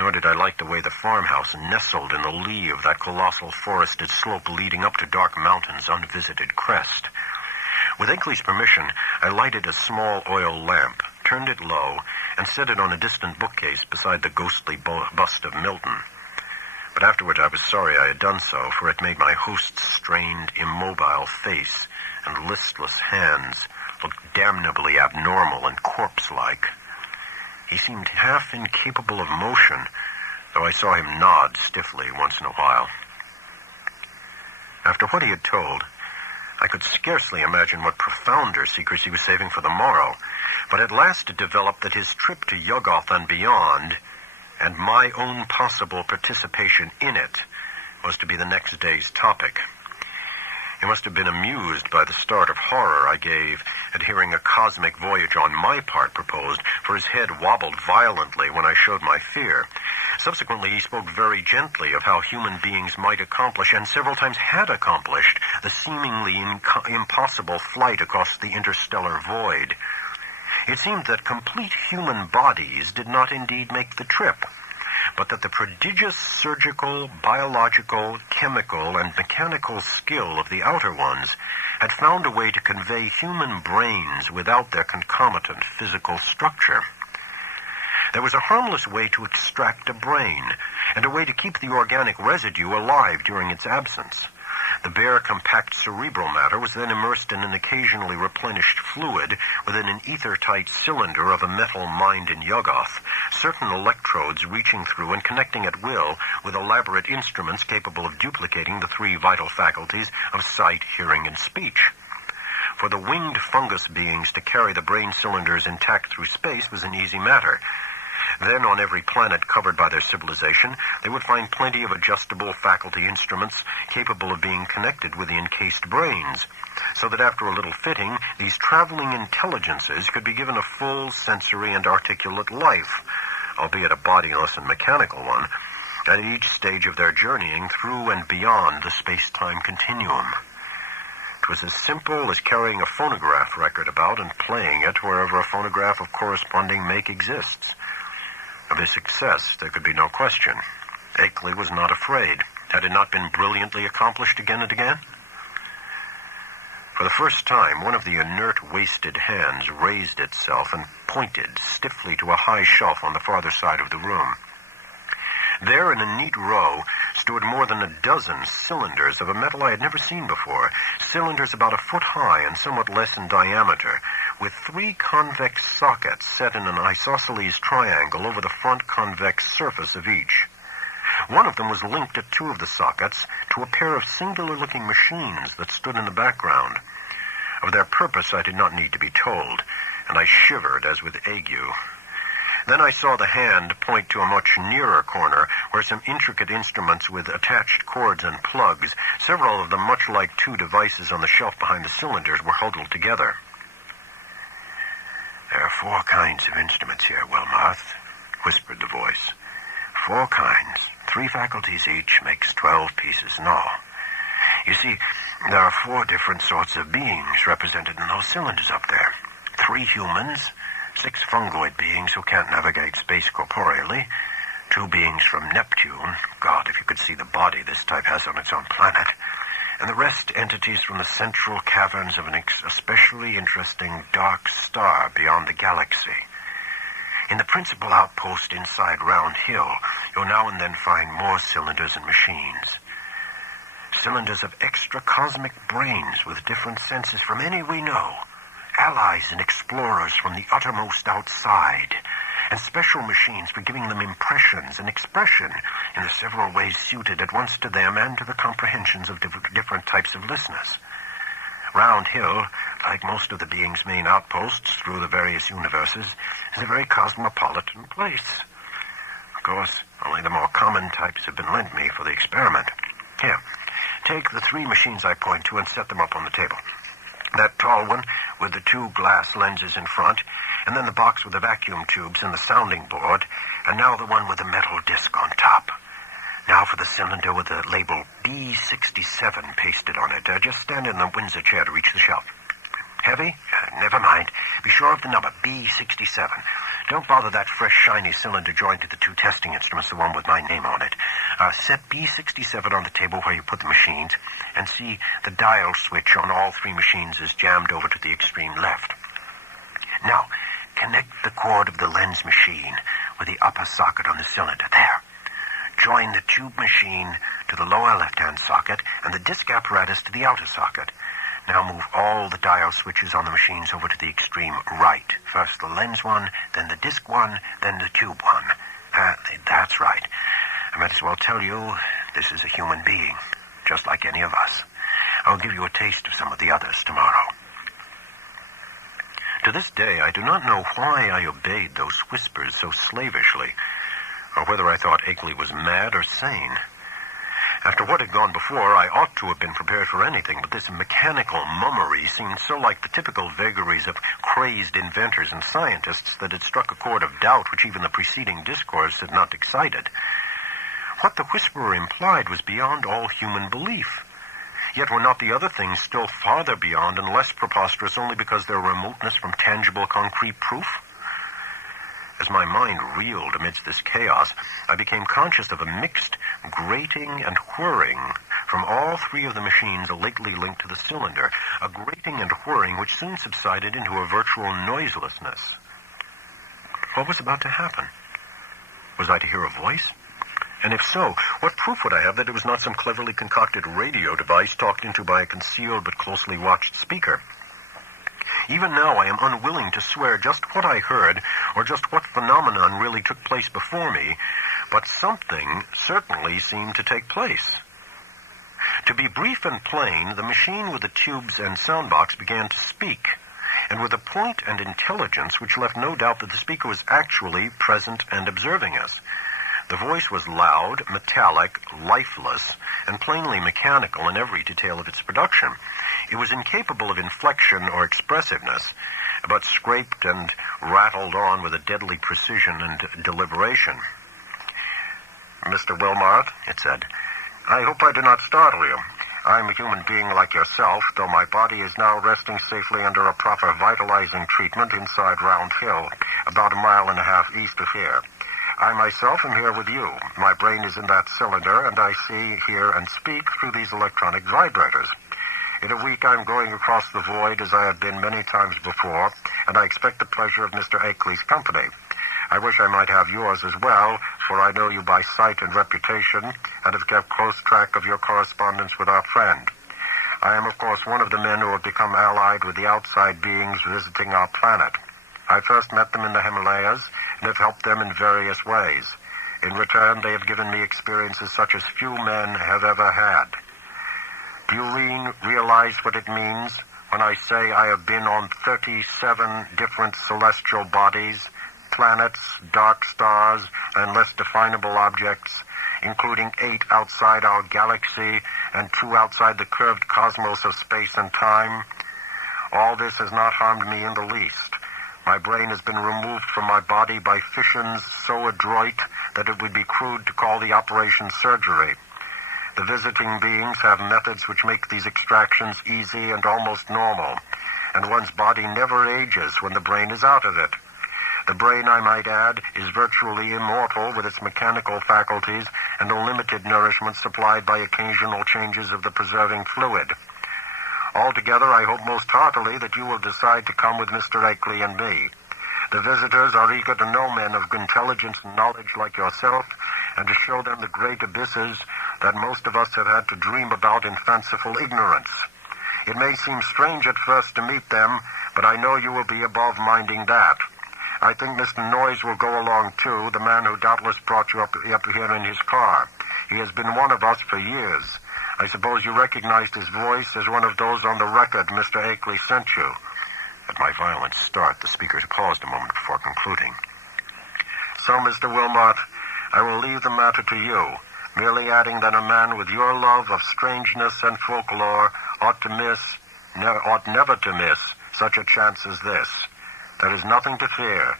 Nor did I like the way the farmhouse nestled in the lee of that colossal forested slope leading up to Dark Mountain's unvisited crest. With Akeley's permission, I lighted a small oil lamp, turned it low, and set it on a distant bookcase beside the ghostly bust of Milton. But afterward I was sorry I had done so, for it made my host's strained, immobile face and listless hands look damnably abnormal and corpse-like. He seemed half incapable of motion, though I saw him nod stiffly once in a while. After what he had told, I could scarcely imagine what profounder secrets he was saving for the morrow, but at last it developed that his trip to Yuggoth and beyond, and my own possible participation in it, was to be the next day's topic. He must have been amused by the start of horror I gave at hearing a cosmic voyage on my part proposed, for his head wobbled violently when I showed my fear. Subsequently, he spoke very gently of how human beings might accomplish, and several times had accomplished, the seemingly impossible flight across the interstellar void. It seemed that complete human bodies did not indeed make the trip, but that the prodigious surgical, biological, chemical, and mechanical skill of the outer ones had found a way to convey human brains without their concomitant physical structure. There was a harmless way to extract a brain, and a way to keep the organic residue alive during its absence. The bare, compact cerebral matter was then immersed in an occasionally replenished fluid within an ether-tight cylinder of a metal mined in Yuggoth, certain electrodes reaching through and connecting at will with elaborate instruments capable of duplicating the three vital faculties of sight, hearing, and speech. For the winged fungus beings to carry the brain cylinders intact through space was an easy matter. Then, on every planet covered by their civilization, they would find plenty of adjustable faculty instruments capable of being connected with the encased brains, so that after a little fitting, these traveling intelligences could be given a full sensory and articulate life, albeit a bodiless and mechanical one, at each stage of their journeying through and beyond the space-time continuum. It was as simple as carrying a phonograph record about and playing it wherever a phonograph of corresponding make exists. Of his success, there could be no question. Akeley was not afraid. Had it not been brilliantly accomplished again and again? For the first time, one of the inert, wasted hands raised itself and pointed stiffly to a high shelf on the farther side of the room. There, in a neat row, stood more than a dozen cylinders of a metal I had never seen before, cylinders about a foot high and somewhat less in diameter, with three convex sockets set in an isosceles triangle over the front convex surface of each. One of them was linked at two of the sockets to a pair of singular-looking machines that stood in the background. Of their purpose I did not need to be told, and I shivered as with ague. Then I saw the hand point to a much nearer corner where some intricate instruments with attached cords and plugs, several of them much like two devices on the shelf behind the cylinders, were huddled together. "There are 4 kinds of instruments here, Wilmarth," whispered the voice. 4 kinds, 3 faculties each, makes 12 pieces in all. You see, there are 4 different sorts of beings represented in those cylinders up there. 3 humans, 6 fungoid beings who can't navigate space corporeally, 2 beings from Neptune, God, if you could see the body this type has on its own planet, and the rest entities from the central caverns of an especially interesting dark star beyond the galaxy. In the principal outpost inside Round Hill, you'll now and then find more cylinders and machines. Cylinders of extra cosmic brains with different senses from any we know, allies and explorers from the uttermost outside, and special machines for giving them impressions and expression in the several ways suited at once to them and to the comprehensions of different types of listeners. Round Hill, like most of the being's main outposts through the various universes, is a very cosmopolitan place. Of course, only the more common types have been lent me for the experiment. Here, take the 3 machines I point to and set them up on the table. That tall one with the 2 glass lenses in front, and then the box with the vacuum tubes and the sounding board, and now the one with the metal disc on top. Now for the cylinder with the label B67 pasted on it. Just stand in the Windsor chair to reach the shelf. Heavy? Never mind. Be sure of the number, B67. Don't bother that fresh, shiny cylinder joint to the two testing instruments, the one with my name on it. Set B67 on the table where you put the machines, and see the dial switch on all three machines is jammed over to the extreme left. Now, connect the cord of the lens machine with the upper socket on the cylinder. There. Join the tube machine to the lower left-hand socket and the disc apparatus to the outer socket. Now move all the dial switches on the machines over to the extreme right. First the lens one, then the disc one, then the tube one. That's right. I might as well tell you, this is a human being, just like any of us. I'll give you a taste of some of the others tomorrow. To this day, I do not know why I obeyed those whispers so slavishly, or whether I thought Akeley was mad or sane. After what had gone before, I ought to have been prepared for anything, but this mechanical mummery seemed so like the typical vagaries of crazed inventors and scientists that it struck a chord of doubt which even the preceding discourse had not excited. What the whisperer implied was beyond all human belief. Yet were not the other things still farther beyond and less preposterous only because their remoteness from tangible concrete proof? As my mind reeled amidst this chaos, I became conscious of a mixed grating and whirring from all three of the machines lately linked to the cylinder, a grating and whirring which soon subsided into a virtual noiselessness. What was about to happen? Was I to hear a voice? And if so, what proof would I have that it was not some cleverly concocted radio device talked into by a concealed but closely watched speaker? Even now I am unwilling to swear just what I heard or just what phenomenon really took place before me, but something certainly seemed to take place. To be brief and plain, the machine with the tubes and soundbox began to speak, and with a point and intelligence which left no doubt that the speaker was actually present and observing us. The voice was loud, metallic, lifeless, and plainly mechanical in every detail of its production. It was incapable of inflection or expressiveness, but scraped and rattled on with a deadly precision and deliberation. "Mr. Wilmot," it said, "I hope I do not startle you. I am a human being like yourself, though my body is now resting safely under a proper vitalizing treatment inside Round Hill, about 1.5 miles east of here. I myself am here with you. My brain is in that cylinder, and I see, hear, and speak through these electronic vibrators. In a week I'm going across the void as I have been many times before, and I expect the pleasure of Mr. Akeley's company. I wish I might have yours as well, for I know you by sight and reputation, and have kept close track of your correspondence with our friend. I am, of course, one of the men who have become allied with the outside beings visiting our planet. I first met them in the Himalayas, and have helped them in various ways. In return, they have given me experiences such as few men have ever had. Do you realize what it means when I say I have been on 37 different celestial bodies, planets, dark stars, and less definable objects, including 8 outside our galaxy and 2 outside the curved cosmos of space and time? All this has not harmed me in the least. My brain has been removed from my body by fissions so adroit that it would be crude to call the operation surgery. The visiting beings have methods which make these extractions easy and almost normal, and one's body never ages when the brain is out of it. The brain, I might add, is virtually immortal with its mechanical faculties and the limited nourishment supplied by occasional changes of the preserving fluid. Altogether, I hope most heartily that you will decide to come with Mr. Akeley and me. The visitors are eager to know men of intelligence and knowledge like yourself, and to show them the great abysses that most of us have had to dream about in fanciful ignorance. It may seem strange at first to meet them, but I know you will be above minding that. I think Mr. Noyes will go along too, the man who doubtless brought you up here in his car. He has been one of us for years. I suppose you recognized his voice as one of those on the record Mr. Akeley sent you." At my violent start, the speaker paused a moment before concluding. "So, Mr. Wilmot, I will leave the matter to you, merely adding that a man with your love of strangeness and folklore ought never to miss such a chance as this. There is nothing to fear.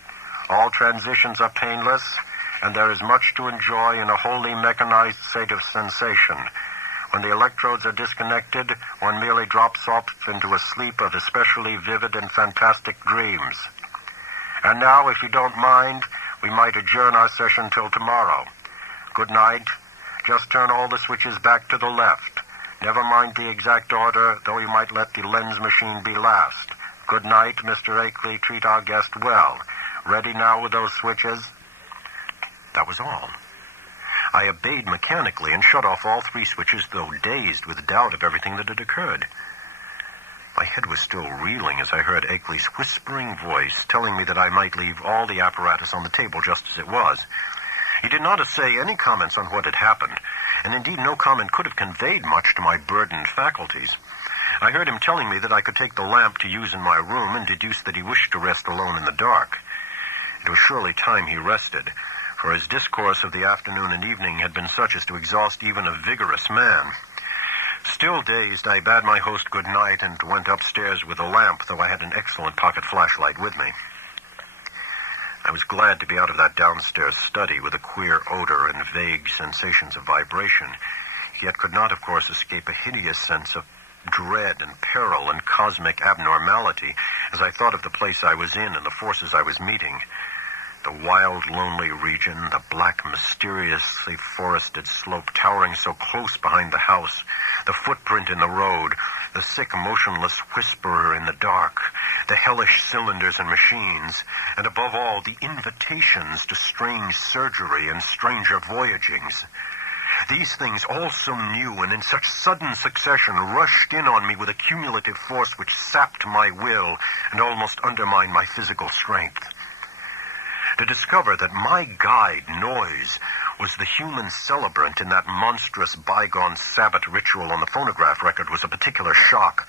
All transitions are painless, and there is much to enjoy in a wholly mechanized state of sensation. When the electrodes are disconnected, one merely drops off into a sleep of especially vivid and fantastic dreams. And now, if you don't mind, we might adjourn our session till tomorrow. Good night. Just turn all the switches back to the left. Never mind the exact order, though you might let the lens machine be last. Good night, Mr. Akeley. Treat our guest well. Ready now with those switches? That was all. I obeyed mechanically and shut off all 3 switches, though dazed with doubt of everything that had occurred. My head was still reeling as I heard Akeley's whispering voice telling me that I might leave all the apparatus on the table just as it was. He did not essay any comments on what had happened, and indeed no comment could have conveyed much to my burdened faculties. I heard him telling me that I could take the lamp to use in my room and deduced that he wished to rest alone in the dark. It was surely time he rested, for his discourse of the afternoon and evening had been such as to exhaust even a vigorous man. Still dazed, I bade my host good night and went upstairs with a lamp, though I had an excellent pocket flashlight with me. I was glad to be out of that downstairs study with a queer odor and vague sensations of vibration, yet could not, of course, escape a hideous sense of dread and peril and cosmic abnormality as I thought of the place I was in and the forces I was meeting. The wild, lonely region, the black, mysteriously forested slope towering so close behind the house, the footprint in the road, the sick, motionless whisperer in the dark, the hellish cylinders and machines, and above all, the invitations to strange surgery and stranger voyagings. These things, all so new and in such sudden succession, rushed in on me with a cumulative force which sapped my will and almost undermined my physical strength. To discover that my guide, Noise, was the human celebrant in that monstrous bygone Sabbath ritual on the phonograph record was a particular shock,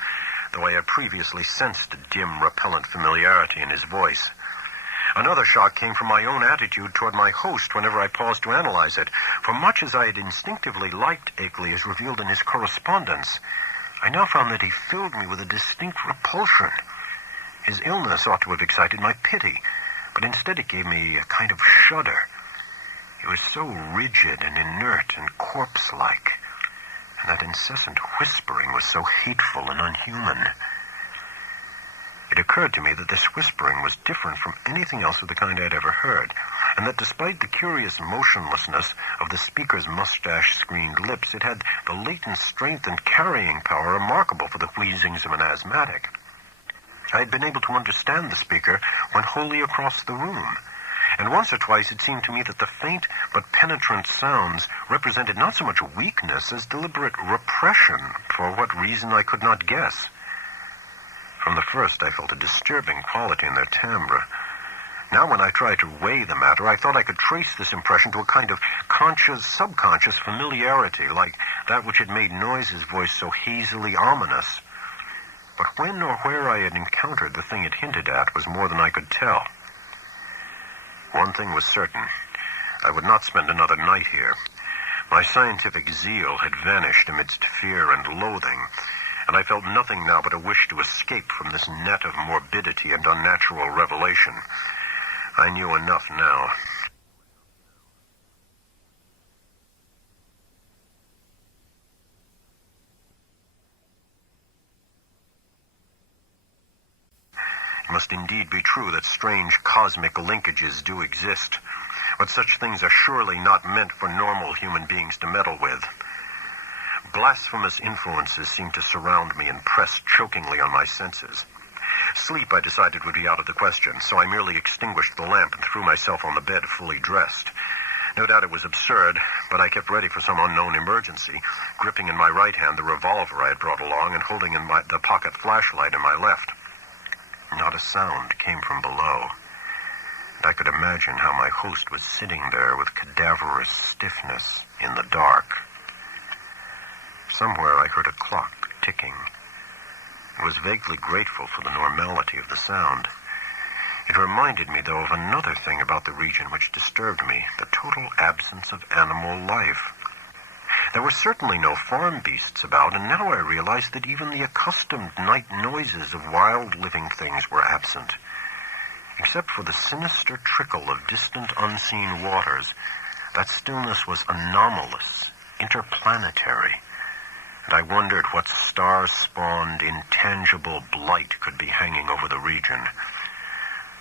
though I had previously sensed a dim, repellent familiarity in his voice. Another shock came from my own attitude toward my host whenever I paused to analyze it, for much as I had instinctively liked Akeley as revealed in his correspondence, I now found that he filled me with a distinct repulsion. His illness ought to have excited my pity, but instead it gave me a kind of shudder. He was so rigid and inert and corpse-like, and that incessant whispering was so hateful and unhuman. It occurred to me that this whispering was different from anything else of the kind I had ever heard, and that despite the curious motionlessness of the speaker's mustache-screened lips, it had the latent strength and carrying power remarkable for the wheezings of an asthmatic. I had been able to understand the speaker when wholly across the room, and once or twice it seemed to me that the faint but penetrant sounds represented not so much weakness as deliberate repression, for what reason I could not guess. From the first I felt a disturbing quality in their timbre. Now when I tried to weigh the matter, I thought I could trace this impression to a kind of conscious, subconscious familiarity, like that which had made Noise's voice so hazily ominous. But when or where I had encountered the thing it hinted at was more than I could tell. One thing was certain. I would not spend another night here. My scientific zeal had vanished amidst fear and loathing, and I felt nothing now but a wish to escape from this net of morbidity and unnatural revelation. I knew enough now. It must indeed be true that strange cosmic linkages do exist, but such things are surely not meant for normal human beings to meddle with. Blasphemous influences seemed to surround me and press chokingly on my senses. Sleep, I decided, would be out of the question, so I merely extinguished the lamp and threw myself on the bed fully dressed. No doubt it was absurd, but I kept ready for some unknown emergency, gripping in my right hand the revolver I had brought along and holding in the pocket flashlight in my left. Not a sound came from below, and I could imagine how my host was sitting there with cadaverous stiffness in the dark. Somewhere I heard a clock ticking. I was vaguely grateful for the normality of the sound. It reminded me, though, of another thing about the region which disturbed me, the total absence of animal life. There were certainly no farm beasts about, and now I realized that even the accustomed night noises of wild living things were absent. Except for the sinister trickle of distant unseen waters, that stillness was anomalous, interplanetary, and I wondered what star-spawned, intangible blight could be hanging over the region.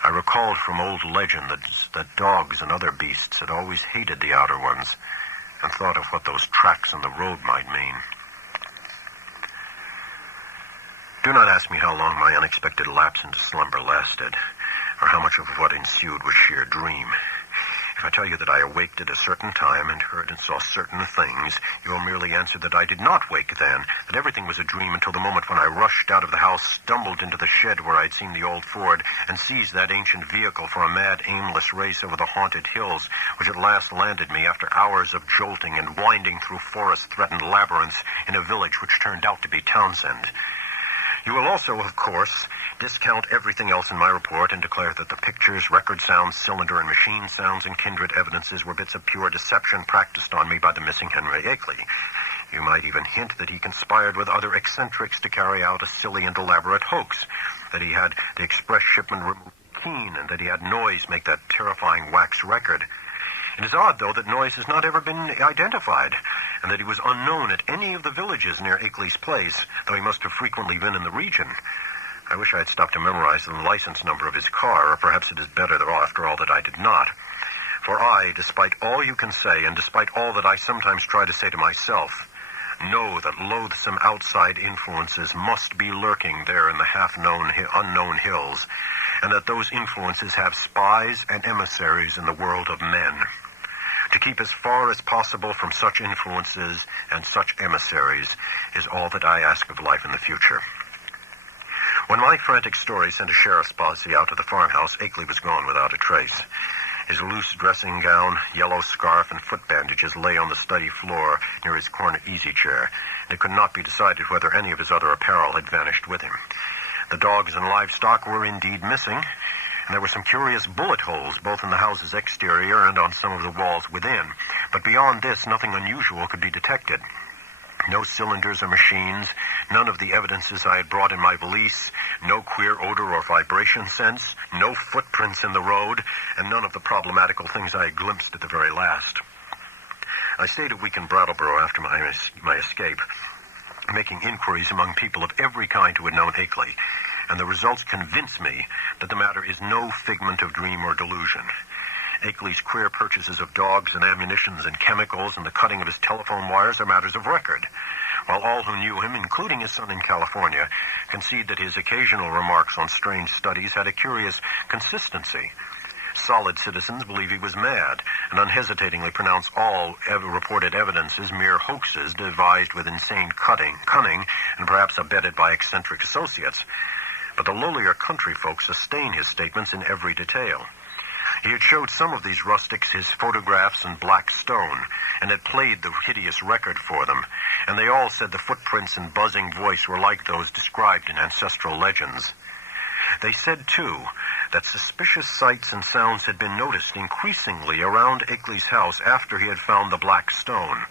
I recalled from old legend that dogs and other beasts had always hated the outer ones, and thought of what those tracks in the road might mean. Do not ask me how long my unexpected lapse into slumber lasted, or how much of what ensued was sheer dream. If I tell you that I awaked at a certain time and heard and saw certain things, you will merely answer that I did not wake then, that everything was a dream until the moment when I rushed out of the house, stumbled into the shed where I'd seen the old Ford, and seized that ancient vehicle for a mad, aimless race over the haunted hills, which at last landed me after hours of jolting and winding through forest-threatened labyrinths in a village which turned out to be Townsend. You will also, of course, discount everything else in my report and declare that the pictures, record sounds, cylinder and machine sounds, and kindred evidences were bits of pure deception practiced on me by the missing Henry Akeley. You might even hint that he conspired with other eccentrics to carry out a silly and elaborate hoax, that he had the express shipment removed keen, and that he had Noyes make that terrifying wax record. It is odd, though, that Noyes has not ever been identified, and that he was unknown at any of the villages near Akeley's place, though he must have frequently been in the region. I wish I had stopped to memorize the license number of his car, or perhaps it is better, after all, that I did not. For I, despite all you can say, and despite all that I sometimes try to say to myself, know that loathsome outside influences must be lurking there in the half-known, unknown hills, and that those influences have spies and emissaries in the world of men. To keep as far as possible from such influences and such emissaries is all that I ask of life in the future. When my frantic story sent a sheriff's posse out to the farmhouse, Akeley was gone without a trace. His loose dressing gown, yellow scarf, and foot bandages lay on the study floor near his corner easy-chair, and it could not be decided whether any of his other apparel had vanished with him. The dogs and livestock were indeed missing, and there were some curious bullet holes both in the house's exterior and on some of the walls within. But beyond this, nothing unusual could be detected. No cylinders or machines, none of the evidences I had brought in my valise, no queer odor or vibration sense, no footprints in the road, and none of the problematical things I had glimpsed at the very last. I stayed a week in Brattleboro after my escape, making inquiries among people of every kind who had known Akeley, and the results convinced me that the matter is no figment of dream or delusion. Akeley's queer purchases of dogs and ammunitions and chemicals and the cutting of his telephone wires are matters of record, while all who knew him, including his son in California, concede that his occasional remarks on strange studies had a curious consistency. Solid citizens believe he was mad, and unhesitatingly pronounce all reported evidences mere hoaxes devised with insane cunning, and perhaps abetted by eccentric associates. But the lowlier country folk sustain his statements in every detail. He had showed some of these rustics his photographs in black stone, and had played the hideous record for them, and they all said the footprints and buzzing voice were like those described in ancestral legends. They said, too, that suspicious sights and sounds had been noticed increasingly around Akeley's house after he had found the black stone,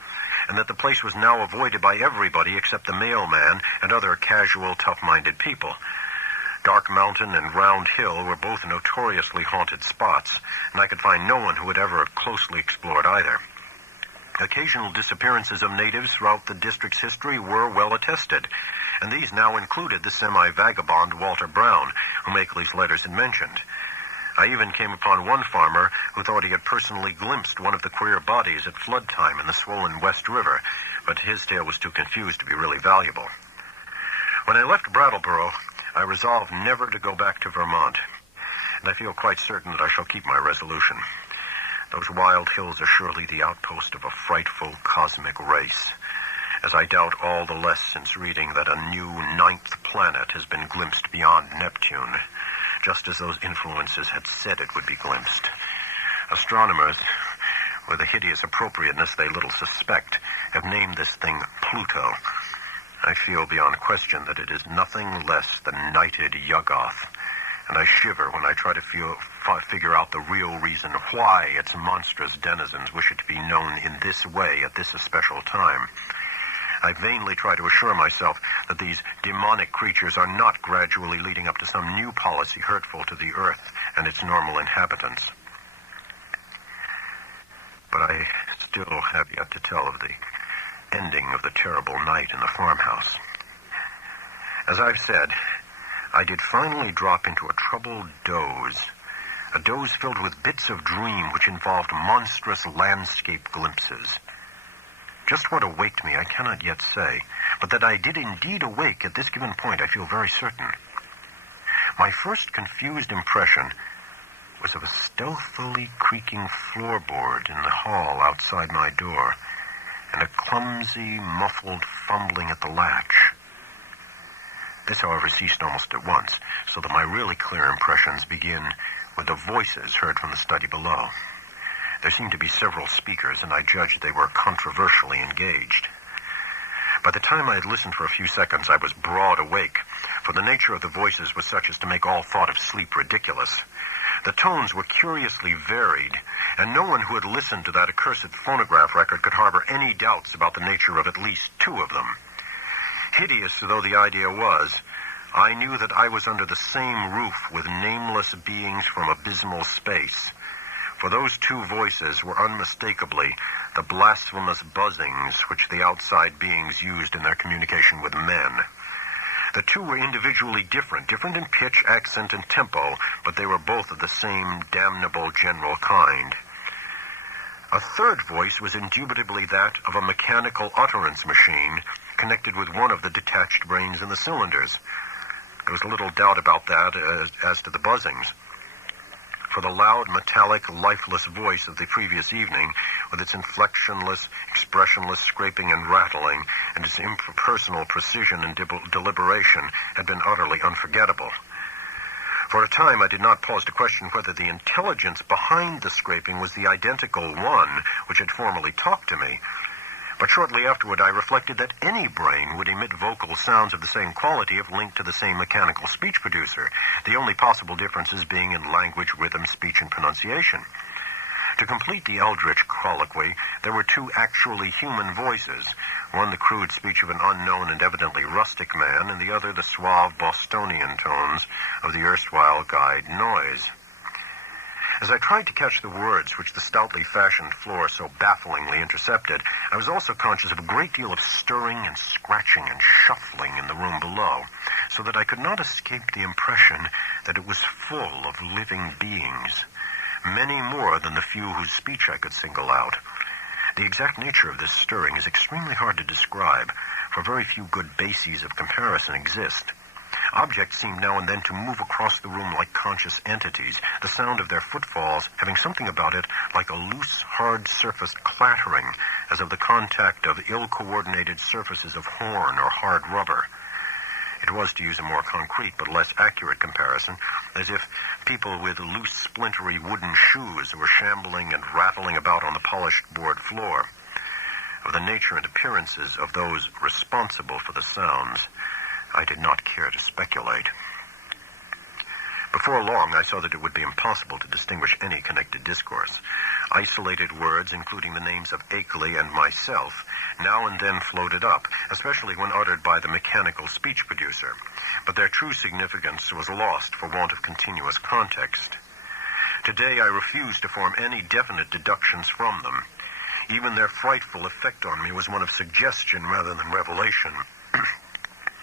and that the place was now avoided by everybody except the mailman and other casual, tough-minded people. Dark Mountain and Round Hill were both notoriously haunted spots, and I could find no one who had ever closely explored either. Occasional disappearances of natives throughout the district's history were well attested, and these now included the semi-vagabond Walter Brown, whom Akeley's letters had mentioned. I even came upon one farmer who thought he had personally glimpsed one of the queer bodies at flood time in the swollen West River, but his tale was too confused to be really valuable. When I left Brattleboro, I resolved never to go back to Vermont, and I feel quite certain that I shall keep my resolution. Those wild hills are surely the outpost of a frightful cosmic race, as I doubt all the less since reading that a new 9th planet has been glimpsed beyond Neptune, just as those influences had said it would be glimpsed. Astronomers, with a hideous appropriateness they little suspect, have named this thing Pluto. I feel beyond question that it is nothing less than knighted Yuggoth, and I shiver when I try to figure out the real reason why its monstrous denizens wish it to be known in this way at this especial time. I vainly try to assure myself that these demonic creatures are not gradually leading up to some new policy hurtful to the earth and its normal inhabitants. But I still have yet to tell of the ending of the terrible night in the farmhouse. As I've said, I did finally drop into a troubled doze a doze filled with bits of dream which involved monstrous landscape glimpses. Just what awaked me I cannot yet say, but that I did indeed awake at this given point I feel very certain. My first confused impression was of a stealthily creaking floorboard in the hall outside my door, and a clumsy, muffled fumbling at the latch. This, however, ceased almost at once, so that my really clear impressions begin with the voices heard from the study below. There seemed to be several speakers, and I judged they were controversially engaged. By the time I had listened for a few seconds, I was broad awake, for the nature of the voices was such as to make all thought of sleep ridiculous. The tones were curiously varied, and no one who had listened to that accursed phonograph record could harbor any doubts about the nature of at least two of them. Hideous though the idea was, I knew that I was under the same roof with nameless beings from abysmal space, for those two voices were unmistakably the blasphemous buzzings which the outside beings used in their communication with men. The two were individually different in pitch, accent, and tempo, but they were both of the same damnable general kind. A third voice was indubitably that of a mechanical utterance machine connected with one of the detached brains in the cylinders. There was little doubt about that as to the buzzings, for the loud, metallic, lifeless voice of the previous evening, with its inflectionless, expressionless scraping and rattling, and its impersonal precision and deliberation, had been utterly unforgettable. For a time I did not pause to question whether the intelligence behind the scraping was the identical one which had formerly talked to me. But shortly afterward I reflected that any brain would emit vocal sounds of the same quality if linked to the same mechanical speech producer, the only possible differences being in language, rhythm, speech, and pronunciation. To complete the eldritch colloquy, there were two actually human voices, one the crude speech of an unknown and evidently rustic man, and the other the suave Bostonian tones of the erstwhile guide Noise. As I tried to catch the words which the stoutly fashioned floor so bafflingly intercepted, I was also conscious of a great deal of stirring and scratching and shuffling in the room below, so that I could not escape the impression that it was full of living beings, many more than the few whose speech I could single out. The exact nature of this stirring is extremely hard to describe, for very few good bases of comparison exist. Objects seemed now and then to move across the room like conscious entities, the sound of their footfalls having something about it like a loose, hard-surfaced clattering, as of the contact of ill-coordinated surfaces of horn or hard rubber. It was, to use a more concrete but less accurate comparison, as if people with loose, splintery wooden shoes were shambling and rattling about on the polished board floor. Of the nature and appearances of those responsible for the sounds, I did not care to speculate. Before long, I saw that it would be impossible to distinguish any connected discourse. Isolated words, including the names of Akeley and myself, now and then floated up, especially when uttered by the mechanical speech producer, but their true significance was lost for want of continuous context. Today, I refuse to form any definite deductions from them. Even their frightful effect on me was one of suggestion rather than revelation.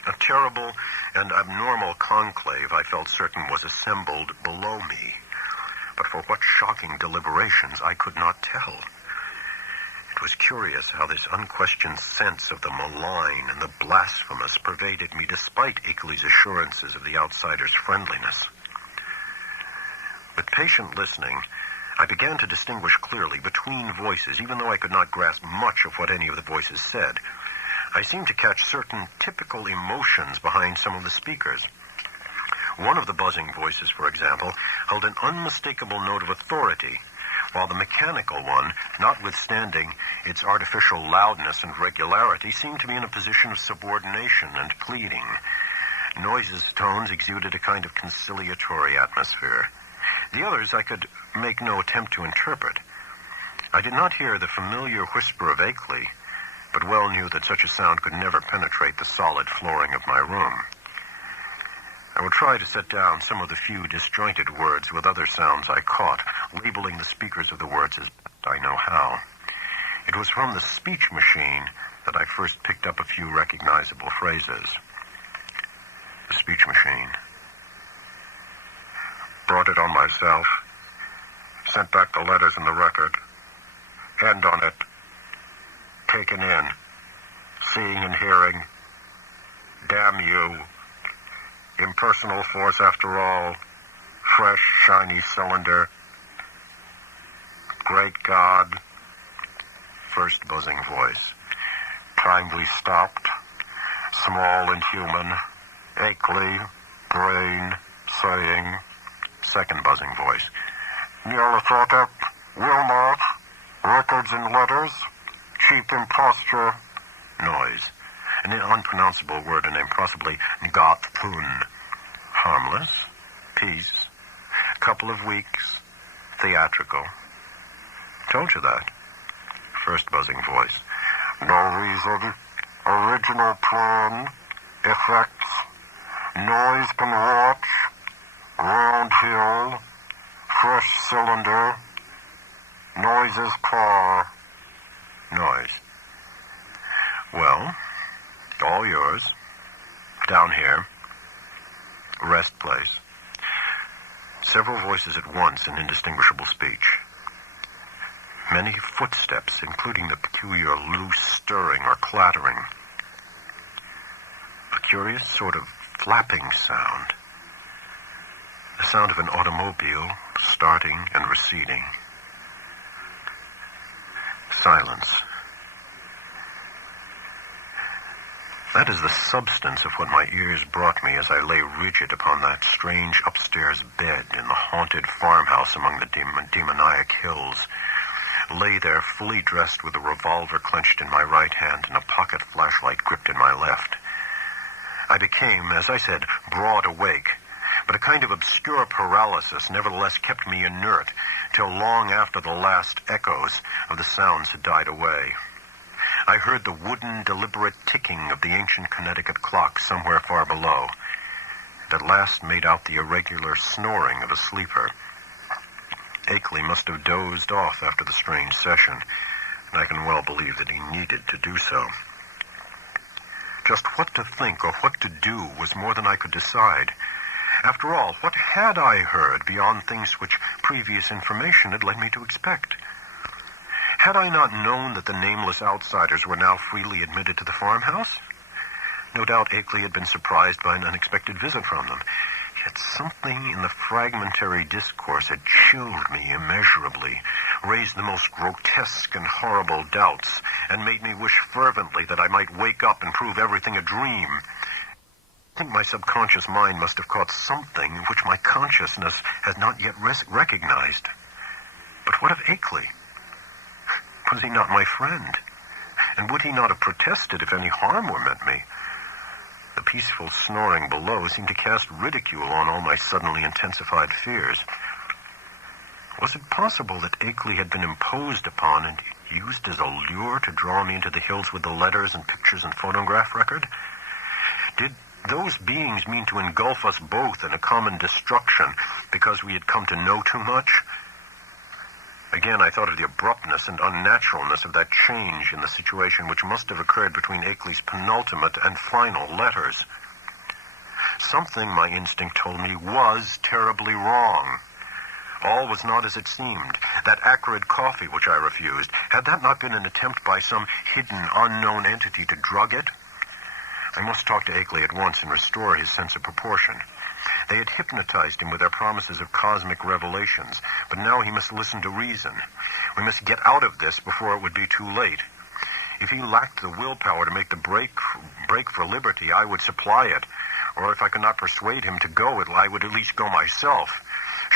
A terrible and abnormal conclave, I felt certain, was assembled below me. But for what shocking deliberations, I could not tell. It was curious how this unquestioned sense of the malign and the blasphemous pervaded me despite Akeley's assurances of the outsider's friendliness. With patient listening, I began to distinguish clearly between voices, even though I could not grasp much of what any of the voices said. I seemed to catch certain typical emotions behind some of the speakers. One of the buzzing voices, for example, held an unmistakable note of authority, while the mechanical one, notwithstanding its artificial loudness and regularity, seemed to be in a position of subordination and pleading. Noise's tones exuded a kind of conciliatory atmosphere. The others I could make no attempt to interpret. I did not hear the familiar whisper of Akeley, but well knew that such a sound could never penetrate the solid flooring of my room. I will try to set down some of the few disjointed words with other sounds I caught, labeling the speakers of the words as best I know how. It was from the speech machine that I first picked up a few recognizable phrases. The speech machine. Brought it on myself. sent back the letters and the record. End on it. Taken in. Seeing and hearing. Damn you. Impersonal force after all. Fresh, shiny cylinder. Great God. First buzzing voice. Time we stopped. Small and human. Akeley. Brain. Saying. Second buzzing voice. Nyarlathotep. Wilmot. Records and letters. Cheap imposture. Noise. An unpronounceable word, a name possibly Ngoth-Pun. Harmless. Peace. Couple of weeks. Theatrical. Told you that. First buzzing voice. No reason. Original plan. Effects. Noise can watch. Round hill. Fresh cylinder. Noises car. Noise. Well, all yours. Down here. Rest place. Several voices at once in indistinguishable speech. Many footsteps, including the peculiar loose stirring or clattering. A curious sort of flapping sound. The sound of an automobile starting and receding. Silence. That is the substance of what my ears brought me as I lay rigid upon that strange upstairs bed in the haunted farmhouse among the demoniac hills. Lay there fully dressed with a revolver clenched in my right hand and a pocket flashlight gripped in my left. I became, as I said, broad awake, but a kind of obscure paralysis nevertheless kept me inert till long after the last echoes of the sounds had died away. I heard the wooden, deliberate ticking of the ancient Connecticut clock somewhere far below, and at last made out the irregular snoring of a sleeper. Akeley must have dozed off after the strange session, and I can well believe that he needed to do so. Just what to think or what to do was more than I could decide. After all, what had I heard beyond things which previous information had led me to expect? Had I not known that the nameless outsiders were now freely admitted to the farmhouse? No doubt Akeley had been surprised by an unexpected visit from them. Yet something in the fragmentary discourse had chilled me immeasurably, raised the most grotesque and horrible doubts, and made me wish fervently that I might wake up and prove everything a dream. I think my subconscious mind must have caught something which my consciousness has not yet recognized. But what of Akeley? Was he not my friend? And would he not have protested if any harm were meant me? The peaceful snoring below seemed to cast ridicule on all my suddenly intensified fears. Was it possible that Akeley had been imposed upon and used as a lure to draw me into the hills with the letters and pictures and photograph record? Did those beings mean to engulf us both in a common destruction because we had come to know too much? Again, I thought of the abruptness and unnaturalness of that change in the situation which must have occurred between Akeley's penultimate and final letters. Something, my instinct told me, was terribly wrong. All was not as it seemed. That acrid coffee which I refused, had that not been an attempt by some hidden, unknown entity to drug it? I must talk to Akeley at once and restore his sense of proportion. They had hypnotized him with their promises of cosmic revelations, but now he must listen to reason. We must get out of this before it would be too late. If he lacked the willpower to make the break for liberty, I would supply it. Or if I could not persuade him to go, I would at least go myself.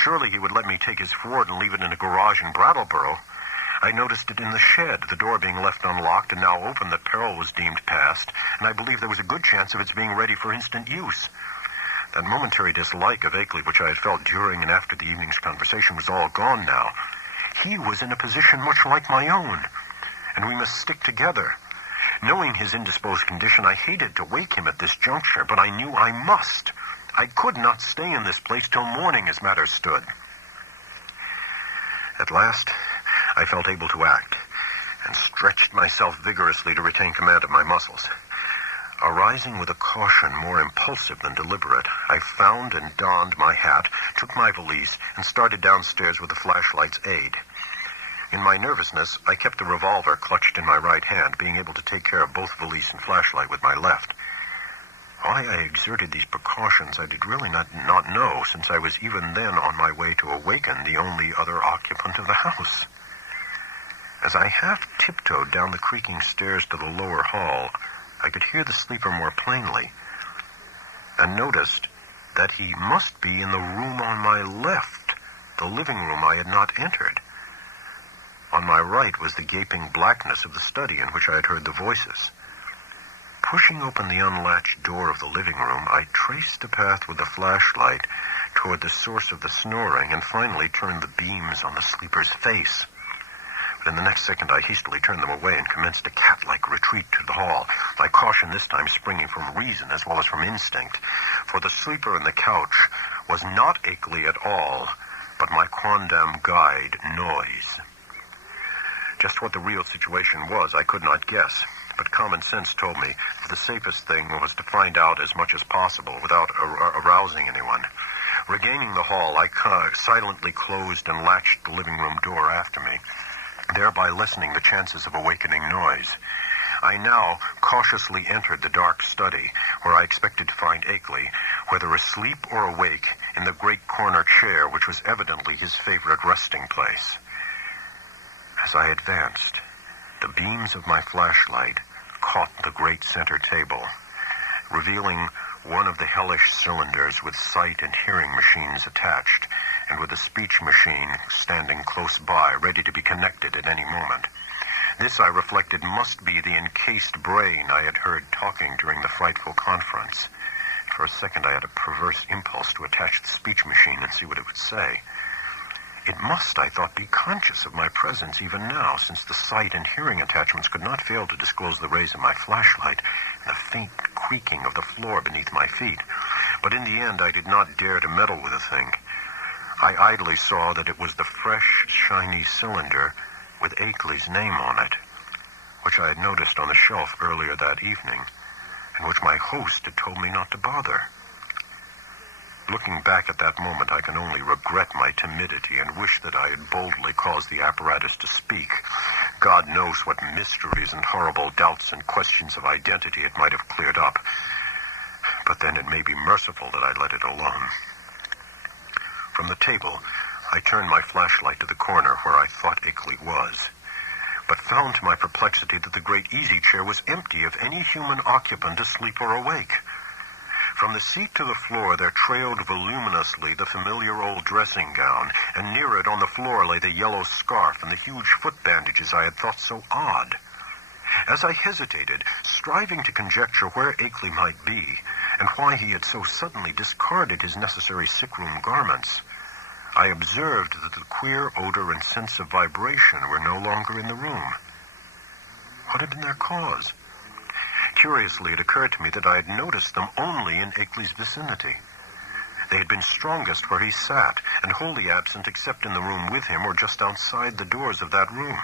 Surely he would let me take his Ford and leave it in a garage in Brattleboro. I noticed it in the shed, the door being left unlocked and now open that peril was deemed past, and I believe there was a good chance of its being ready for instant use. That momentary dislike of Akeley which I had felt during and after the evening's conversation was all gone now. He was in a position much like my own, and we must stick together. Knowing his indisposed condition, I hated to wake him at this juncture, but I knew I must. I could not stay in this place till morning as matters stood. At last, I felt able to act, and stretched myself vigorously to retain command of my muscles. Arising with a caution more impulsive than deliberate, I found and donned my hat, took my valise, and started downstairs with the flashlight's aid. In my nervousness, I kept the revolver clutched in my right hand, being able to take care of both valise and flashlight with my left. Why I exerted these precautions I did really not know, since I was even then on my way to awaken the only other occupant of the house. As I half tiptoed down the creaking stairs to the lower hall, I could hear the sleeper more plainly, and noticed that he must be in the room on my left, the living room I had not entered. On my right was the gaping blackness of the study in which I had heard the voices. Pushing open the unlatched door of the living room, I traced the path with the flashlight toward the source of the snoring and finally turned the beams on the sleeper's face. But in the next second, I hastily turned them away and commenced a cat-like retreat to the hall, my caution this time springing from reason as well as from instinct. For the sleeper on the couch was not Akeley at all, but my quondam guide, Noise. Just what the real situation was, I could not guess, but common sense told me that the safest thing was to find out as much as possible without arousing anyone. Regaining the hall, I silently closed and latched the living room door after me, thereby lessening the chances of awakening Noise. I now cautiously entered the dark study, where I expected to find Akeley, whether asleep or awake, in the great corner chair, which was evidently his favorite resting place. As I advanced, the beams of my flashlight caught the great center table, revealing one of the hellish cylinders with sight and hearing machines attached, and with a speech machine standing close by, ready to be connected at any moment. This, I reflected, must be the encased brain I had heard talking during the frightful conference. For a second, I had a perverse impulse to attach the speech machine and see what it would say. It must, I thought, be conscious of my presence even now, since the sight and hearing attachments could not fail to disclose the rays of my flashlight and the faint creaking of the floor beneath my feet. But in the end, I did not dare to meddle with the thing. I idly saw that it was the fresh, shiny cylinder with Akeley's name on it, which I had noticed on the shelf earlier that evening, and which my host had told me not to bother. Looking back at that moment, I can only regret my timidity and wish that I had boldly caused the apparatus to speak. God knows what mysteries and horrible doubts and questions of identity it might have cleared up. But then it may be merciful that I let it alone. From the table, I turned my flashlight to the corner where I thought Akeley was, but found to my perplexity that the great easy chair was empty of any human occupant asleep or awake. From the seat to the floor there trailed voluminously the familiar old dressing gown, and near it on the floor lay the yellow scarf and the huge foot bandages I had thought so odd. As I hesitated, striving to conjecture where Akeley might be, and why he had so suddenly discarded his necessary sick-room garments, I observed that the queer odor and sense of vibration were no longer in the room. What had been their cause? Curiously, it occurred to me that I had noticed them only in Akeley's vicinity. They had been strongest where he sat, and wholly absent except in the room with him or just outside the doors of that room.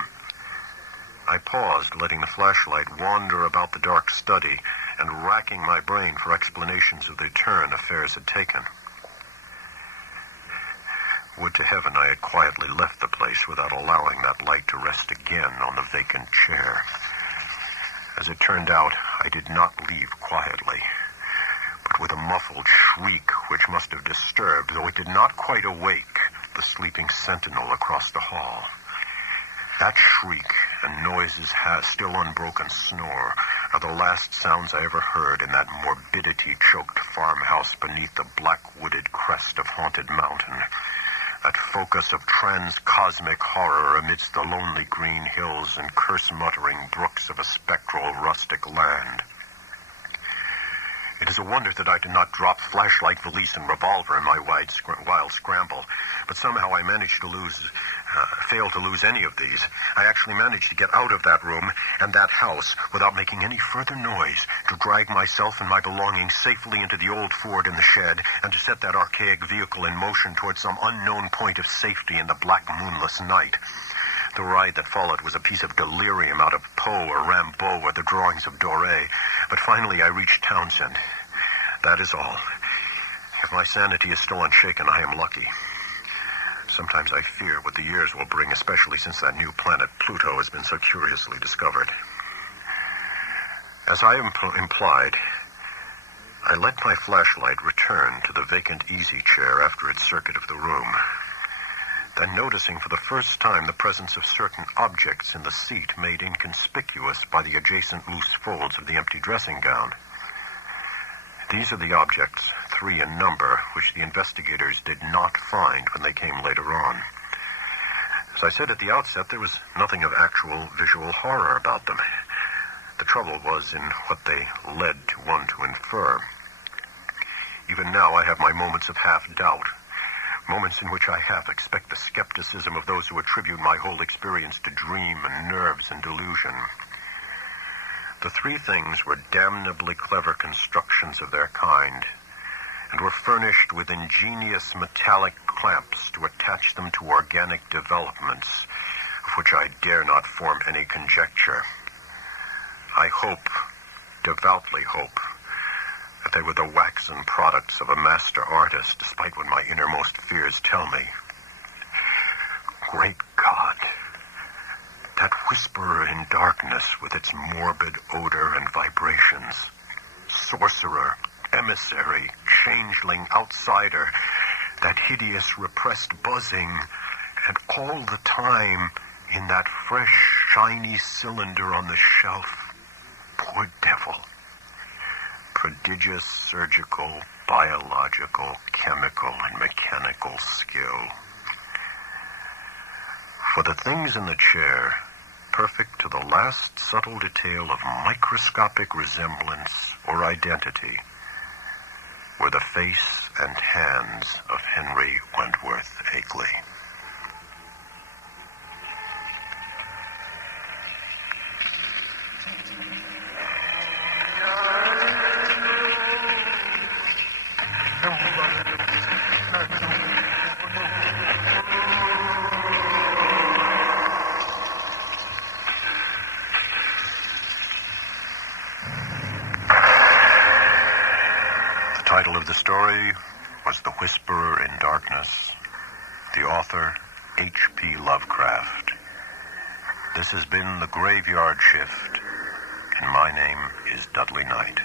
I paused, letting the flashlight wander about the dark study and racking my brain for explanations of the turn affairs had taken. Would to heaven I had quietly left the place without allowing that light to rest again on the vacant chair. As it turned out, I did not leave quietly, but with a muffled shriek which must have disturbed, though it did not quite awake, the sleeping sentinel across the hall. That shriek and Noise's still unbroken snore are the last sounds I ever heard in that morbidity-choked farmhouse beneath the black-wooded crest of Haunted Mountain, that focus of trans-cosmic horror amidst the lonely green hills and curse-muttering brooks of a spectral rustic land. It is a wonder that I did not drop flashlight, valise, and revolver in my wild scramble, but somehow I managed to fail to lose any of these. I actually managed to get out of that room and that house without making any further noise, to drag myself and my belongings safely into the old Ford in the shed, and to set that archaic vehicle in motion towards some unknown point of safety in the black moonless night. The ride that followed was a piece of delirium out of Poe or Rimbaud or the drawings of Doré. But finally I reached Townsend. That is all. If my sanity is still unshaken, I am lucky. Sometimes I fear what the years will bring, especially since that new planet Pluto has been so curiously discovered. As I implied, I let my flashlight return to the vacant easy chair after its circuit of the room. Then, noticing for the first time the presence of certain objects in the seat made inconspicuous by the adjacent loose folds of the empty dressing gown. These are the objects, 3 in number, which the investigators did not find when they came later on. As I said at the outset, there was nothing of actual visual horror about them. The trouble was in what they led to one to infer. Even now I have my moments of half-doubt, moments in which I half expect the skepticism of those who attribute my whole experience to dream and nerves and delusion. The 3 things were damnably clever constructions of their kind, and were furnished with ingenious metallic clamps to attach them to organic developments, of which I dare not form any conjecture. I hope, devoutly hope, that they were the waxen products of a master artist, despite what my innermost fears tell me. Great God! That whisperer in darkness with its morbid odor and vibrations. Sorcerer, emissary, changeling, outsider. That hideous repressed buzzing. And all the time in that fresh, shiny cylinder on the shelf. Poor devil. Prodigious surgical, biological, chemical, and mechanical skill. For the things in the chair, perfect to the last subtle detail of microscopic resemblance or identity, were the face and hands of Henry Wentworth Akeley. The title of the story was The Whisperer in Darkness. The author, H.P. Lovecraft. This has been The Graveyard Shift, and my name is Dudley Knight.